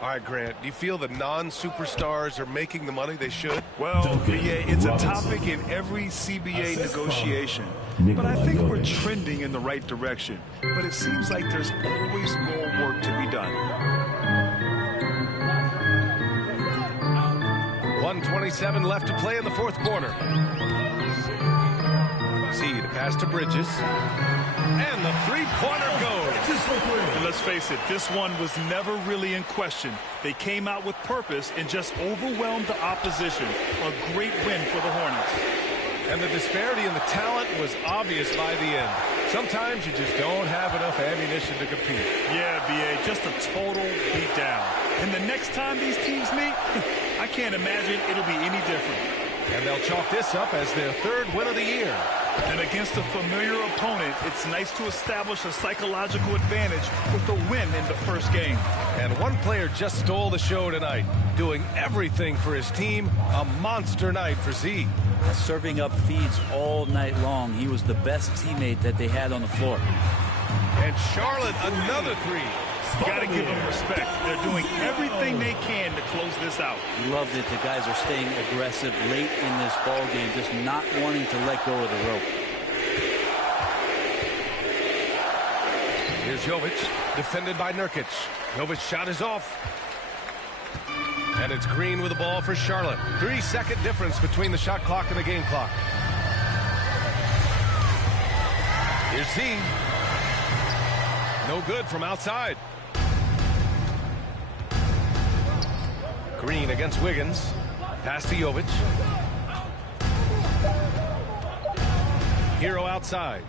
All right, Grant, do you feel the non-superstars are making the money they should? Well, BA, it's a topic in every CBA negotiation. But I think we're trending in the right direction. But it seems like there's always more work to be done. 1:27 left to play in the fourth quarter. Seed pass to Bridges. And the three-pointer goes. And let's face it, this one was never really in question. They came out with purpose and just overwhelmed the opposition. A great win for the Hornets. And the disparity in the talent was obvious by the end. Sometimes you just don't have enough ammunition to compete. Yeah, BA, just a total beatdown. And the next time these teams meet, I can't imagine it'll be any different. And they'll chalk this up as their third win of the year. And against a familiar opponent, it's nice to establish a psychological advantage with the win in the first game. And one player just stole the show tonight, doing everything for his team. A monster night for Z. Serving up feeds all night long. He was the best teammate that they had on the floor. And Charlotte, another three. Got to give them respect. They're doing everything they can to close this out. Loved it. The guys are staying aggressive late in this ball game, just not wanting to let go of the rope. Here's Jovic, defended by Nurkic. Jovic's shot is off. And it's Green with the ball for Charlotte. 3-second difference between the shot clock and the game clock. Here's Z. No good from outside. Green against Wiggins. Pass to Jovic. Hero outside.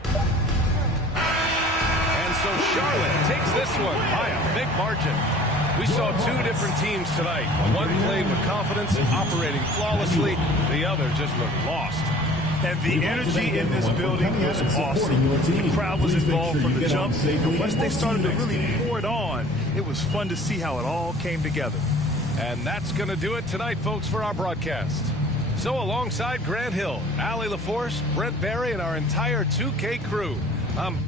And so Charlotte takes this one by a big margin. We saw two different teams tonight. One played with confidence, operating flawlessly. The other just looked lost. And the energy in this building was awesome. The crowd was involved from the jump. And once they started to really pour it on, it was fun to see how it all came together. And that's going to do it tonight, folks, for our broadcast. So alongside Grant Hill, Allie LaForce, Brent Barry, and our entire 2K crew, I'm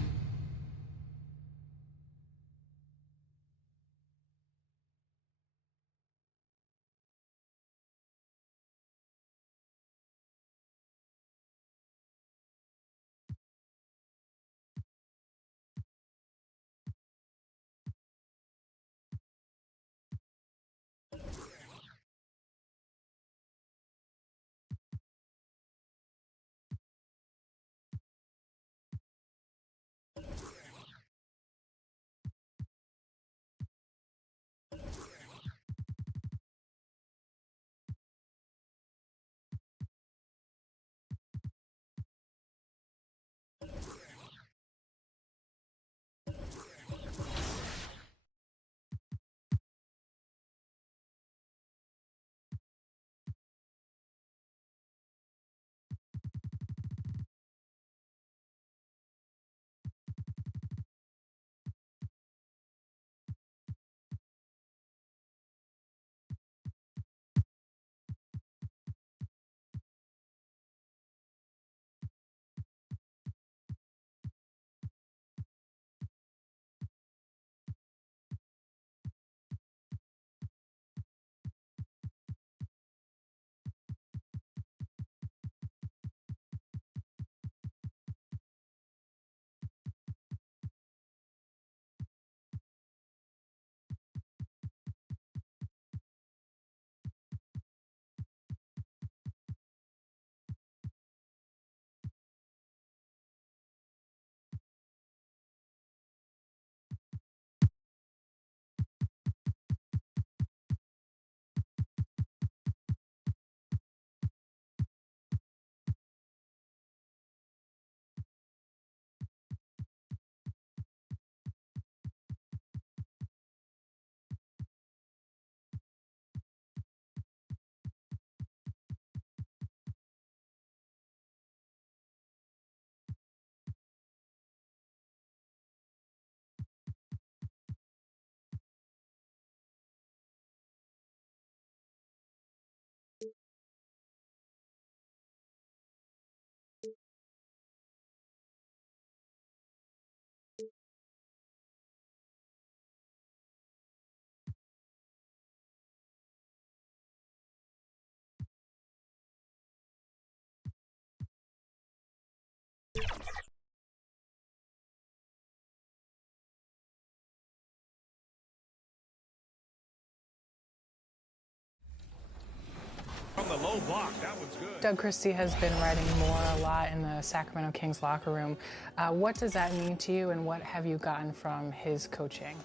low block. That one's good. Doug Christie has been writing more a lot in the Sacramento Kings locker room. What does that mean to you, and what have you gotten from his coaching?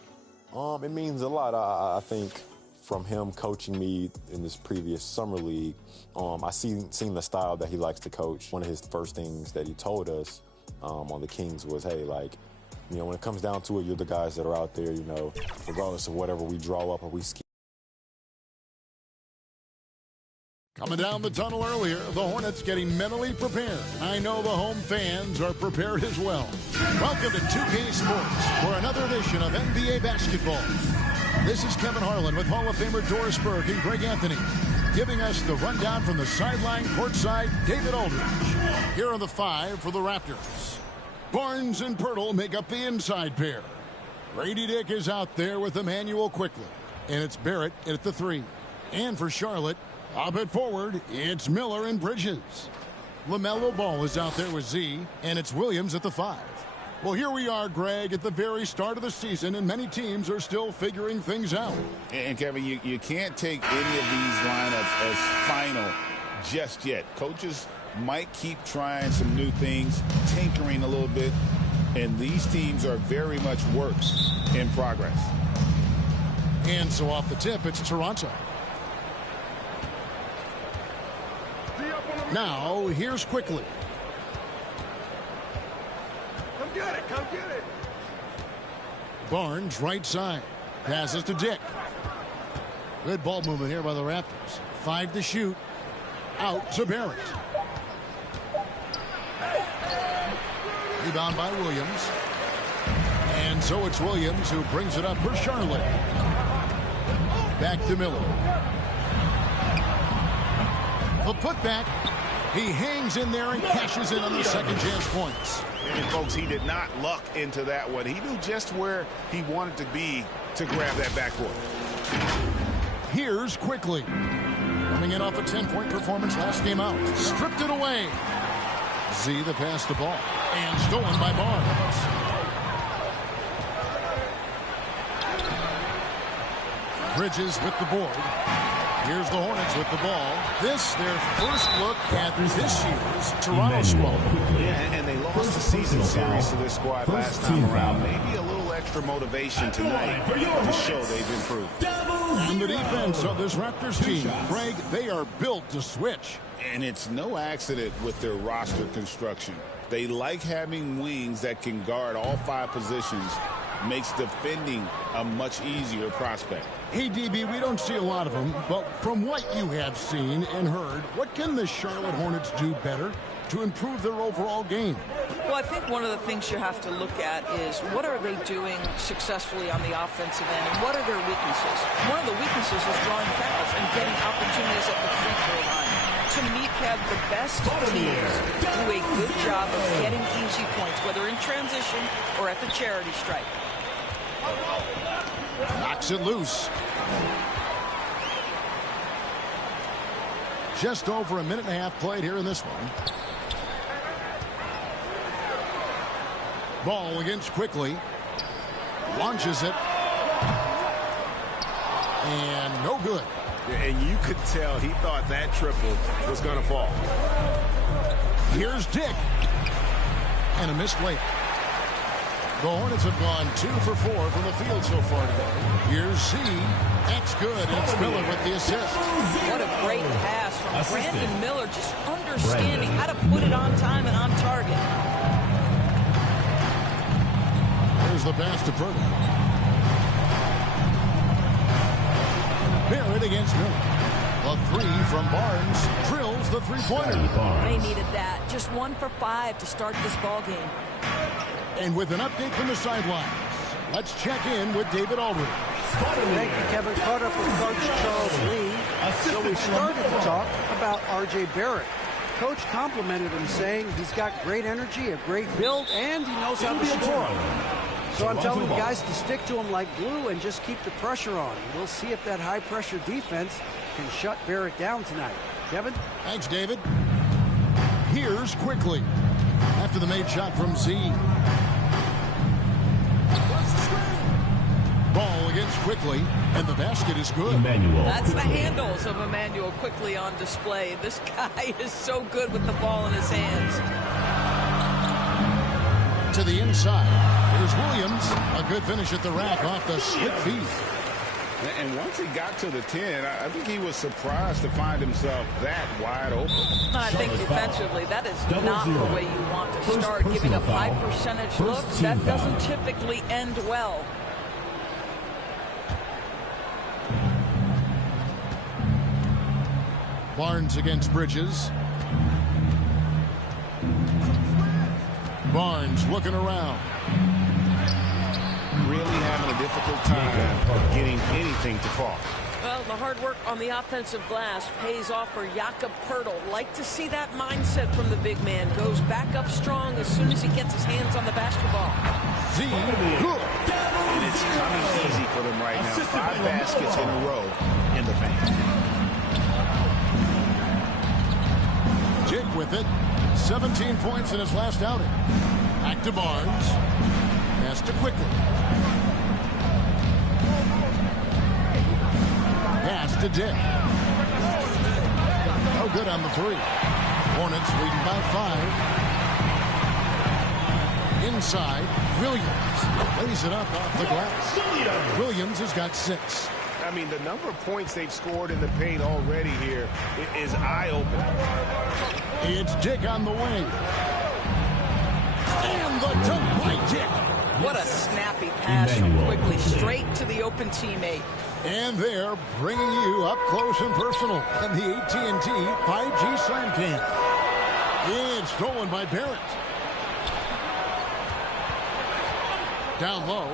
It means a lot. I think from him coaching me in this previous summer league, I seen the style that he likes to coach. One of his first things that he told us on the Kings was, hey, like, you know, when it comes down to it, you're the guys that are out there, you know, regardless of whatever we draw up or we scheme. Coming down the tunnel earlier, the Hornets getting mentally prepared. I know the home fans are prepared as well. Welcome to 2K Sports for another edition of NBA basketball. This is Kevin Harlan with Hall of Famer Doris Burke and Greg Anthony, giving us the rundown from the sideline courtside, David Aldridge. Here are the 5 for the Raptors. Barnes and Pirtle make up the inside pair. Grady Dick is out there with Emmanuel Quickly, and it's Barrett at the 3. And for Charlotte, up at forward, it's Miller and Bridges. LaMelo Ball is out there with Z, and it's Williams at the 5. Well, here we are, Greg, at the very start of the season, and many teams are still figuring things out. And Kevin, you can't take any of these lineups as final just yet. Coaches might keep trying some new things, tinkering a little bit, and these teams are very much works in progress. And so off the tip, it's Toronto. Now, here's Quickly. Come get it. Come get it. Barnes, right side. Passes to Dick. Good ball movement here by the Raptors. 5 to shoot. Out to Barrett. Rebound by Williams. And so it's Williams who brings it up for Charlotte. Back to Miller. The putback. He hangs in there and cashes in on the second chance points. And folks, he did not luck into that one. He knew just where he wanted to be to grab that backboard. Here's Quickly. Coming in off a 10-point performance last game out. Stripped it away. Z the pass to Ball. And stolen by Barnes. Bridges with the board. Here's the Hornets with the ball. This, their first look at this year's Toronto squad. Yeah, and they lost the season series to this squad last time around. Maybe a little extra motivation tonight to show they've improved. And the defense of this Raptors team, Greg, they are built to switch. And it's no accident with their roster construction. They like having wings that can guard all 5 positions. Makes defending a much easier prospect. Hey, DB, we don't see a lot of them, but from what you have seen and heard, what can the Charlotte Hornets do better to improve their overall game? Well, I think one of the things you have to look at is what are they doing successfully on the offensive end, and what are their weaknesses? One of the weaknesses is drawing fouls and getting opportunities at the free throw line. To me, Kev, the best teams do a good job of getting easy points, whether in transition or at the charity stripe. Knocks it loose. Just over a minute and a half played here in this one. Ball against Quickly. Launches it. And no good. And you could tell he thought that triple was going to fall. Here's Dick. And a missed layup. The Hornets have gone 2 for 4 from the field so far today. Here's Z. That's good. It's Miller with the assist. What a great pass from Brandon Miller, just understanding how to put it on time and on target. Here's the pass to Pirtle. Barrett against Miller. A 3 from Barnes drills the three-pointer. They needed that. Just 1 for 5 to start this ball game. And with an update from the sidelines, let's check in with David Aldridge. Thank you, Kevin. Caught up with Coach Charles Lee. So we started to talk about R.J. Barrett. Coach complimented him, saying he's got great energy, a great build, and he knows how to score. So I'm telling the guys to stick to him like glue and just keep the pressure on. We'll see if that high-pressure defense can shut Barrett down tonight. Kevin? Thanks, David. Here's Quickly. After the made shot from Z. Ball against Quickly, and the basket is good. That's the handles of Emmanuel Quickly on display. This guy is so good with the ball in his hands. To the inside. Here's Williams. A good finish at the rack off the slick feed. And once he got to the 10, I think he was surprised to find himself that wide open. I think defensively, that is not the way you want to start giving up high percentage looks. That doesn't typically end well. Barnes against Bridges. Barnes looking around. Really having a difficult time getting anything to fall. Well, the hard work on the offensive glass pays off for Jakob Poeltl. Like to see that mindset from the big man. Goes back up strong as soon as he gets his hands on the basketball. And it's coming easy for them right now. 5 baskets in a row in the paint. Jake with it. 17 points in his last outing. Back to Barnes. Pass to Quickly. Pass to Dick. No good on the 3. Hornets leading by 5. Inside, Williams lays it up off the glass. Williams has got 6. I mean, the number of points they've scored in the paint already here is eye-opening. It's Dick on the wing. And the dunk by Dick. What a snappy pass from Quickly straight to the open teammate. And they're bringing you up close and personal in the AT&T 5G Slam Cam. It's stolen by Barrett. Down low.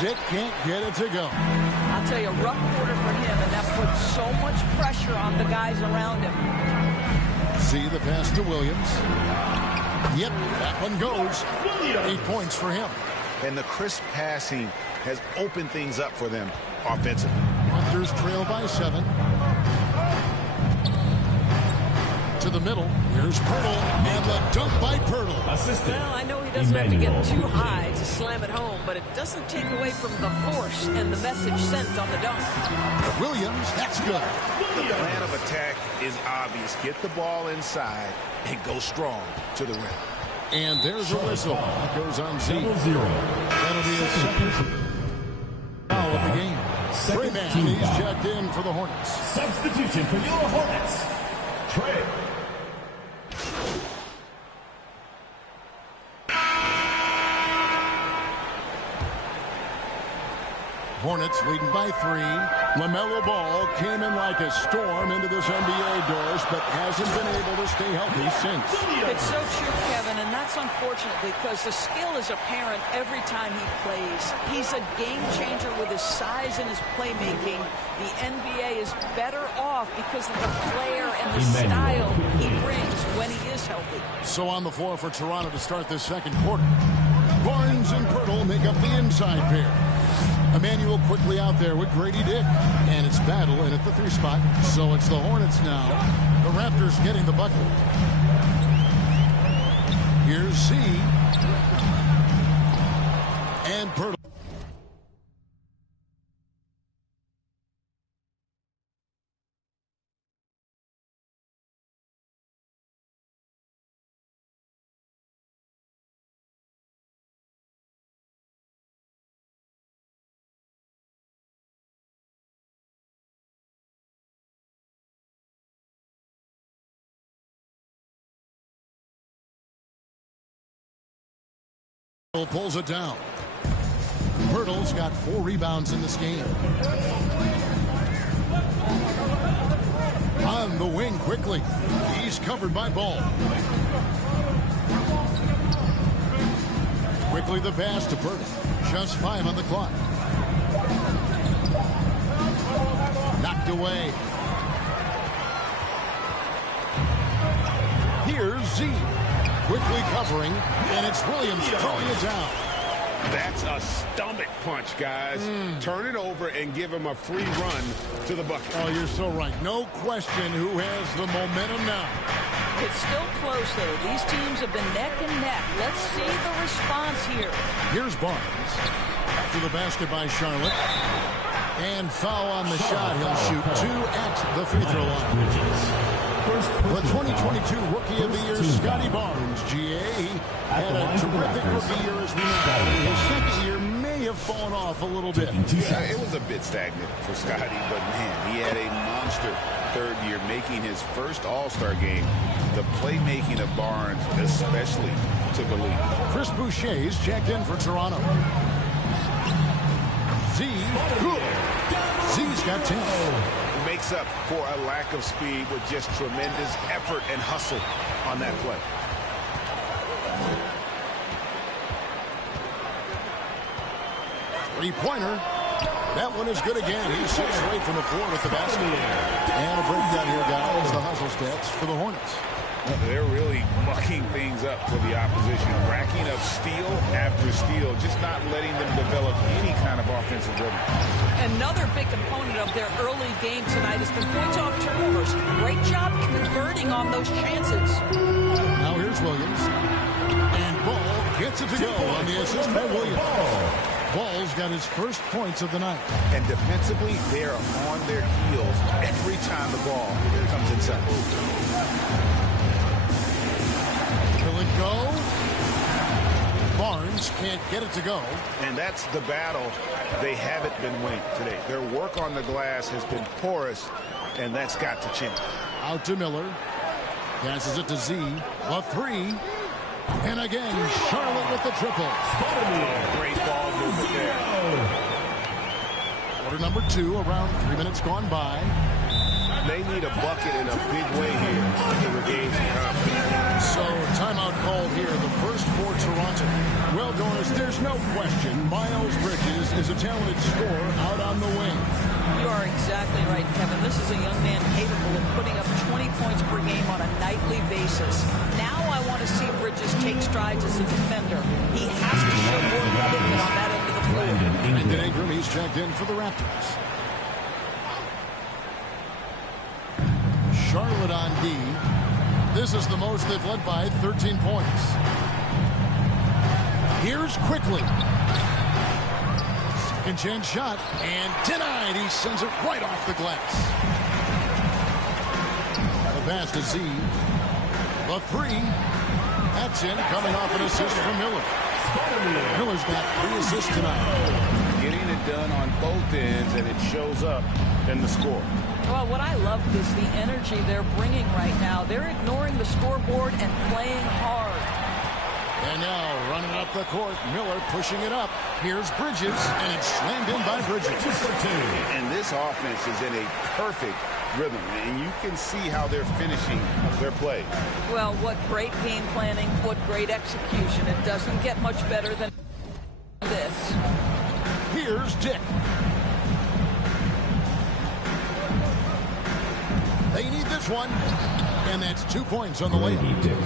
Dick can't get it to go. I'll tell you, a rough quarter for him, and that puts so much pressure on the guys around him. See the pass to Williams. Yep, that one goes. 8 points for him. And the crisp passing has opened things up for them offensively. Hunters trail by 7. To the middle. Here's Poeltl. And the dunk by Poeltl. Well, I know he doesn't have to get too high to slam it home, but it doesn't take away from the force and the message sent on the dunk. Williams, that's good. The plan of attack is obvious. Get the ball inside and go strong to the rim. And there's a whistle. That goes on Z. That'll be a second foul of the game. Freeman, he's checked in for the Hornets. Substitution for your Hornets. Trey. Hornets leading by 3. LaMelo Ball came in like a storm into this NBA doors, but hasn't been able to stay healthy since. It's so true, Kevin, and that's unfortunate because the skill is apparent every time he plays. He's a game changer with his size and his playmaking. The NBA is better off because of the flair and the style he brings when he is healthy. So on the floor for Toronto to start this second quarter. Barnes and Poeltl make up the inside pair. Emmanuel Quickly out there with Grady Dick. And it's battle in at the 3 spot. So it's the Hornets now. The Raptors getting the bucket. Here's Z. And Poeltl. Pulls it down. Poeltl's got 4 rebounds in this game. On the wing quickly. He's covered by Ball. Quickly the pass to Poeltl. Just 5 on the clock. Knocked away. Here's Z. Quickly covering, and it's Williams throwing it down. That's a stomach punch, guys. Turn it over and give him a free run to the bucket. Oh, you're so right. No question who has the momentum now. It's still close, though. These teams have been neck and neck. Let's see the response here. Here's Barnes to the basket by Charlotte. And foul on the shot. He'll shoot 2 at the free throw line. The 2022 Rookie of the Year, Scotty Barnes, GA, had a terrific rookie year as we know. His second year may have fallen off a little bit. Yeah, it was a bit stagnant for Scotty, but man, he had a monster third year, making his first All-Star game. The playmaking of Barnes especially took a lead. Chris Boucher's checked in for Toronto. Z's got 10. Makes up for a lack of speed with just tremendous effort and hustle on that play. Three-pointer. That one is good again. He sits right from the floor with the basket. And a breakdown here, guys. The hustle stats for the Hornets. They're really mucking things up for the opposition, racking up steal after steal, just not letting them develop any kind of offensive rhythm. Another big component of their early game tonight has been points off turnovers. Great job converting on those chances. Now here's Williams. And Ball gets it to go on the assist by Williams. Ball's got his first points of the night. And defensively, they are on their heels every time the ball comes inside. Will it go? Barnes can't get it to go. And that's the battle they haven't been winning today. Their work on the glass has been porous, and that's got to change. Out to Miller. Passes it to Z. A three. And again, Charlotte with the triple. Great ball movement there. Quarter number 2, around 3 minutes gone by. They need a bucket in a big way here to regain some confidence. So, timeout called here, the first for Toronto. Well, Doris, there's no question Miles Bridges is a talented scorer out on the wing. You are exactly right, Kevin. This is a young man capable of putting up 20 points per game on a nightly basis. Now I want to see Bridges take strides as a defender. He has to show more commitment on that end of the floor. Brandon Ingram, he's checked in for the Raptors. Charlotte on D. This is the most they've led by 13 points. Here's Quickly. Second chance shot, and denied. He sends it right off the glass. The pass to Z. The three. That's in, coming off an assist from Miller. Miller's got 3 assists tonight. Getting it done on both ends, and it shows up in the score. Well, what I love is the energy they're bringing right now. They're ignoring the scoreboard and playing hard. And now, running up the court, Miller pushing it up. Here's Bridges, and it's slammed in by Bridges. And this offense is in a perfect rhythm, and you can see how they're finishing their play. Well, what great game planning, what great execution. It doesn't get much better than this. Here's Dick. They need this one. And that's 2 points on the layup.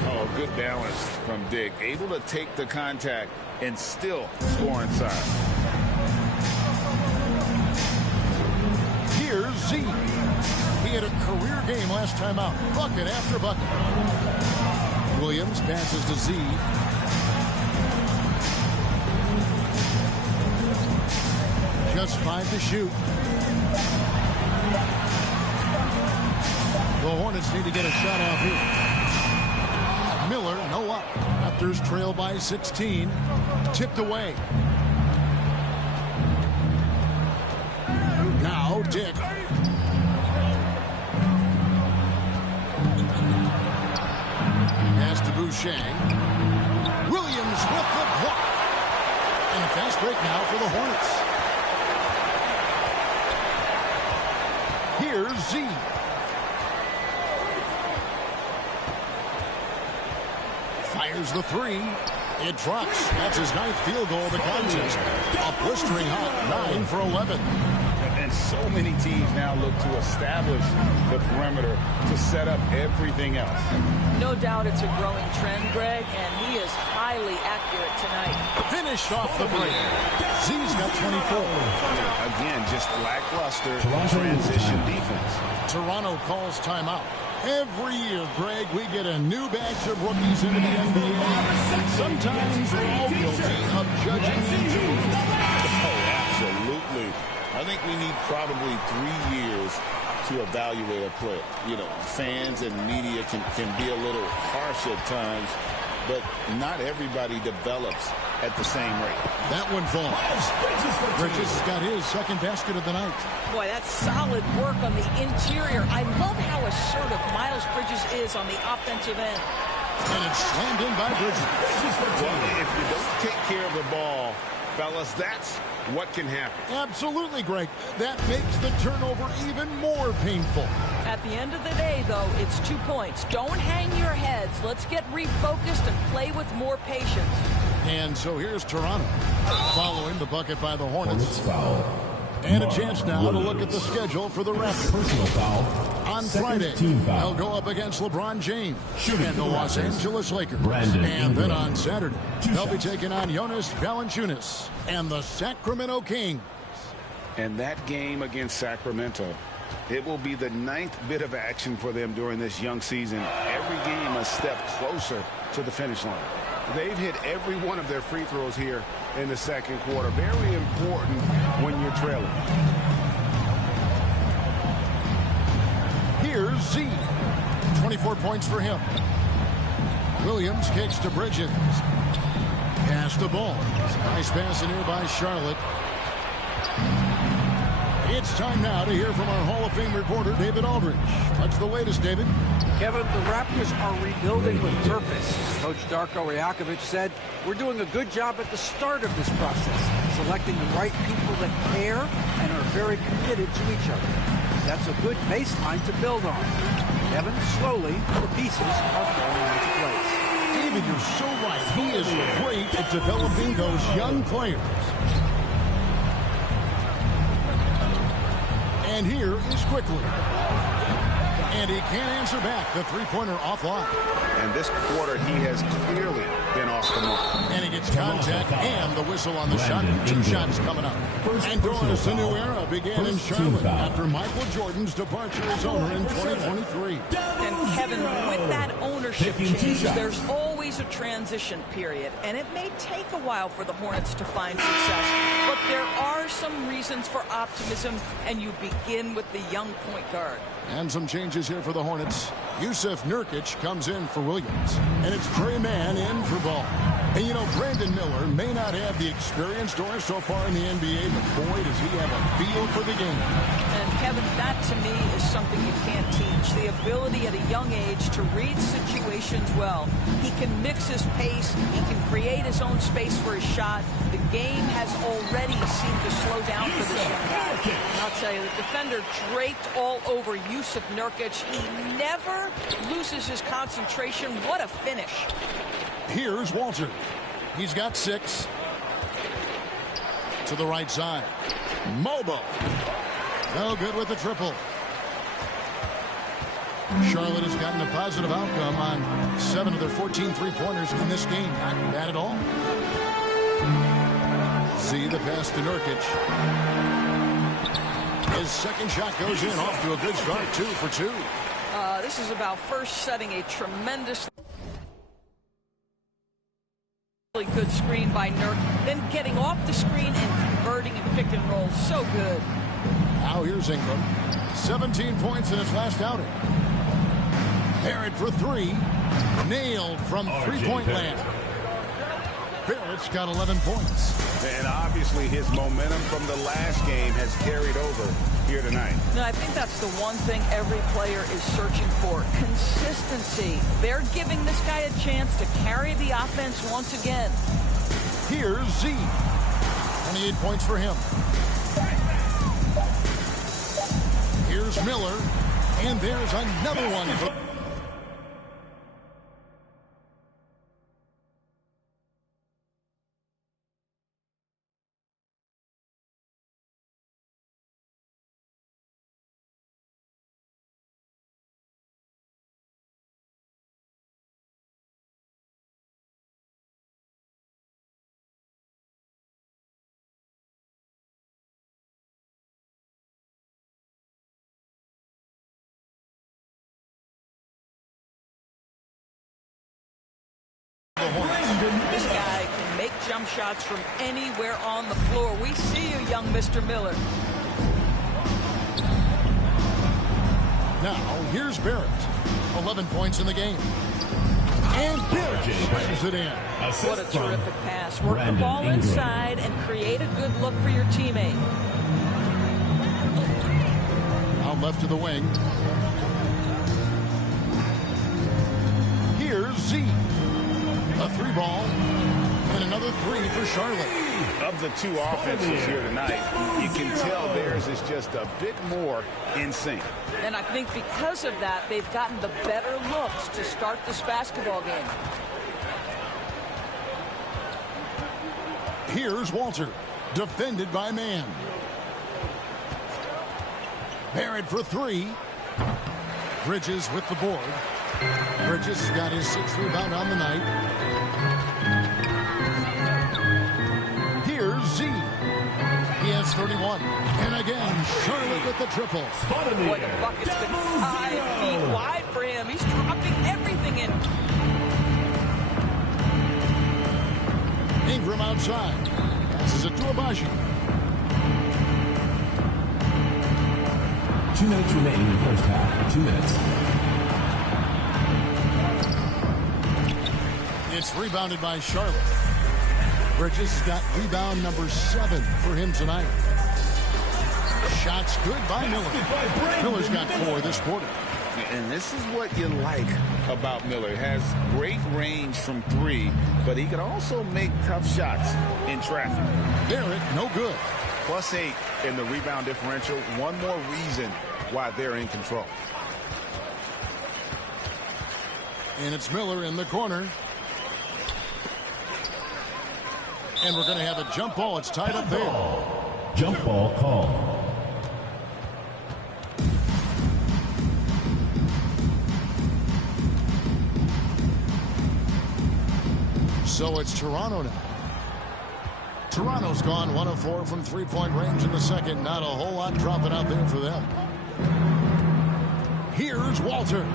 Oh, good balance from Dick. Able to take the contact and still score inside. Here's Z. He had a career game last time out. Bucket after bucket. Williams passes to Z. Just 5 to shoot. The Hornets need to get a shot off here. Miller, no up. Raptors trail by 16. Tipped away. Now Dick. Pass to Boucher. Williams with the block. And a fast break now for the Hornets. Here's Z. Fires the three. It drops. That's his 9th field goal of the contest. A blistering hot 9 for 11. And so many teams now look to establish the perimeter to set up everything else. No doubt it's a growing trend, Greg, and he is highly accurate tonight. Finish off the break. Z's got 24. Again, just lackluster transition defense. Toronto calls timeout. Every year, Greg, we get a new batch of rookies into the NBA. Sometimes we're all guilty of judging them too. Oh, absolutely. I think we need probably 3 years to evaluate a player. You know, fans and media can be a little harsh at times, but not everybody develops at the same rate. That one falls. Bridges has got his second basket of the night. Boy, that's solid work on the interior. I love how assertive Miles Bridges is on the offensive end. And it's slammed in by Bridges. Well, if you don't take care of the ball, fellas, that's what can happen. Absolutely, Greg. That makes the turnover even more painful. At the end of the day, though, it's 2 points. Don't hang your heads. Let's get refocused and play with more patience. And so here's Toronto following the bucket by the Hornets. Foul. And a chance now to look at the schedule for the Raptors. Personal foul. On Second Friday, team foul. they'll go up against LeBron James Shooting and the Los Raptors. Angeles Lakers. Brandon And then Ingram. on Saturday, 2 they'll be shots. taking on Jonas Valanciunas and the Sacramento Kings. And that game against Sacramento, it will be the 9th bit of action for them during this young season. Every game a step closer to the finish line. They've hit every one of their free throws here in the second quarter. Very important when you're trailing. Here's Z. 24 points for him. Williams kicks to Bridges. Pass the ball. Nice pass in here by Charlotte. It's time now to hear from our Hall of Fame reporter, David Aldridge. What's the latest, David? Kevin, the Raptors are rebuilding with purpose. Coach Darko Rajakovic said, we're doing a good job at the start of this process, selecting the right people that care and are very committed to each other. That's a good baseline to build on. Kevin, slowly, the pieces are falling into place. David, you're so right. He is great at developing those young players. And here is Quickly. And he can't answer back the three-pointer offline. And this quarter, he has clearly been off the mark. And he gets contact and the whistle on the shot. 2 shots coming up. And Doris, a new era began in Charlotte after Michael Jordan's departure as owner in 2023. And Kevin, with that ownership change, there's always a transition period. And it may take a while for the Hornets to find success. But there are some reasons for optimism, and you begin with the young point guard. And some changes here for the Hornets. Yusuf Nurkic comes in for Williams. And it's Trey Mann in for Ball. And you know, Brandon Miller may not have the experience, Doris, so far in the NBA, but boy, does he have a feel for the game. And Kevin, that to me is something you can't teach. The ability at a young age to read situations well. He can mix his pace. He can create his own space for his shot. The game has already seemed to slow down for this young guy. And I'll tell you, the defender draped all over Yusuf Nurkic. He never loses his concentration. What a finish. Here's Walter. He's got 6. To the right side. Mobo. No good with the triple. Charlotte has gotten a positive outcome on 7 of their 14 three-pointers in this game. Not bad at all. See the pass to Nurkic. His second shot goes in, off to a good start, 2 for 2. This is about first setting a tremendous good screen by Nurk, then getting off the screen and converting and pick and roll. So good. Now here's Ingram. 17 points in his last outing. Barrett for 3. Nailed from three-point land. Barrett's got 11 points. And obviously his momentum from the last game has carried over here tonight. No, I think that's the one thing every player is searching for. Consistency. They're giving this guy a chance to carry the offense once again. Here's Z. 28 points for him. Here's Miller. And there's another one for This guy can make jump shots from anywhere on the floor. We see you, young Mr. Miller. Now, here's Barrett. 11 points in the game. And Barrett pushes it in. What a terrific pass. Work the ball inside and create a good look for your teammate. Out left to the wing. Here's Z. A 3-ball. And another 3 for Charlotte. Of the two offenses here tonight, you can tell theirs is just a bit more in sync. And I think because of that, they've gotten the better looks to start this basketball game. Here's Walter, defended by Mann. Barrett for 3. Bridges with the board. Bridges has got his 6th rebound on the night. Here's Z. He has 31. And again, Charlotte with the triple. Boy, the bucket's been 5 feet wide for him. He's dropping everything in. Ingram outside. Passes it to Abaji. 2 minutes remaining in the first half. 2 minutes. It's rebounded by Charlotte. Bridges has got rebound number 7 for him tonight. Shots good by Miller. Miller's got 4 this quarter. And this is what you like about Miller. He has great range from 3, but he can also make tough shots in traffic. Barrett, no good. +8 in the rebound differential. One more reason why they're in control. And it's Miller in the corner. And we're going to have a jump ball. It's tied up there. Jump ball called. So it's Toronto now. Toronto's gone 1 of 4 from 3-point range in the second. Not a whole lot dropping out there for them. Here's Walter.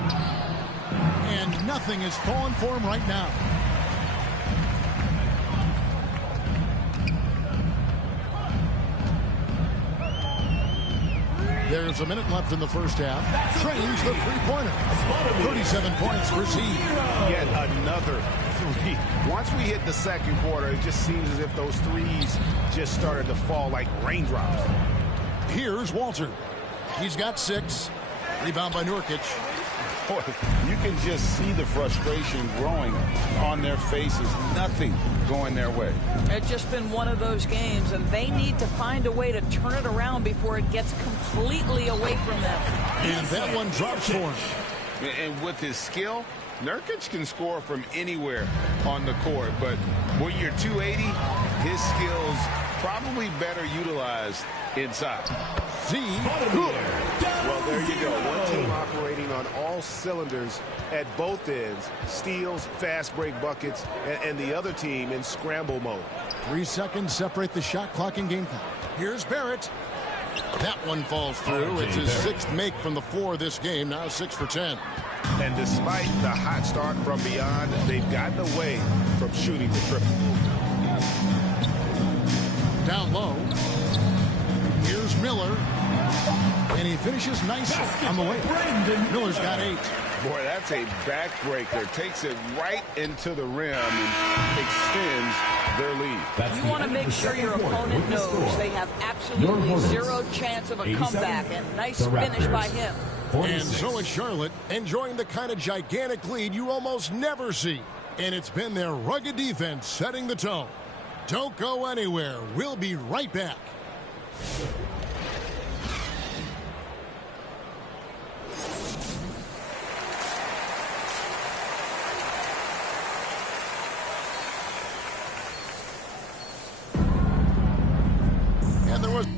And nothing is falling for him right now. There's a minute left in the first half. Trains the 3-pointer. 37 points for Z. Yet another 3. Once we hit the second quarter, it just seems as if those threes just started to fall like raindrops. Here's Walter. He's got 6. Rebound by Nurkic. Boy, you can just see the frustration growing on their faces. Nothing going their way. It's just been one of those games, and they need to find a way to turn it around before it gets completely away from them. And that one drops for him. And with his skill, Nurkic can score from anywhere on the court, but when you're 280, his skills probably better utilized inside. Well, there you go. One team operating on all cylinders at both ends. Steals, fast break buckets, and the other team in scramble mode. 3 seconds separate the shot clock and game time. Here's Barrett. That one falls through. It's his 6th make from the floor this game. Now 6 for 10. And despite the hot start from beyond, they've gotten away from shooting the triple. Down low. Here's Miller. And he finishes nicely on the way. Miller's got 8. Boy, that's a backbreaker. Takes it right into the rim and extends their lead. You want to make sure your opponent knows they have absolutely 0 chance of a comeback. And nice finish by him. And so is Charlotte, enjoying the kind of gigantic lead you almost never see. And it's been their rugged defense setting the tone. Don't go anywhere. We'll be right back. And there wasn't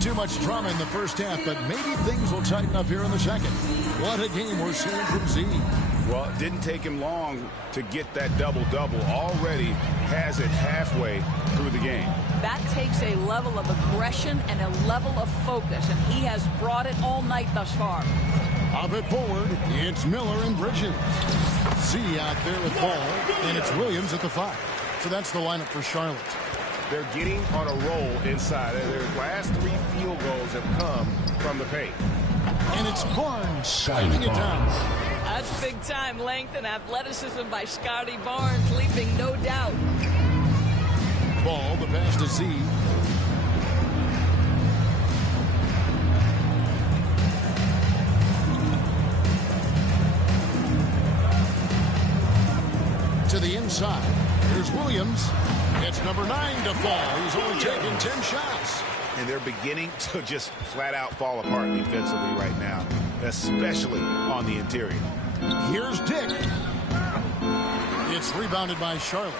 too much drama in the first half, but maybe things will tighten up here in the second. What a game we're seeing from Z. Well, it didn't take him long to get that double-double. Already has it halfway through the game. That takes a level of aggression and a level of focus, and he has brought it all night thus far. Up it forward, it's Miller and Bridges. Z out there with ball, and it's Williams at the 5. So that's the lineup for Charlotte. They're getting on a roll inside. Their last 3 field goals have come from the paint. And it's Barnes shining it down. That's big-time length and athleticism by Scotty Barnes, leaping no doubt. Ball, the pass to Z. To the inside. Here's Williams. It's number 9 to fall. He's only taken 10 shots. And they're beginning to just flat out fall apart defensively right now, especially on the interior. Here's Dick. It's rebounded by Charlotte.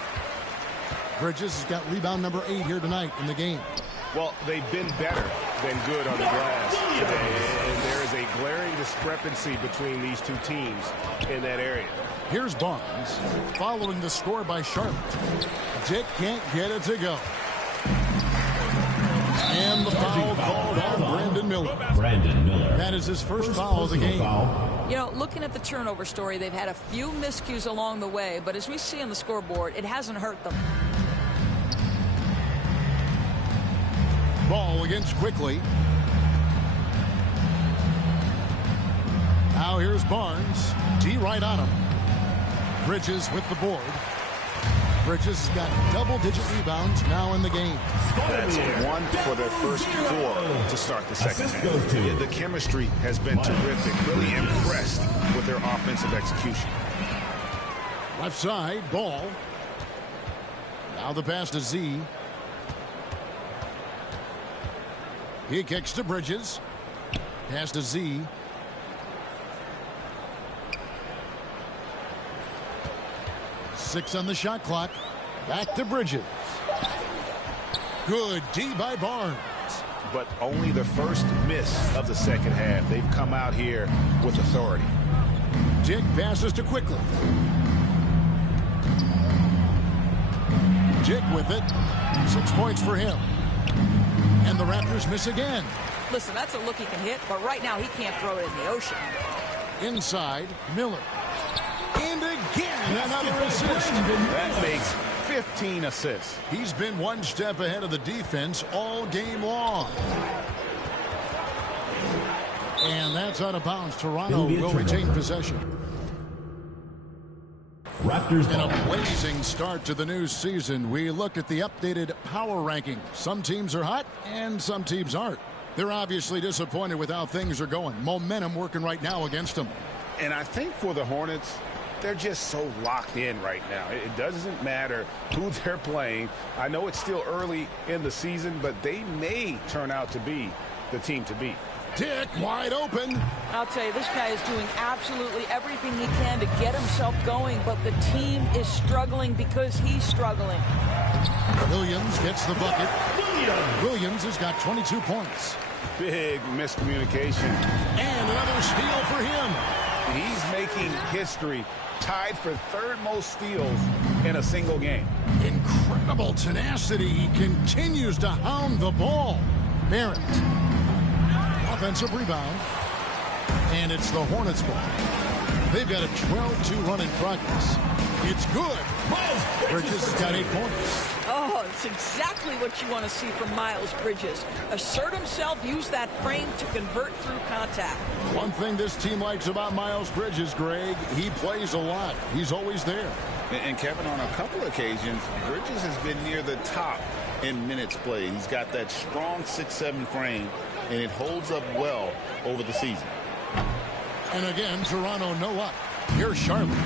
Bridges has got rebound number 8 here tonight in the game. Well, they've been better than good on the glass today, and there is a glaring discrepancy between these two teams in that area. Here's Barnes following the score by Charlotte. Dick can't get it to go. And the foul called on Brandon Miller. Brandon Miller. That is his first foul of the game. You know, looking at the turnover story, they've had a few miscues along the way, but as we see on the scoreboard, it hasn't hurt them. Ball against Quickly. Now here's Barnes. D right on him. Bridges with the board. Bridges has got double-digit rebounds now in the game. That's 1 for their first 4 to start the second half. The chemistry has been terrific. Really impressed with their offensive execution. Left side, Ball. Now the pass to Z. He kicks to Bridges. Pass to Z. Six on the shot clock. Back to Bridges. Good D by Barnes. But only the first miss of the second half. They've come out here with authority. Dick passes to Quickly. Dick with it. 6 points for him. And the Raptors miss again. Listen, that's a look he can hit, but right now he can't throw it in the ocean. Inside, Miller. And again, another assist. That makes 15 assists. He's been one step ahead of the defense all game long. And that's out of bounds. Toronto will retain possession. Raptors. In a blazing start to the new season, we look at the updated power ranking. Some teams are hot and some teams aren't. They're obviously disappointed with how things are going. Momentum working right now against them. And I think for the Hornets, they're just so locked in right now. It doesn't matter who they're playing. I know it's still early in the season, but they may turn out to be the team to beat. Dick wide open. I'll tell you, this guy is doing absolutely everything he can to get himself going, but the team is struggling because he's struggling. Williams gets the bucket. Williams has got 22 points. Big miscommunication. And another steal for him. He's making history, tied for 3rd most steals in a single game. Incredible tenacity. He continues to hound the ball. Barrett. Offensive rebound. And it's the Hornets ball. They've got a 12-2 run in progress. It's good. Bridges has got 8 points. Oh, it's exactly what you want to see from Miles Bridges. Assert himself, use that frame to convert through contact. One thing this team likes about Miles Bridges, Greg, he plays a lot. He's always there. And Kevin, on a couple occasions, Bridges has been near the top in minutes played. He's got that strong 6'7" frame, and it holds up well over the season. And again, Toronto no up. Here's Charlotte.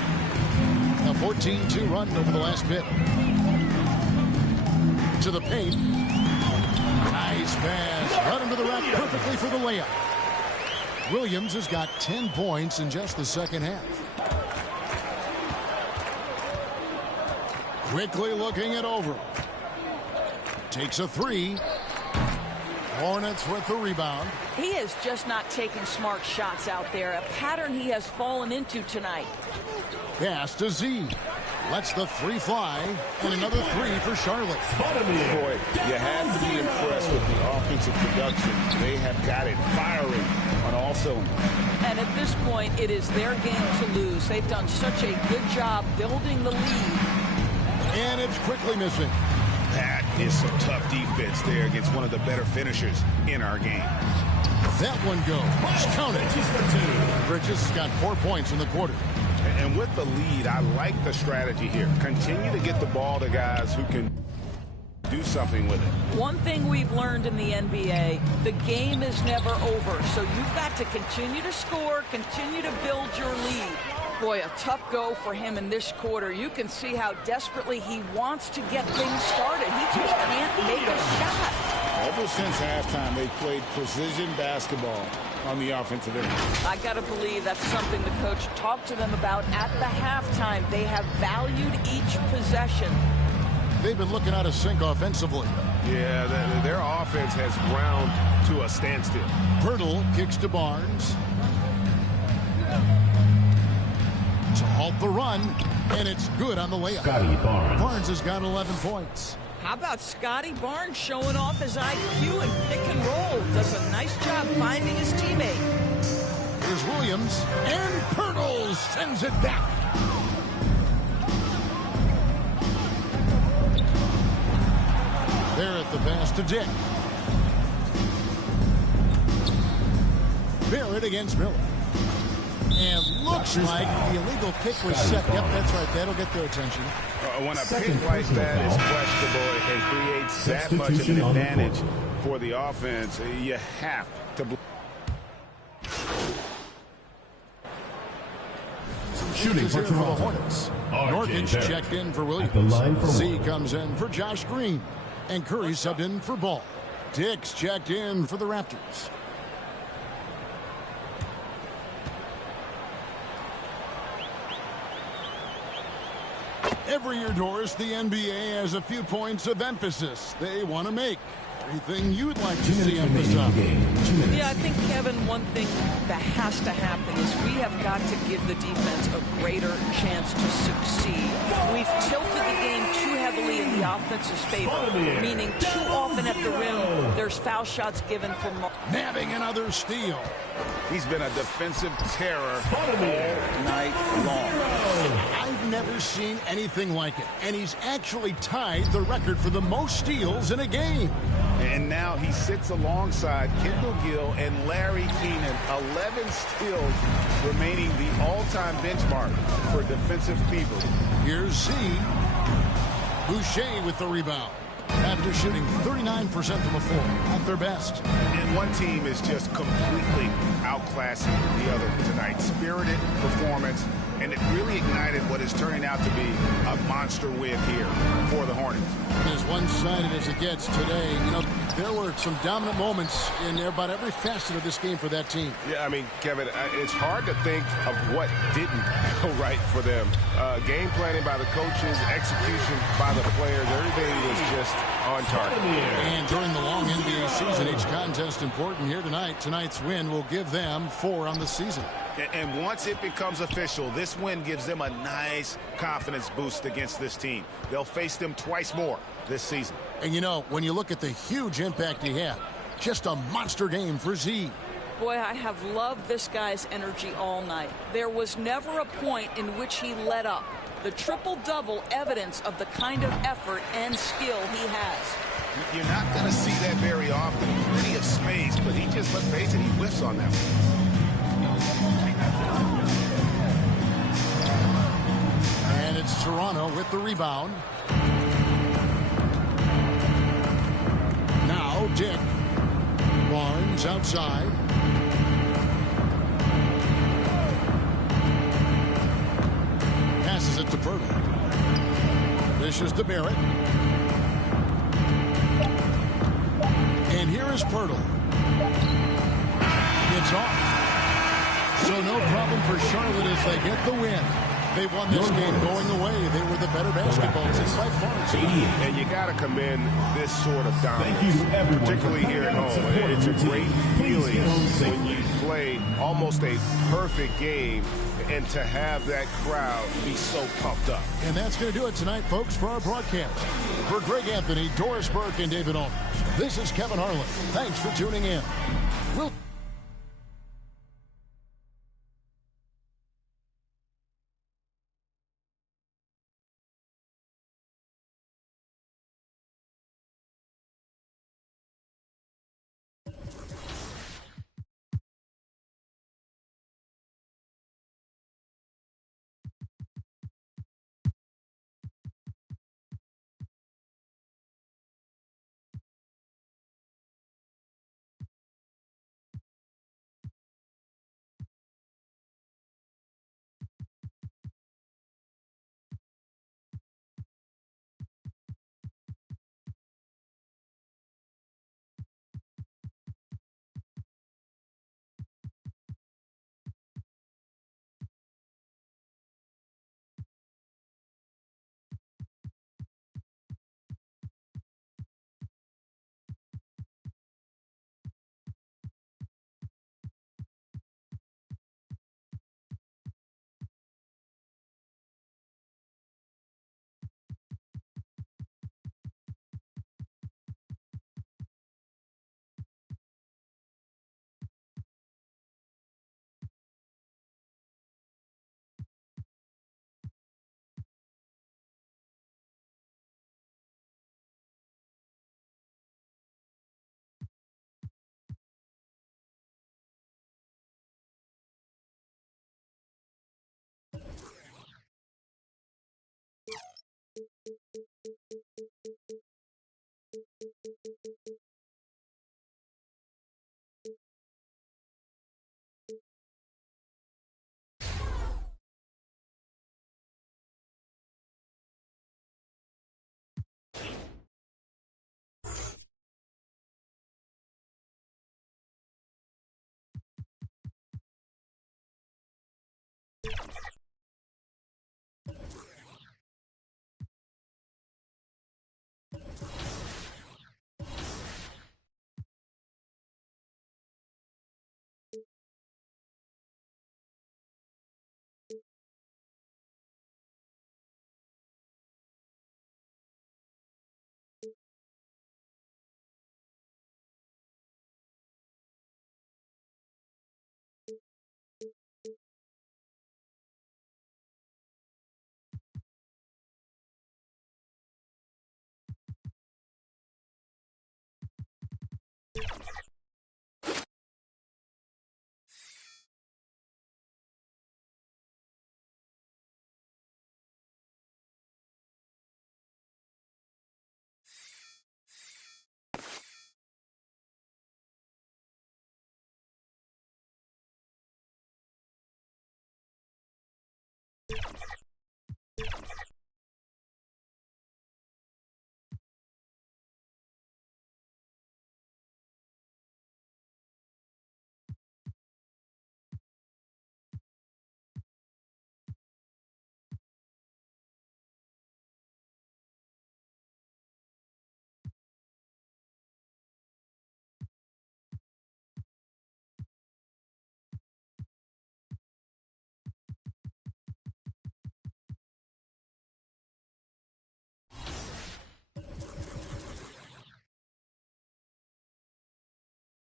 A 14-2 run over the last bit. To the paint. Nice pass. Run into the rack perfectly for the layup. Williams has got 10 points in just the second half. Quickly looking it over. Takes a 3. Hornets with the rebound. He is just not taking smart shots out there, a pattern he has fallen into tonight. Pass to Z. Lets the three fly, and another three for Charlotte. Boy, you have to be impressed with the offensive production. They have got it firing on all cylinders. And at this point, it is their game to lose. They've done such a good job building the lead. And it's quickly missing. That is some tough defense there against one of the better finishers in our game. That one goes. Count it. Bridges got 4 points in the quarter. And with the lead, I like the strategy here. Continue to get the ball to guys who can do something with it. One thing we've learned in the NBA, the game is never over. So you've got to continue to score, continue to build your lead. Boy, a tough go for him in this quarter. You can see how desperately he wants to get things started. He just can't make a shot. Ever since halftime, they've played precision basketball on the offensive end. I got to believe that's something the coach talked to them about at the halftime. They have valued each possession. They've been looking out of sync offensively. Yeah, their offense has ground to a standstill. Pirtle kicks to Barnes. To halt the run, and it's good on the layup. Scotty Barnes. Barnes has got 11 points. How about Scotty Barnes showing off his IQ and pick and roll? Does a nice job finding his teammate. Here's Williams, and Pirtle sends it back. There at the pass to Dick. Barrett against Miller. And looks like the illegal kick was set. Yep, that's right. That'll get their attention. When a pick like that is questionable and creates that much of an advantage for the offense, you have to. Shooting for the Hornets. Norkic checked in for Williams. Z comes in for Josh Green. And Curry subbed in for Ball. Dix checked in for the Raptors. Every year, Doris, the NBA has a few points of emphasis they want to make. Anything you'd like to see emphasized? Yeah, I think, Kevin, one thing that has to happen is we have got to give the defense a greater chance to succeed. We've tilted the game too heavily in the offense's favor, meaning too often at the rim, there's foul shots given for nabbing another steal. He's been a defensive terror all night long. I've never seen anything like it, and he's actually tied the record for the most steals in a game. And now he sits alongside Kendall Gill and Larry Keenan, 11 steals, remaining the all-time benchmark for defensive fever. Here's Z. Boucher with the rebound. After shooting 39% from the floor at their best. And one team is just completely outclassing the other tonight. Spirited performance, and it really ignited what is turning out to be a monster win here for the Hornets. As one-sided as it gets today, you know, there were some dominant moments in about every facet of this game for that team. Yeah, I mean, Kevin, it's hard to think of what didn't go right for them. Game planning by the coaches, execution by the players, everything was just on target. And during the long NBA season, each contest important here tonight. Tonight's win will give them 4 on the season. And once it becomes official, this win gives them a nice confidence boost against this team. They'll face them twice more this season. And you know, when you look at the huge impact he had, just a monster game for Z. Boy, I have loved this guy's energy all night. There was never a point in which he let up. The triple-double evidence of the kind of effort and skill he has. You're not going to see that very often. Plenty of space, but he just, let's face it, he whiffs on that one. And it's Toronto with the rebound. Now Dick. Barnes outside. Passes it to Pirtle. Dishes to Barrett. And here is Pirtle. It's off. So no problem for Charlotte as they get the win. They won this game going away. They were the better basketball team by far. And you got to commend this sort of dominance, particularly here at home. It's a great feeling when you play almost a perfect game and to have that crowd be so pumped up. And that's going to do it tonight, folks, for our broadcast. For Greg Anthony, Doris Burke, and David Aldridge, this is Kevin Harlan. Thanks for tuning in. We'll